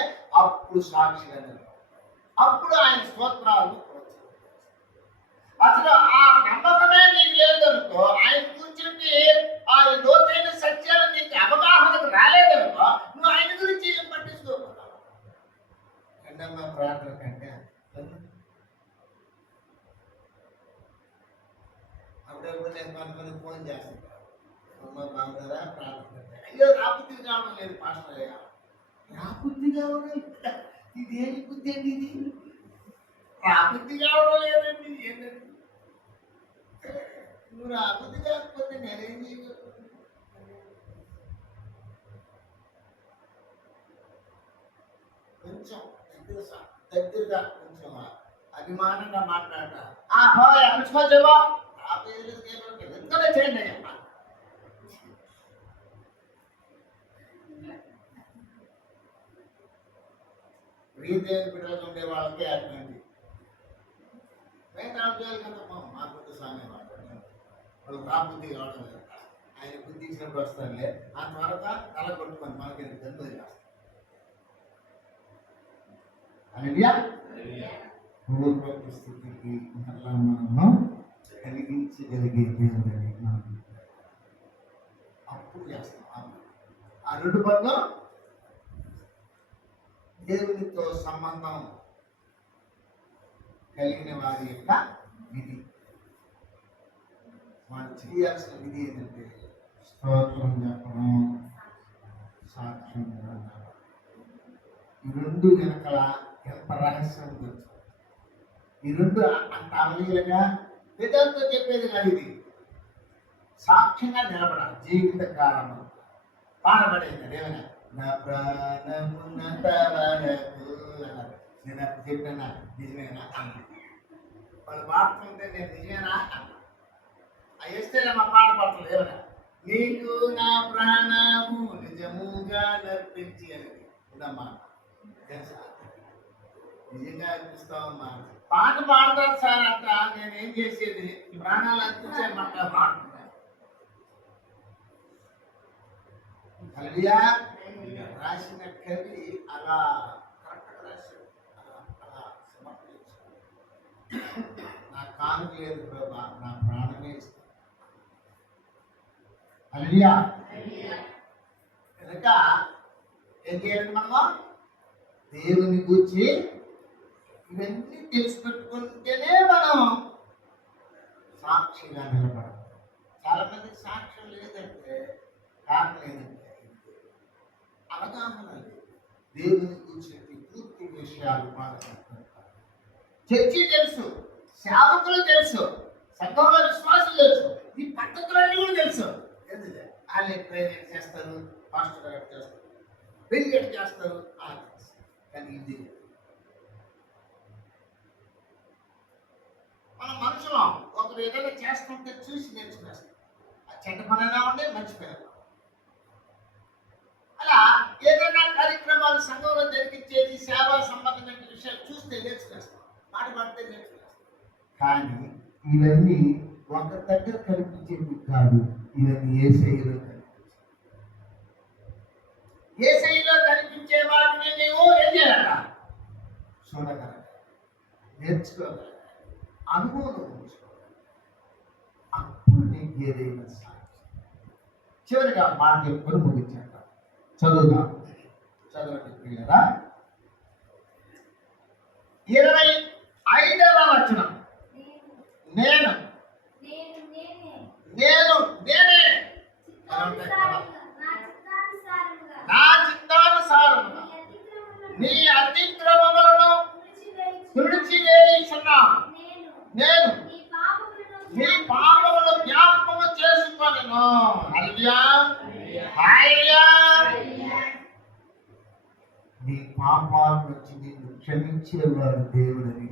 అప్పుడు సాక్షిగా నిలబడతావు. అప్పుడు ఆయన స్తోత్రాలు అసలు ఆ నమ్మకమే నీకు లేదనుకో, ఆయన గురించి ఆ లోతైన సత్యాలు నీకు అవగాహనకు రాలేదనుకో, నువ్వు ఆయన గురించి ఏం పట్టించుకోకపోతావు. రెండమ్మ ప్రార్థన కంటే అప్పుడప్పుడు నేను కొంతమంది ఫోన్ చేస్తాను. అమ్మ బాగుంటారా ప్రార్థన. అయ్యో రాబుద్ధి కావడం లేదు పాస్టర్ అయ్యా. రాబుద్ధి కావడం ఇదేంటి బుద్ధి అండి? ఇది రాబుద్ధి కావడం లేదండి. ఏంటండి నువ్వు రాబుద్ధి కాకపోతే నేనేం చేయగలను? కొంచెం దగ్గరగా కొంచెం అభిమానంగా మాట్లాడట. ఎక్కడికోవచ్చావా? ఎంతనే చేయండి అయ్యా. ప్రియదేవి బిడ్డలు ఉండే వాళ్ళకే అటువంటి మిగతా ఉద్యోగాలు కదా మా బుద్ధి స్వామి వాళ్ళు రాబుద్ధి కావడం లేదు. ఆయన బుద్ధి ఇచ్చినప్పుడు వస్తారులే, ఆ త్వరగా తల కొట్టుకొని మనకి దండు చేస్తాం. పూర్వపు స్థితికి మరలా మనము కలిగించగలిగే దేవుడని మనం అప్పుడు చేస్తాం. ఆ రెండు పనులు దేవునితో సంబంధం కలిగిన వారి యొక్క విధి. వారు చేయాల్సిన విధి ఏంటంటే స్తోత్రం చెప్పడం, సాక్ష్యం చెప్పడం. ఈ రెండు వెనకల ఎంత రహస్యం తెలుసు. ఈ రెండు అంత అవలీలగా పెద్దలతో చెప్పేది కాదు. ఇది సాక్ష్యంగా నిలబడాలి. జీవిత కాలంలో పాడబడేది ఏమైనా నా ప్రాణమున్నంత వరకు అన్నారు. నేను అప్పుడు చెప్పానా నిజమేనా అన్నా. వాళ్ళు పాడుతుంటే నేను నిజమేనా అన్నా. అవి వేస్తే మా పాట పాడుతుంది ఏమన్నా నీకు నా ప్రాణము నిజముగా నర్పించి అనేది ఉందమ్మా. తెలుసా? నిజంగా అనిపిస్తామమ్మా. పాట పాడతారు సార్ అంట, నేనేం చేసేది ప్రాణాలు అనిపించే మాట పాడుతున్నాను. హల్లెలూయా. రాసిన కవి అలా కరెక్ట్గా రాశాడు. అలా సమర్పించాడు. నా కాను లేదు ప్రభా, నా ప్రాణమే ఇస్తాను. హల్లెలూయా. కనుక ఏం చేయాలి మనము? దేవుని గురించి ఇవన్నీ తెలిసి పెట్టుకుంటేనే మనం సాక్షిగా నిలబడాలి. చాలా మందికి సాక్ష్యం లేదంటే కారణం ఏంటంటే అవగాహన లేదు. దేవుని గురించి పూర్తి విషయాలు మాట్లాడుతుంటారు. చర్చి తెలుసు, సేవకులు తెలుసు, సంఘంలో విశ్వాసం తెలుసు, ఈ పద్ధతులన్నీ కూడా తెలుసు. ఎందుకంటే వాళ్ళే ప్రేరణ చేస్తారు, పాస్టర్ గారు చేస్తారు, పెళ్లి చేస్తారు, కానీ ఇది మన మనుషులం ఒకరు ఏదైనా చేస్తుంటే చూసి నేర్చుకునేస్తాం. ఆ చెడ్డ పనైనా ఉండే మంచి పని. అలా ఏదైనా కార్యక్రమాలు సంఘంలో జరిగించేది సేవా సంబంధమైన విషయాలు చూస్తే నేర్చుకునేస్తాం, మాట పడితే నేర్చుకునేస్తాం. కానీ ఇవన్నీ ఒక దగ్గర కనిపించేది కాదు. ఇవన్నీ యేసయ్యలో యేసయ్యలో కనిపించే వాటిని మేము ఏం చేయాలట? చూడగలగాలి, నేర్చుకోగలగాలి, అనుభవంలో ఉంచుకోవాలి. అప్పుడు నీకు ఏదైనా సాధ్యం. చివరిగా మాట చెప్పుకొని ముగించాక చదువుదాం. చదవండి ప్రియులారా. 25వ వచనం. నేను నేనే నా చిత్తానుసారముగా నీ అతిక్రమములను తుడిచివేయుచున్నాను. నేను నీ పాపములను జ్ఞాపకము చేసుకొనెను. హల్లెలూయా. హల్లెలూయా. నీ పాపాల నుంచి నిన్ను క్షమించేవాడు దేవుడని.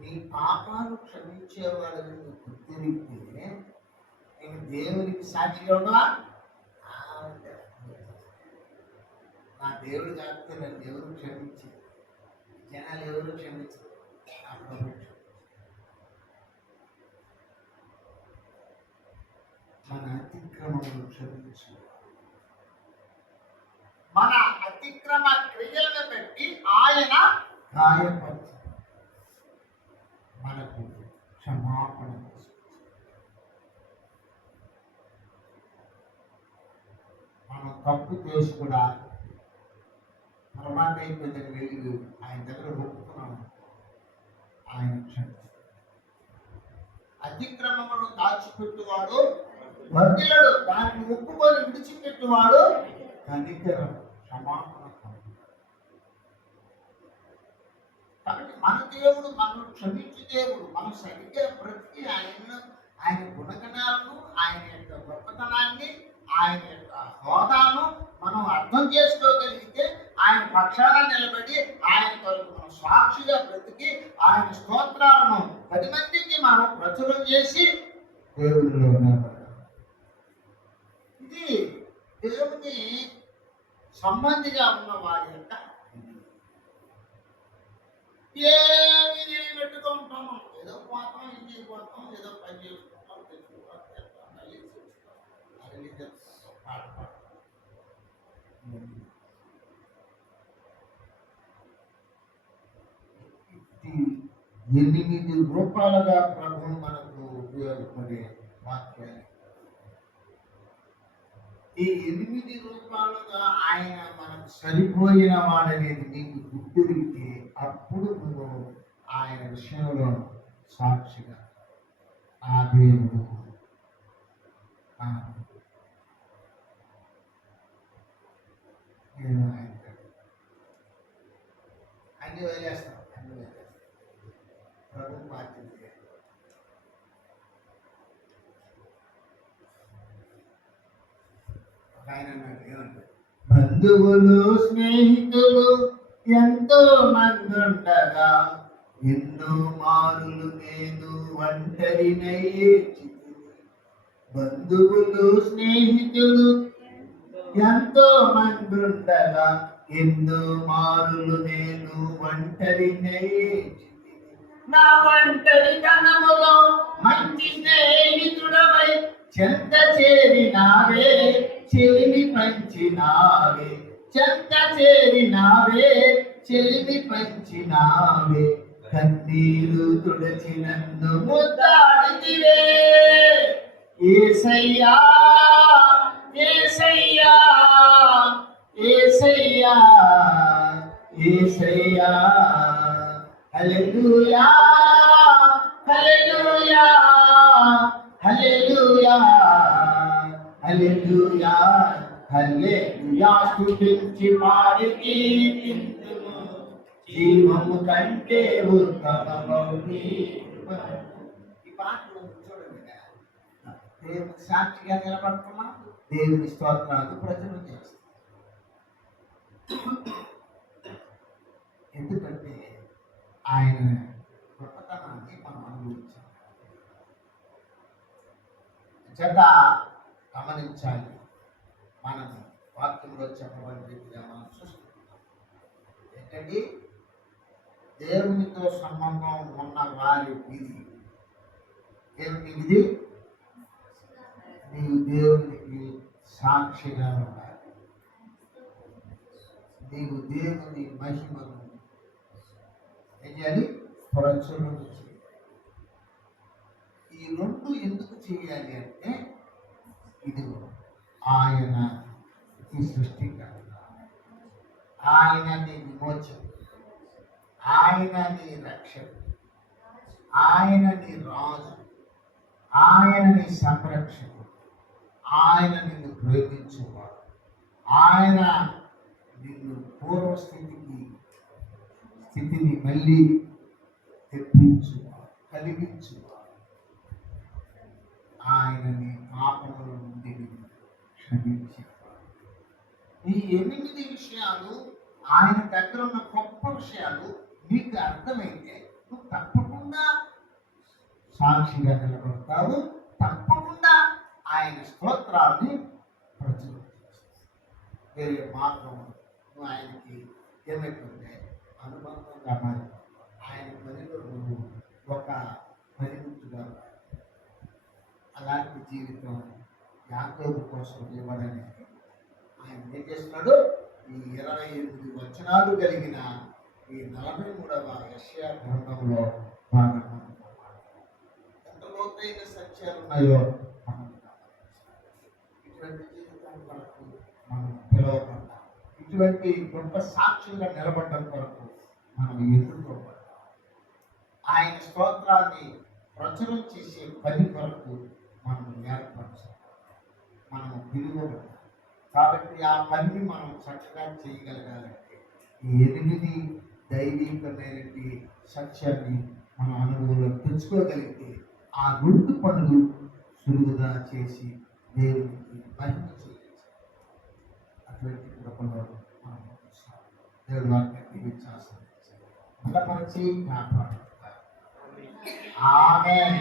నీ పాపాలు క్షమించేవాడని నువ్వు గుర్తిరిగితే నేను దేవునికి సాక్షిగా ఉండవా? నా దేవుడు కాకపోతే నన్ను ఎవరు క్షమించి జనాలు ఎవరు క్షమించరు. మన అతిక్రమములు క్షమించు. మన అతిక్రమ క్రియలను బట్టి ఆయన గాయపరచు మనకు క్షమాపణ. మనం తప్పు చేసి కూడా పొరపాటు అయిపోయిందని వెళ్ళి ఆయన దగ్గర ఒప్పుకున్నాము, ఆయన క్షమిస్తాడు. అతిక్రమమును దాచిపెట్టువాడు వర్ధిల్లడు, దాన్ని ఒప్పుకొని విడిచిపెట్టువాడు కనికరం క్షమాపణ. కాబట్టి మన దేవుడు మనల్ని క్షమించు దేవుడు. మనం సరిగ్గా బ్రతికి ఆయన గుణగణాలను, ఆయన యొక్క గొప్పతనాన్ని, ఆయన యొక్క హోదాను మనం అర్థం చేసుకోగలిగితే ఆయన పక్షాన నిలబడి ఆయన కొరకు మనం సాక్షిగా బ్రతికి ఆయన స్తోత్రాలను 10 మందికి మనం ప్రచురం చేసి దేవుడిలో నిలబడాలి. ఇది దేవుని సంబంధిగా ఉన్న వారి యొక్క ఏమి పెట్టుకుంటాము. ఏదో పోతాం, ఇంటికి పోతాం, ఏదో పని చేసుకుంటాం, తెచ్చుకుంటాం, మళ్ళీ పాట 8 రూపాయలుగా ప్రభు మనకు ఉపయోగపడే వాక్యాలు. ఈ 8 రూపాయలుగా ఆయన మనకు సరిపోయిన వాడనేది నీకు గుర్తిరిగితే అప్పుడు నువ్వు ఆయన విషయంలో సాక్షిగా ఆ దేవుడు నేను అన్ని వదిలేస్తాను, ప్రభు బాధ్యత. ఆయన అన్నాడు ఏమంటాడు, బంధువులు స్నేహితులు ఎంతో మంది ఉండగా ఎన్నో మారులు నేను ఒంటరినయ్యే బంధువులు స్నేహితులు ఎంతో మంది ఉండగా ఎన్నో మారులు నేను ఒంటరినయ్యే నా ఒంటరితనములో మంచి స్నేహితుడవై చెంత చేరినావే చెలిమి పంచినావే చెంత చేరినావే చెలిమి పంచినావే కన్నీరు తుడచి నన్ను ముద్దాడితివే యేసయ్యా యేసయ్యా యేసయ్యా యేసయ్యా హల్లెలూయా హల్లెలూయా హల్లెలూయా హల్లెలూయా హల్లెలూయా స్తుతించి పాడి కీర్తింతుము జీవము కంటే ఉత్తమమౌ నీ కృప. ఈ పాటలు చూడండి దేవుని సాక్షిగా నిలబడుతున్నా దేవుని స్తోత్రాలు ప్రజలు చేస్తారు. ఎందుకంటే ఆయన గొప్పతనాన్ని మనం అనుభవించాలి. జత గమనించాలి. మనం వాక్యంలో చెప్పబడిన రీతిగా మనం చూస్తున్నాం ఏంటండి, దేవునితో సంబంధం ఉన్న వారి విధి ఏమిటి? విధి నీవు దేవునికి సాక్షిగా ఉండాలి. నీవు దేవుని మహిమను ఏం చేయాలి? ప్రచురణ చేయాలి. ఈ రెండు ఎందుకు చేయాలి అంటే, ఇదిగో ఆయన ఈ సృష్టికర్త, ఆయన నీ విమోచన, ఆయన నీ రక్షణ, ఆయన నీ రాజు, ఆయన నీ సంరక్షకుడు, ఆయన నిన్ను ప్రేమించేవాడు, ఆయన నిన్ను స్థితిని మళ్ళీ తెప్పించువాడు, కలిగించువాడు, ఆయన నీ పాపముల నుండి నిన్ను క్షమించేవాడు. ఈ 8 విషయాలు ఆయన దగ్గర ఉన్న గొప్ప విషయాలు నీకు అర్థమైతే నువ్వు తప్పకుండా సాక్షిగా నిలబడతావు. తప్పకుండా ఆయన స్తోత్రాన్ని ప్రచురం చేస్తావు. వేరే మార్గం నువ్వు ఆయనకి ఏమైతుంటే అనుబంధంగా మారిపోతావు. ఆయన పనిలో నువ్వు ఒక పరిమితుగా అలాంటి జీవితం యాకోబు కోసం ఇవ్వడానికి ఆయన ఏం చేస్తున్నాడు? ఈ 28 వచనాలు కలిగిన ఈ 43వ యెషయా గ్రంథంలో ఎంత లోతైన సత్యాలు ఉన్నాయో మనం ఇటువంటి జీవితం కొరకు మనం పిలువబడ్డాం. ఇటువంటి గొప్ప సాక్షులుగా నిలబడడం కొరకు మనం ఎదుర్కోబడ్డాం. ఆయన స్తోత్రాన్ని ప్రచురం చేసే పని కొరకు మనం ఏర్పరచాలి. మనము పిలువబడ్డాం కాబట్టి ఆ పనిని మనం చక్కగా చేయగలగాలంటే ఈ 8 దైవికమైనటువంటి సత్యాన్ని మన అనుభవంలో తెచ్చుకోగలిగితే ఆ 2 పనులు సులువుగా చేసి దేవునికి మహిమ చేయించాలి. అటువంటి కృపలో మనం దేవుడి వాక్యాన్ని విచారించాలి. బలపరిచి కాపాడుతారు. ఆమేన్.